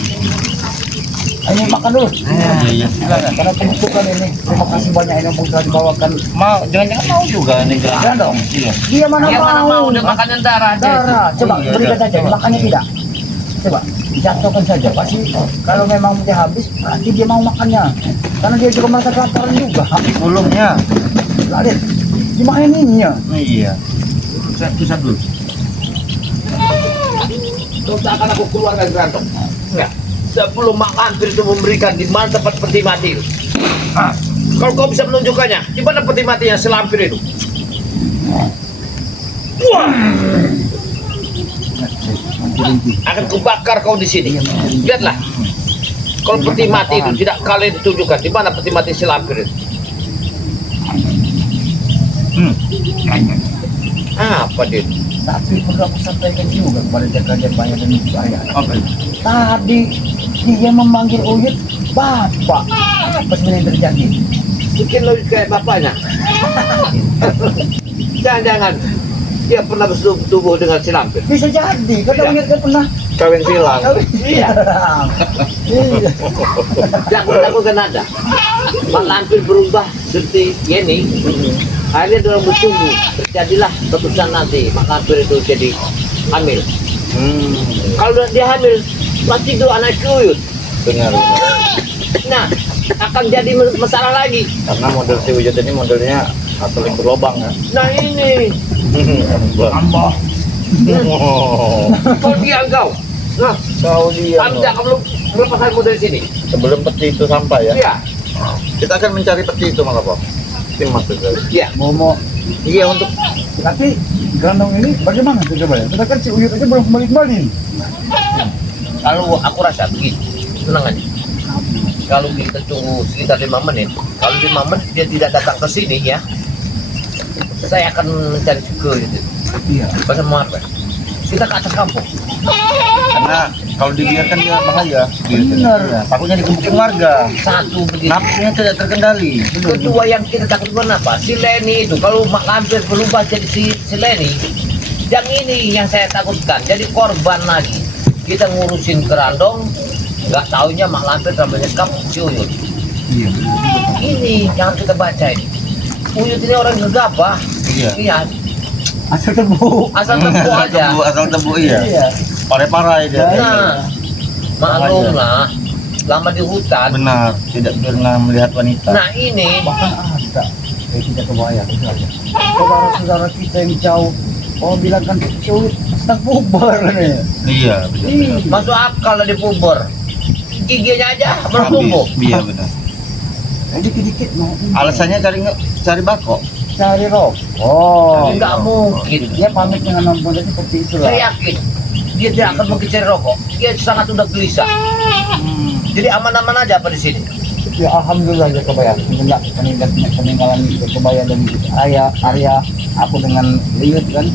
Ini makan dulu. Iya, silakan. Karena pembukaan ini terima kasih banyak yang telah dibawakan. Mau jangan-jangan mau juga nih Grandong. Grandong. Iya. Dia mana Dia mana mau mau? udah makanan darah aja. Darah. Coba Oh, iya, berikan darah. saja. Makannya tidak. Coba jatuhkan saja. Pasti kalau memang dia habis, berarti dia mau makannya. Karena dia juga merasa kelaparan juga. Gulungnya. Lihat, dimakaninnya. Iya. Susah dulu. Kau tak akan aku keluar dari Grandong. Enggak. Sebelum Mak Lampir itu memberikan di mana tempat peti mati itu. Kalau kau bisa menunjukkannya, di mana peti matinya si Lampir itu? Wah, akan kubakar kau di sini. Lihatlah. Kalau peti mati itu tidak kalian ditunjukkan, di mana peti mati si Lampir itu? Apa dia? Tapi perlu aku sampaikan juga kepada Jaga Bayang dan Bayang. Oke. Tadi dia memanggil Uyut Bapak. Apa sebenarnya yang terjadi? Mungkin lo kayak bapaknya. Jangan-jangan dia pernah bersetubuh dengan si Lampir. Bisa jadi, kata Iya. Uyut kan pernah. Kawin silang. Iya. Iya. Jago-jago kan ada. Mak Lampir berubah seperti Yeni. Akhirnya dalam bertumbuh terjadilah keputusan nanti Mak Lampir itu jadi hamil. Kalau dia hamil pasti itu anak Uyut. Benar. Nah akan jadi masalah lagi. Karena model si Uyut ini modelnya atau yang berlobang ya. Nah ini Tambah. kau dia engkau. Nah Kau dia. Anda belum melepaskan model sini. Sebelum peti itu sampai ya. Iya. Kita akan mencari peti itu malah Pak. Tim maksudnya. Iya. Momo. Iya untuk Tapi Grandong ini bagaimana Jaga Bayang? Kita kan si Uyut aja belum kembali. Kalau aku rasa begini, tenang aja. Kalau kita tunggu sekitar 5 menit, kalau 5 menit dia tidak datang ke sini ya, saya akan mencari ke itu. Iya. Bersama apa? Kita ke atas kampung. karena kalau dibiarkan dia bahaya. Benar. Iya. Takutnya digebukin warga. Satu begini. Nafsunya tidak terkendali. Kedua yang kita takut kenapa? Si Lenny itu kalau Mak Lampir berubah jadi si Lenny, yang ini yang saya takutkan. Jadi korban lagi. Kita ngurusin Grandong, nggak taunya Mak Lampir telah menyekap si Uyut. Iya. Ini yang harus kita baca ini. Uyut ini orang gegabah. Iya. Iya. Asal tebu. Asal tebu aja. Asal tebu iya. Iya. Pare-parai dia. Nah, maklum lah. selama di hutan. Benar, tidak pernah melihat wanita. Nah ini Bahkan ada kayak kita kebayang misalnya. Saudara-saudara kita yang jauh, oh bilang kan sulit, sedang bubar nih. Iya, benar. masuk akal lah di Puber. Giginya aja bertumbuh. Iya, benar. Dikit-dikit mau Alasannya cari bako. cari rokok. Enggak mungkin. Dia pamit dengan nomornya seperti itu lah. Saya yakin dia tidak akan mungkin cari rokok. Dia sangat udah gelisah. Jadi aman-aman aja apa di sini. Ya alhamdulillah ya kebayang. Enggak peninggalan kebayang dan Arya aku dengan Liut kan.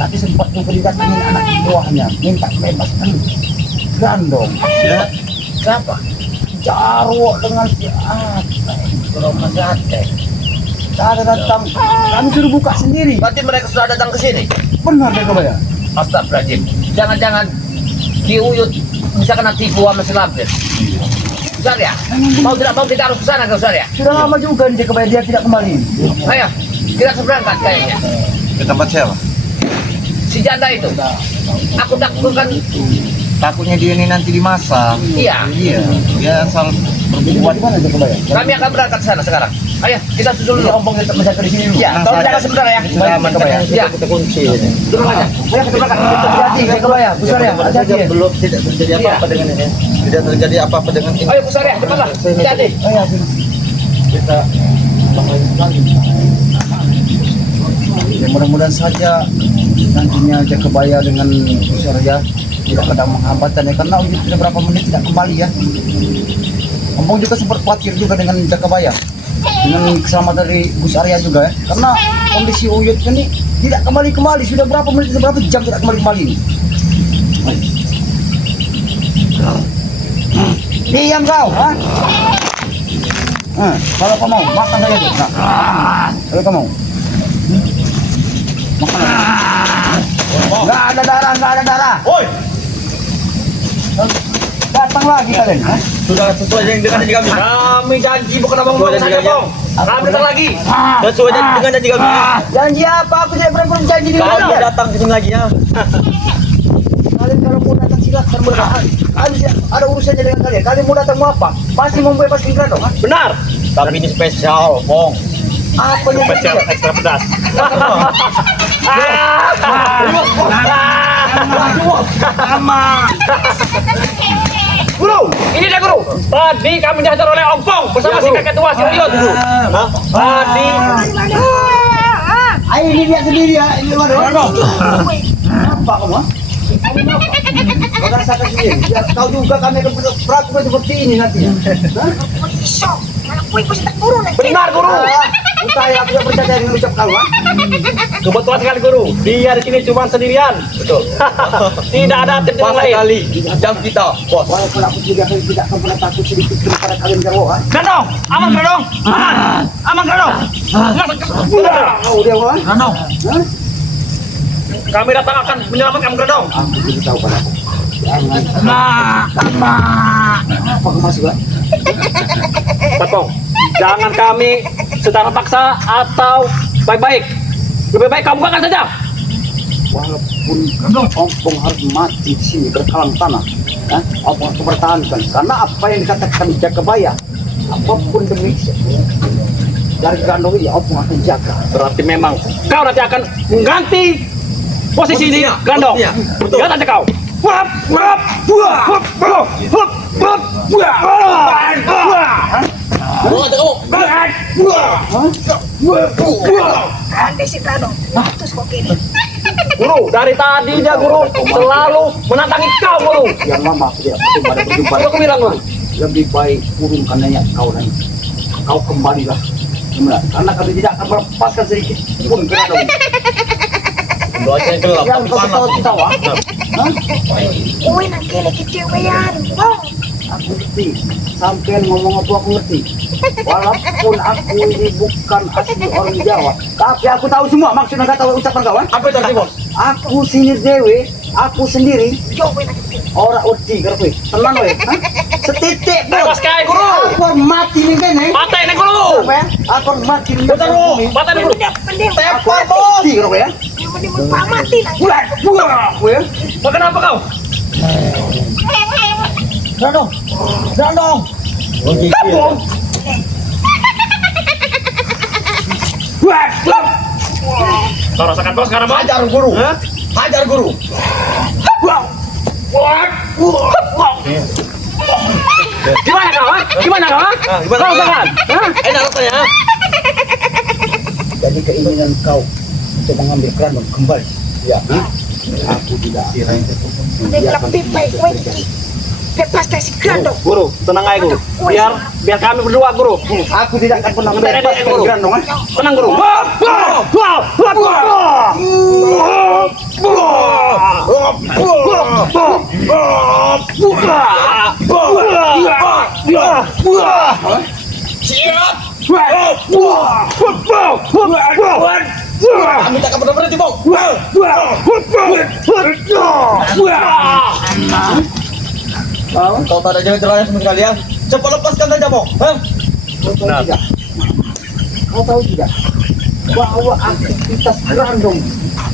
Tapi sempat juga didatangin anak buahnya minta bebas kan. Gandong. Ya, Siapa? Jarwo dengan si Kurang Sate. ada datang. Kami suruh buka sendiri. Berarti mereka sudah datang ke sini. Benar ya kebayang. Astagfirullahaladzim. Jangan-jangan Ki Uyut bisa kena tipu sama si Lampir. Besar ya? Mau tidak mau kita harus ke sana, Besar ya? Sudah lama juga dia kebayang dia tidak kembali. Ayo, kita harus berangkat kayaknya. ke tempat siapa? Si janda itu. Aku takutkan. Takutnya dia ini nanti dimasak. Iya. Iya, dia asal Jadi berbuat. gimana dia kebayang? Kami akan berangkat ke sana sekarang. Ayo, kita susul dulu. Ompong kita menjaga di sini dulu. Ya, tolong jaga sebentar ya. Baik, kebayang. Ya, Kita kunci. turun aja. Ayo kita berangkat. Hati-hati, saya kebayang. Besar ya, hati-hati ya. Belum tidak terjadi apa-apa dengan ini. Tidak terjadi apa-apa dengan ini. Ayo Besar ya, cepatlah. Hati-hati. Oh ya, sini. Kita Ya, mudah-mudahan saja nantinya Jakabaya dengan Gus Arya tidak ada hambatan ya, karena Uyut sudah berapa menit tidak kembali ya. Ompong juga sempat khawatir juga dengan Jakabaya, dengan keselamatan dari Gus Arya juga ya, karena kondisi Uyut ini tidak kembali sudah berapa menit, berapa jam tidak kembali ini. Diam kau, ha? Kalau kau mau makan saja tuh. Nah, kalau kau mau. Makan. Nggak ada darah. Woi, Datang lagi kalian. Ha? sudah sesuai dengan janji kami. Kami janji bukan abang-abang saja, Bang. Kami datang lagi. Sesuai dengan janji kami. Janji apa? Aku tidak pernah berjanji di Kami mana. datang ke sini lagi ya. Kalian kalau mau datang silakan berdoa. Kalian ada urusannya dengan kalian. Kalian mau datang mau apa? Pasti mau bebaskan Grandong. Ha? Benar. Tapi ini spesial, Pong. Apa yang Spesial ekstra pedas. Guru, ini dia guru. Tadi kami dihajar oleh Ompong bersama si kakek tua si Uyut. Tadi Ayo ini lihat sendiri ya. Ini mana? Apa kamu? Ha? Kau rasakan sendiri. Biar kau juga kami akan berlaku seperti ini nanti. benar guru. Saya tidak percaya dengan ucap kau. Ha? Kebetulan sekali guru. Dia di sini cuma sendirian. Betul. Tidak ada tim yang lain. Jam kita, bos. Walaupun aku juga tidak akan pernah takut sedikit kepada kalian Jarwo. Ha? Gandong, aman Gandong. Aman Gandong. Oh, dia wah. Gandong. Hah? Kami datang akan menyelamatkan Gandong. Aku beritahu padaku. Jangan. Apa kau masuk? Ha? Patong, jangan kami secara paksa atau baik-baik. Lebih baik kamu bukakan saja. Walaupun Ompong harus mati di sini berkalang tanah, Ompong harus mempertahankan. Karena apa yang dikatakan Jakabaya, apapun demi dari Grandong ini Ompong akan jaga. Berarti memang kau nanti akan mengganti posisi di Grandong. Betul. Lihat aja kau. Wap, wap, wap, wap, wap, wap, wap, Guru, dari tadinya guru selalu menantangi kau guru. Yang lama aku tidak pada berjumpa. Aku bilang guru. Lebih baik kurungkan nanya kau nanti. Kau kembalilah. Gimana? Karena kami tidak akan melepaskan sedikit pun Grandong. Doanya gelap, Yang tapi kau panas. ketawa, Uy, nagkilig kita yan. Bong! aku ngerti. Sampai ngomong apa aku ngerti. Walaupun aku ini bukan asli orang Jawa, tapi aku tahu semua maksud dan kata ucapan kawan. Apa itu arti, bos? Aku sini dewe, aku sendiri Yo, uy, nagkilig. orang uti kerpe. Tenang we. Ha? Setitik Bebas kaya guru. Aku mati nih kene. Patai nih guru. Apa ya? Aku mati nih. Betul guru. Patai nih guru. Pendem. Aku mati kerpe ya. Yung mali mo pamati lang. Buah, we. Kenapa kau? Gerak dong. Oh, gigil. Kau rasakan bos sekarang bos. Hajar guru. Hajar guru. Gimana kau? Ha? Gimana kau? Ha? Gimana? Kau rasakan? Ha? Enak rasanya. Jadi keinginan kau untuk mengambil kerandong kembali. Ya. Aku tidak. Dia lebih baik lagi. Bebas dari si Grandong. Guru, tenang aja guru. Biar kami berdua guru. Aku tidak akan pernah melepaskan Guru. kerandong. Tenang guru. Kami tak akan pernah berhenti, Bang. Kau tak ada jalan cerahnya sama sekali ya. Cepat lepaskan saja, Bang. Hah? Kau tahu tidak? Kau tahu tidak? Bahwa aktivitas kerandong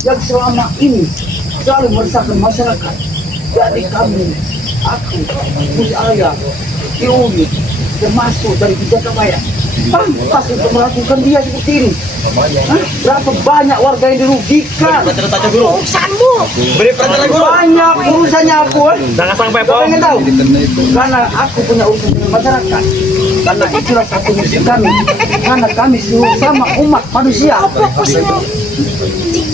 yang selama ini selalu meresahkan masyarakat. Jadi kami, aku, Gus Ayah, Kiuni, termasuk dari Jagabaya, pantas untuk melakukan dia seperti ini. Hah? Berapa banyak warga yang dirugikan? Pelajaran saja, Guru. Urusanmu. Beri pelajaran, Guru. Banyak urusannya aku. Jangan sampai Kau bos. pengen tahu? Karena aku punya urusan dengan masyarakat. Karena itulah satu misi kami. Karena kami sama umat manusia. Fokusmu.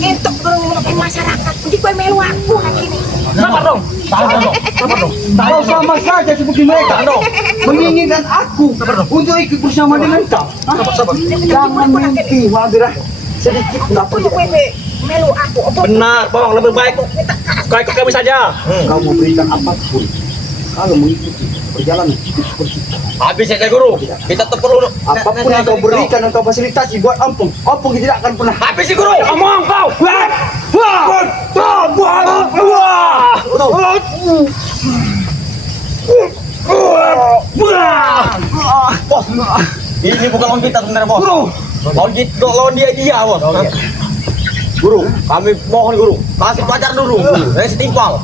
Untuk berumur masyarakat. Jadi gue melu aku lagi nih. Sabar dong. Sabar dong. Sabar dong. Kau sama saja seperti mereka. Menginginkan aku untuk ikut bersama dengan kau. Hah? Jangan mimpi, Wadira. Sedikit pun apa Untuk gue melu aku. Benar, bang. Lebih baik kau ikut kami saja. kau mau berikan apapun. Kalau mengikuti perjalanan hidup seperti itu. Habis saja, Guru. Kita tak perlu. Apapun yang kau berikan dan kau fasilitasi buat Ampung tidak akan pernah Habis sih, Guru. Ngomong kau. Bos, ini bukan lawan kita sebenarnya, Bos. Lawan dia, Bos. Guru, kami mohon, Guru. Kasih pelajaran dulu. Setimpal.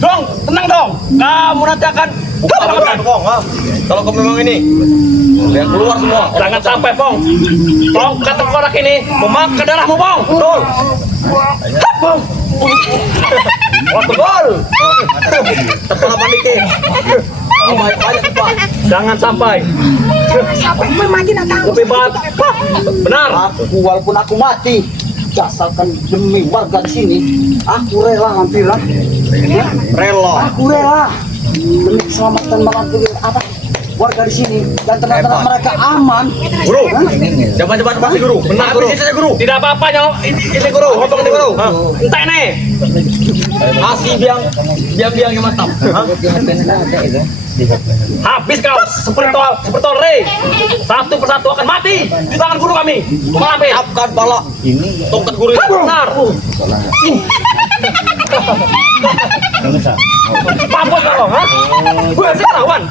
Dong, tenang dong. Kamu nanti akan Bukan, Bong. Kalau kau memang ini, yang keluar semua. jangan sampai bong. Bong, kata orang ini memakan darahmu bong. Betul. Bong. Oh, betul. Kepala panikin. Oh, banyak, Pak. Jangan sampai. Jangan sampai gue mati datang. Lebih baik. Benar. aku walaupun aku mati asalkan demi warga di sini aku rela hampir lah. Rela. Aku rela demi keselamatan warga di sini dan ternyata mereka aman. Guru, jangan cepat-cepat sih, Guru. Benar, Guru. Habis saja, Guru. Tidak apa-apa nyong. Ini Guru, ngomong ini Guru. Entah nih. Kasih biang yang mantap. Habis kau seperti tol Rey. Satu persatu akan mati di tangan guru kami. Mengambil. Maafkan pala. Tongkat guru itu. Benar. Mampus kau, ha? Gue sih lawan.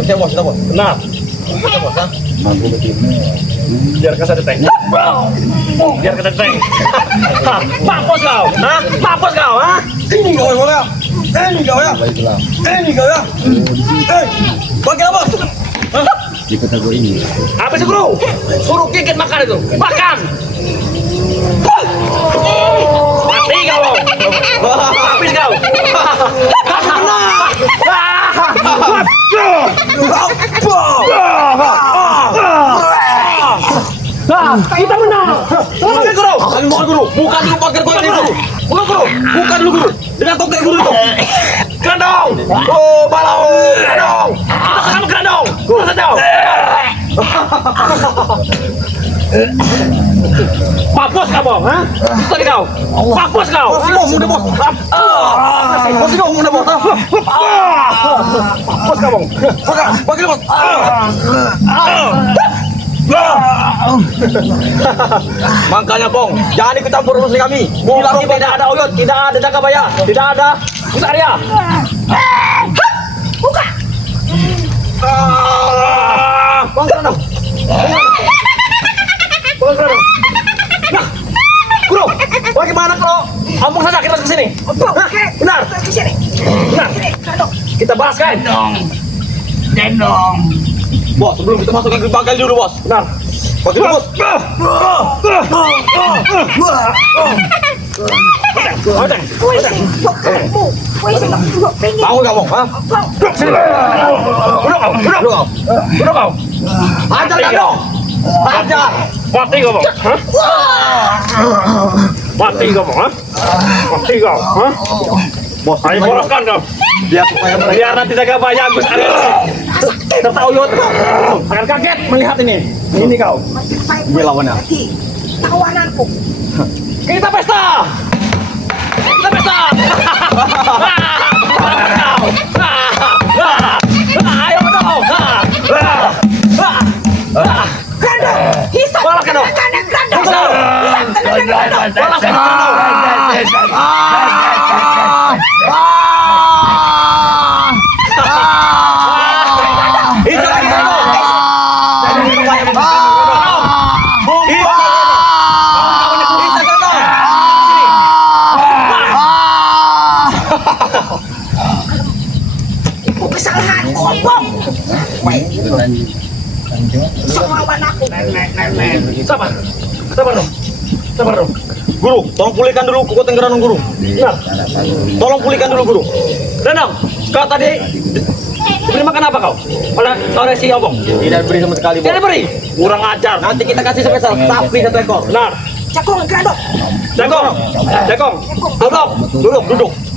Kita bos. Benar. Kita bos, ha? Biar kasar deteng. Biar kasar deteng. Mampus kau, ha? Mampus kau, ha? Ini kau ya. Ini kau ya. Bagi apa? Habis itu, Bro. Suruh gigit makan itu. Makan. Mati kau. Habis kau. Kita menang. Bukan guru. Kami mohon, Guru. Bukan dulu pagar guru ini, Guru. Bukan, Guru. Bukan dulu, Guru. Dengan tongkat guru itu. Grandong. Oh, balau. Grandong. Kita sama Grandong. Kurang saja. Mampus kau, Bang, ha? Tadi kau. Mampus kau. Masih ngomong deh, bos. Masih ngomong deh, bos. Mampus kau, Bang. Bagi bos. Makanya, Bong, jangan ikut campur urusan kami. Bilang tidak ada Oyot, tidak ada Jagabaya, tidak ada Kusarya. Buka. Bang Grandong. Bang Grandong. Nah, Guru, bagaimana kalau Lepaskan. Gendong. Bos, sebelum kita masuk ke bagal dulu, Bos. Benar. Bagal dulu, Bos. Kue sih, kok kamu? Kue sih, kok pengen. Mau enggak, Bos? Hah? Duduk kau. Hajar kan dong. Hajar. Mati kau, Bang. Hah? Mati kau, Bang. Hah? Mati kau. Hah? Bos, Ayo boroskan kau. Biar nanti jaga banyak Gus Ariel. Serta Uyut. Akan kaget melihat ini. Ini kau. Dia lawannya. Jadi, tawananku. Kita pesta. Kita pesta. Ayo dong. Grandong, hisap. Balas kan dong. Grandong, grandong. Hisap, grandong. Balas kan Itu kesalahanku, Bang. Sama aku. Sabar. Sabar dong. Sabar dong. Guru, tolong pulihkan dulu kekuatan Geranong, Guru. Benar. Tolong pulihkan dulu, Guru. Danang, kau tadi diberi makan apa kau? Oleh si Obong? Tidak beri sama sekali, Bos. Tidak beri. Kurang ajar. Nanti kita kasih spesial sapi 1 ekor. Benar. Jagung, grandong. Jagong. Jagong.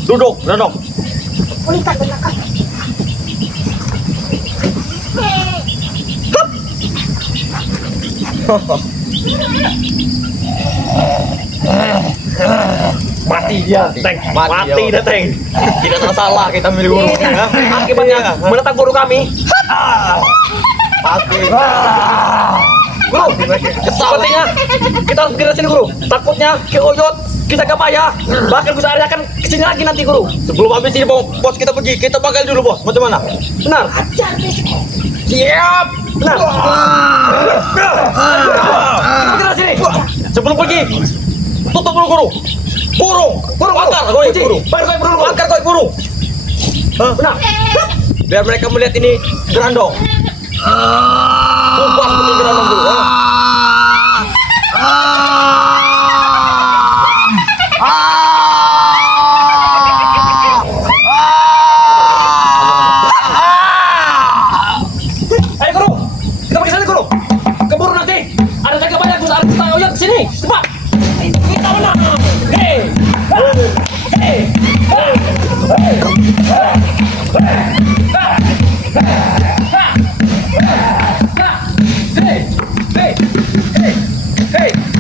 Duduk, Geranong. Pulihkan belakang. Mati dia, Teng. Mati dia. dia, Teng. Tidak salah kita milih guru. Ya. Akibatnya menentang guru kami. Pasti. Guru, sepertinya kita harus segera sini guru. Takutnya Ki Oyot, kita kepaya, bahkan Gus Arya akan kesini lagi nanti guru. Sebelum habis ini, Bos, kita pergi. Kita bagal dulu, Bos. Macam mana? Benar. Ajar besok. Siap. Benar. Segera sini. Sebelum pergi, tutup dulu, Guru. Kurung. Bakar, koi, Guru. Bakar, koi, Guru. Benar. Biar mereka melihat ini Gerandong. Sumpah seperti Gerandong, Guru. Ayo guru, kita pergi sana guru. Keburu nanti ada jaga banyak Gus Arya kita Oyot sini. Cepat. Kita menang. Hei. Hei. Hei. Hei. Hei. Hei.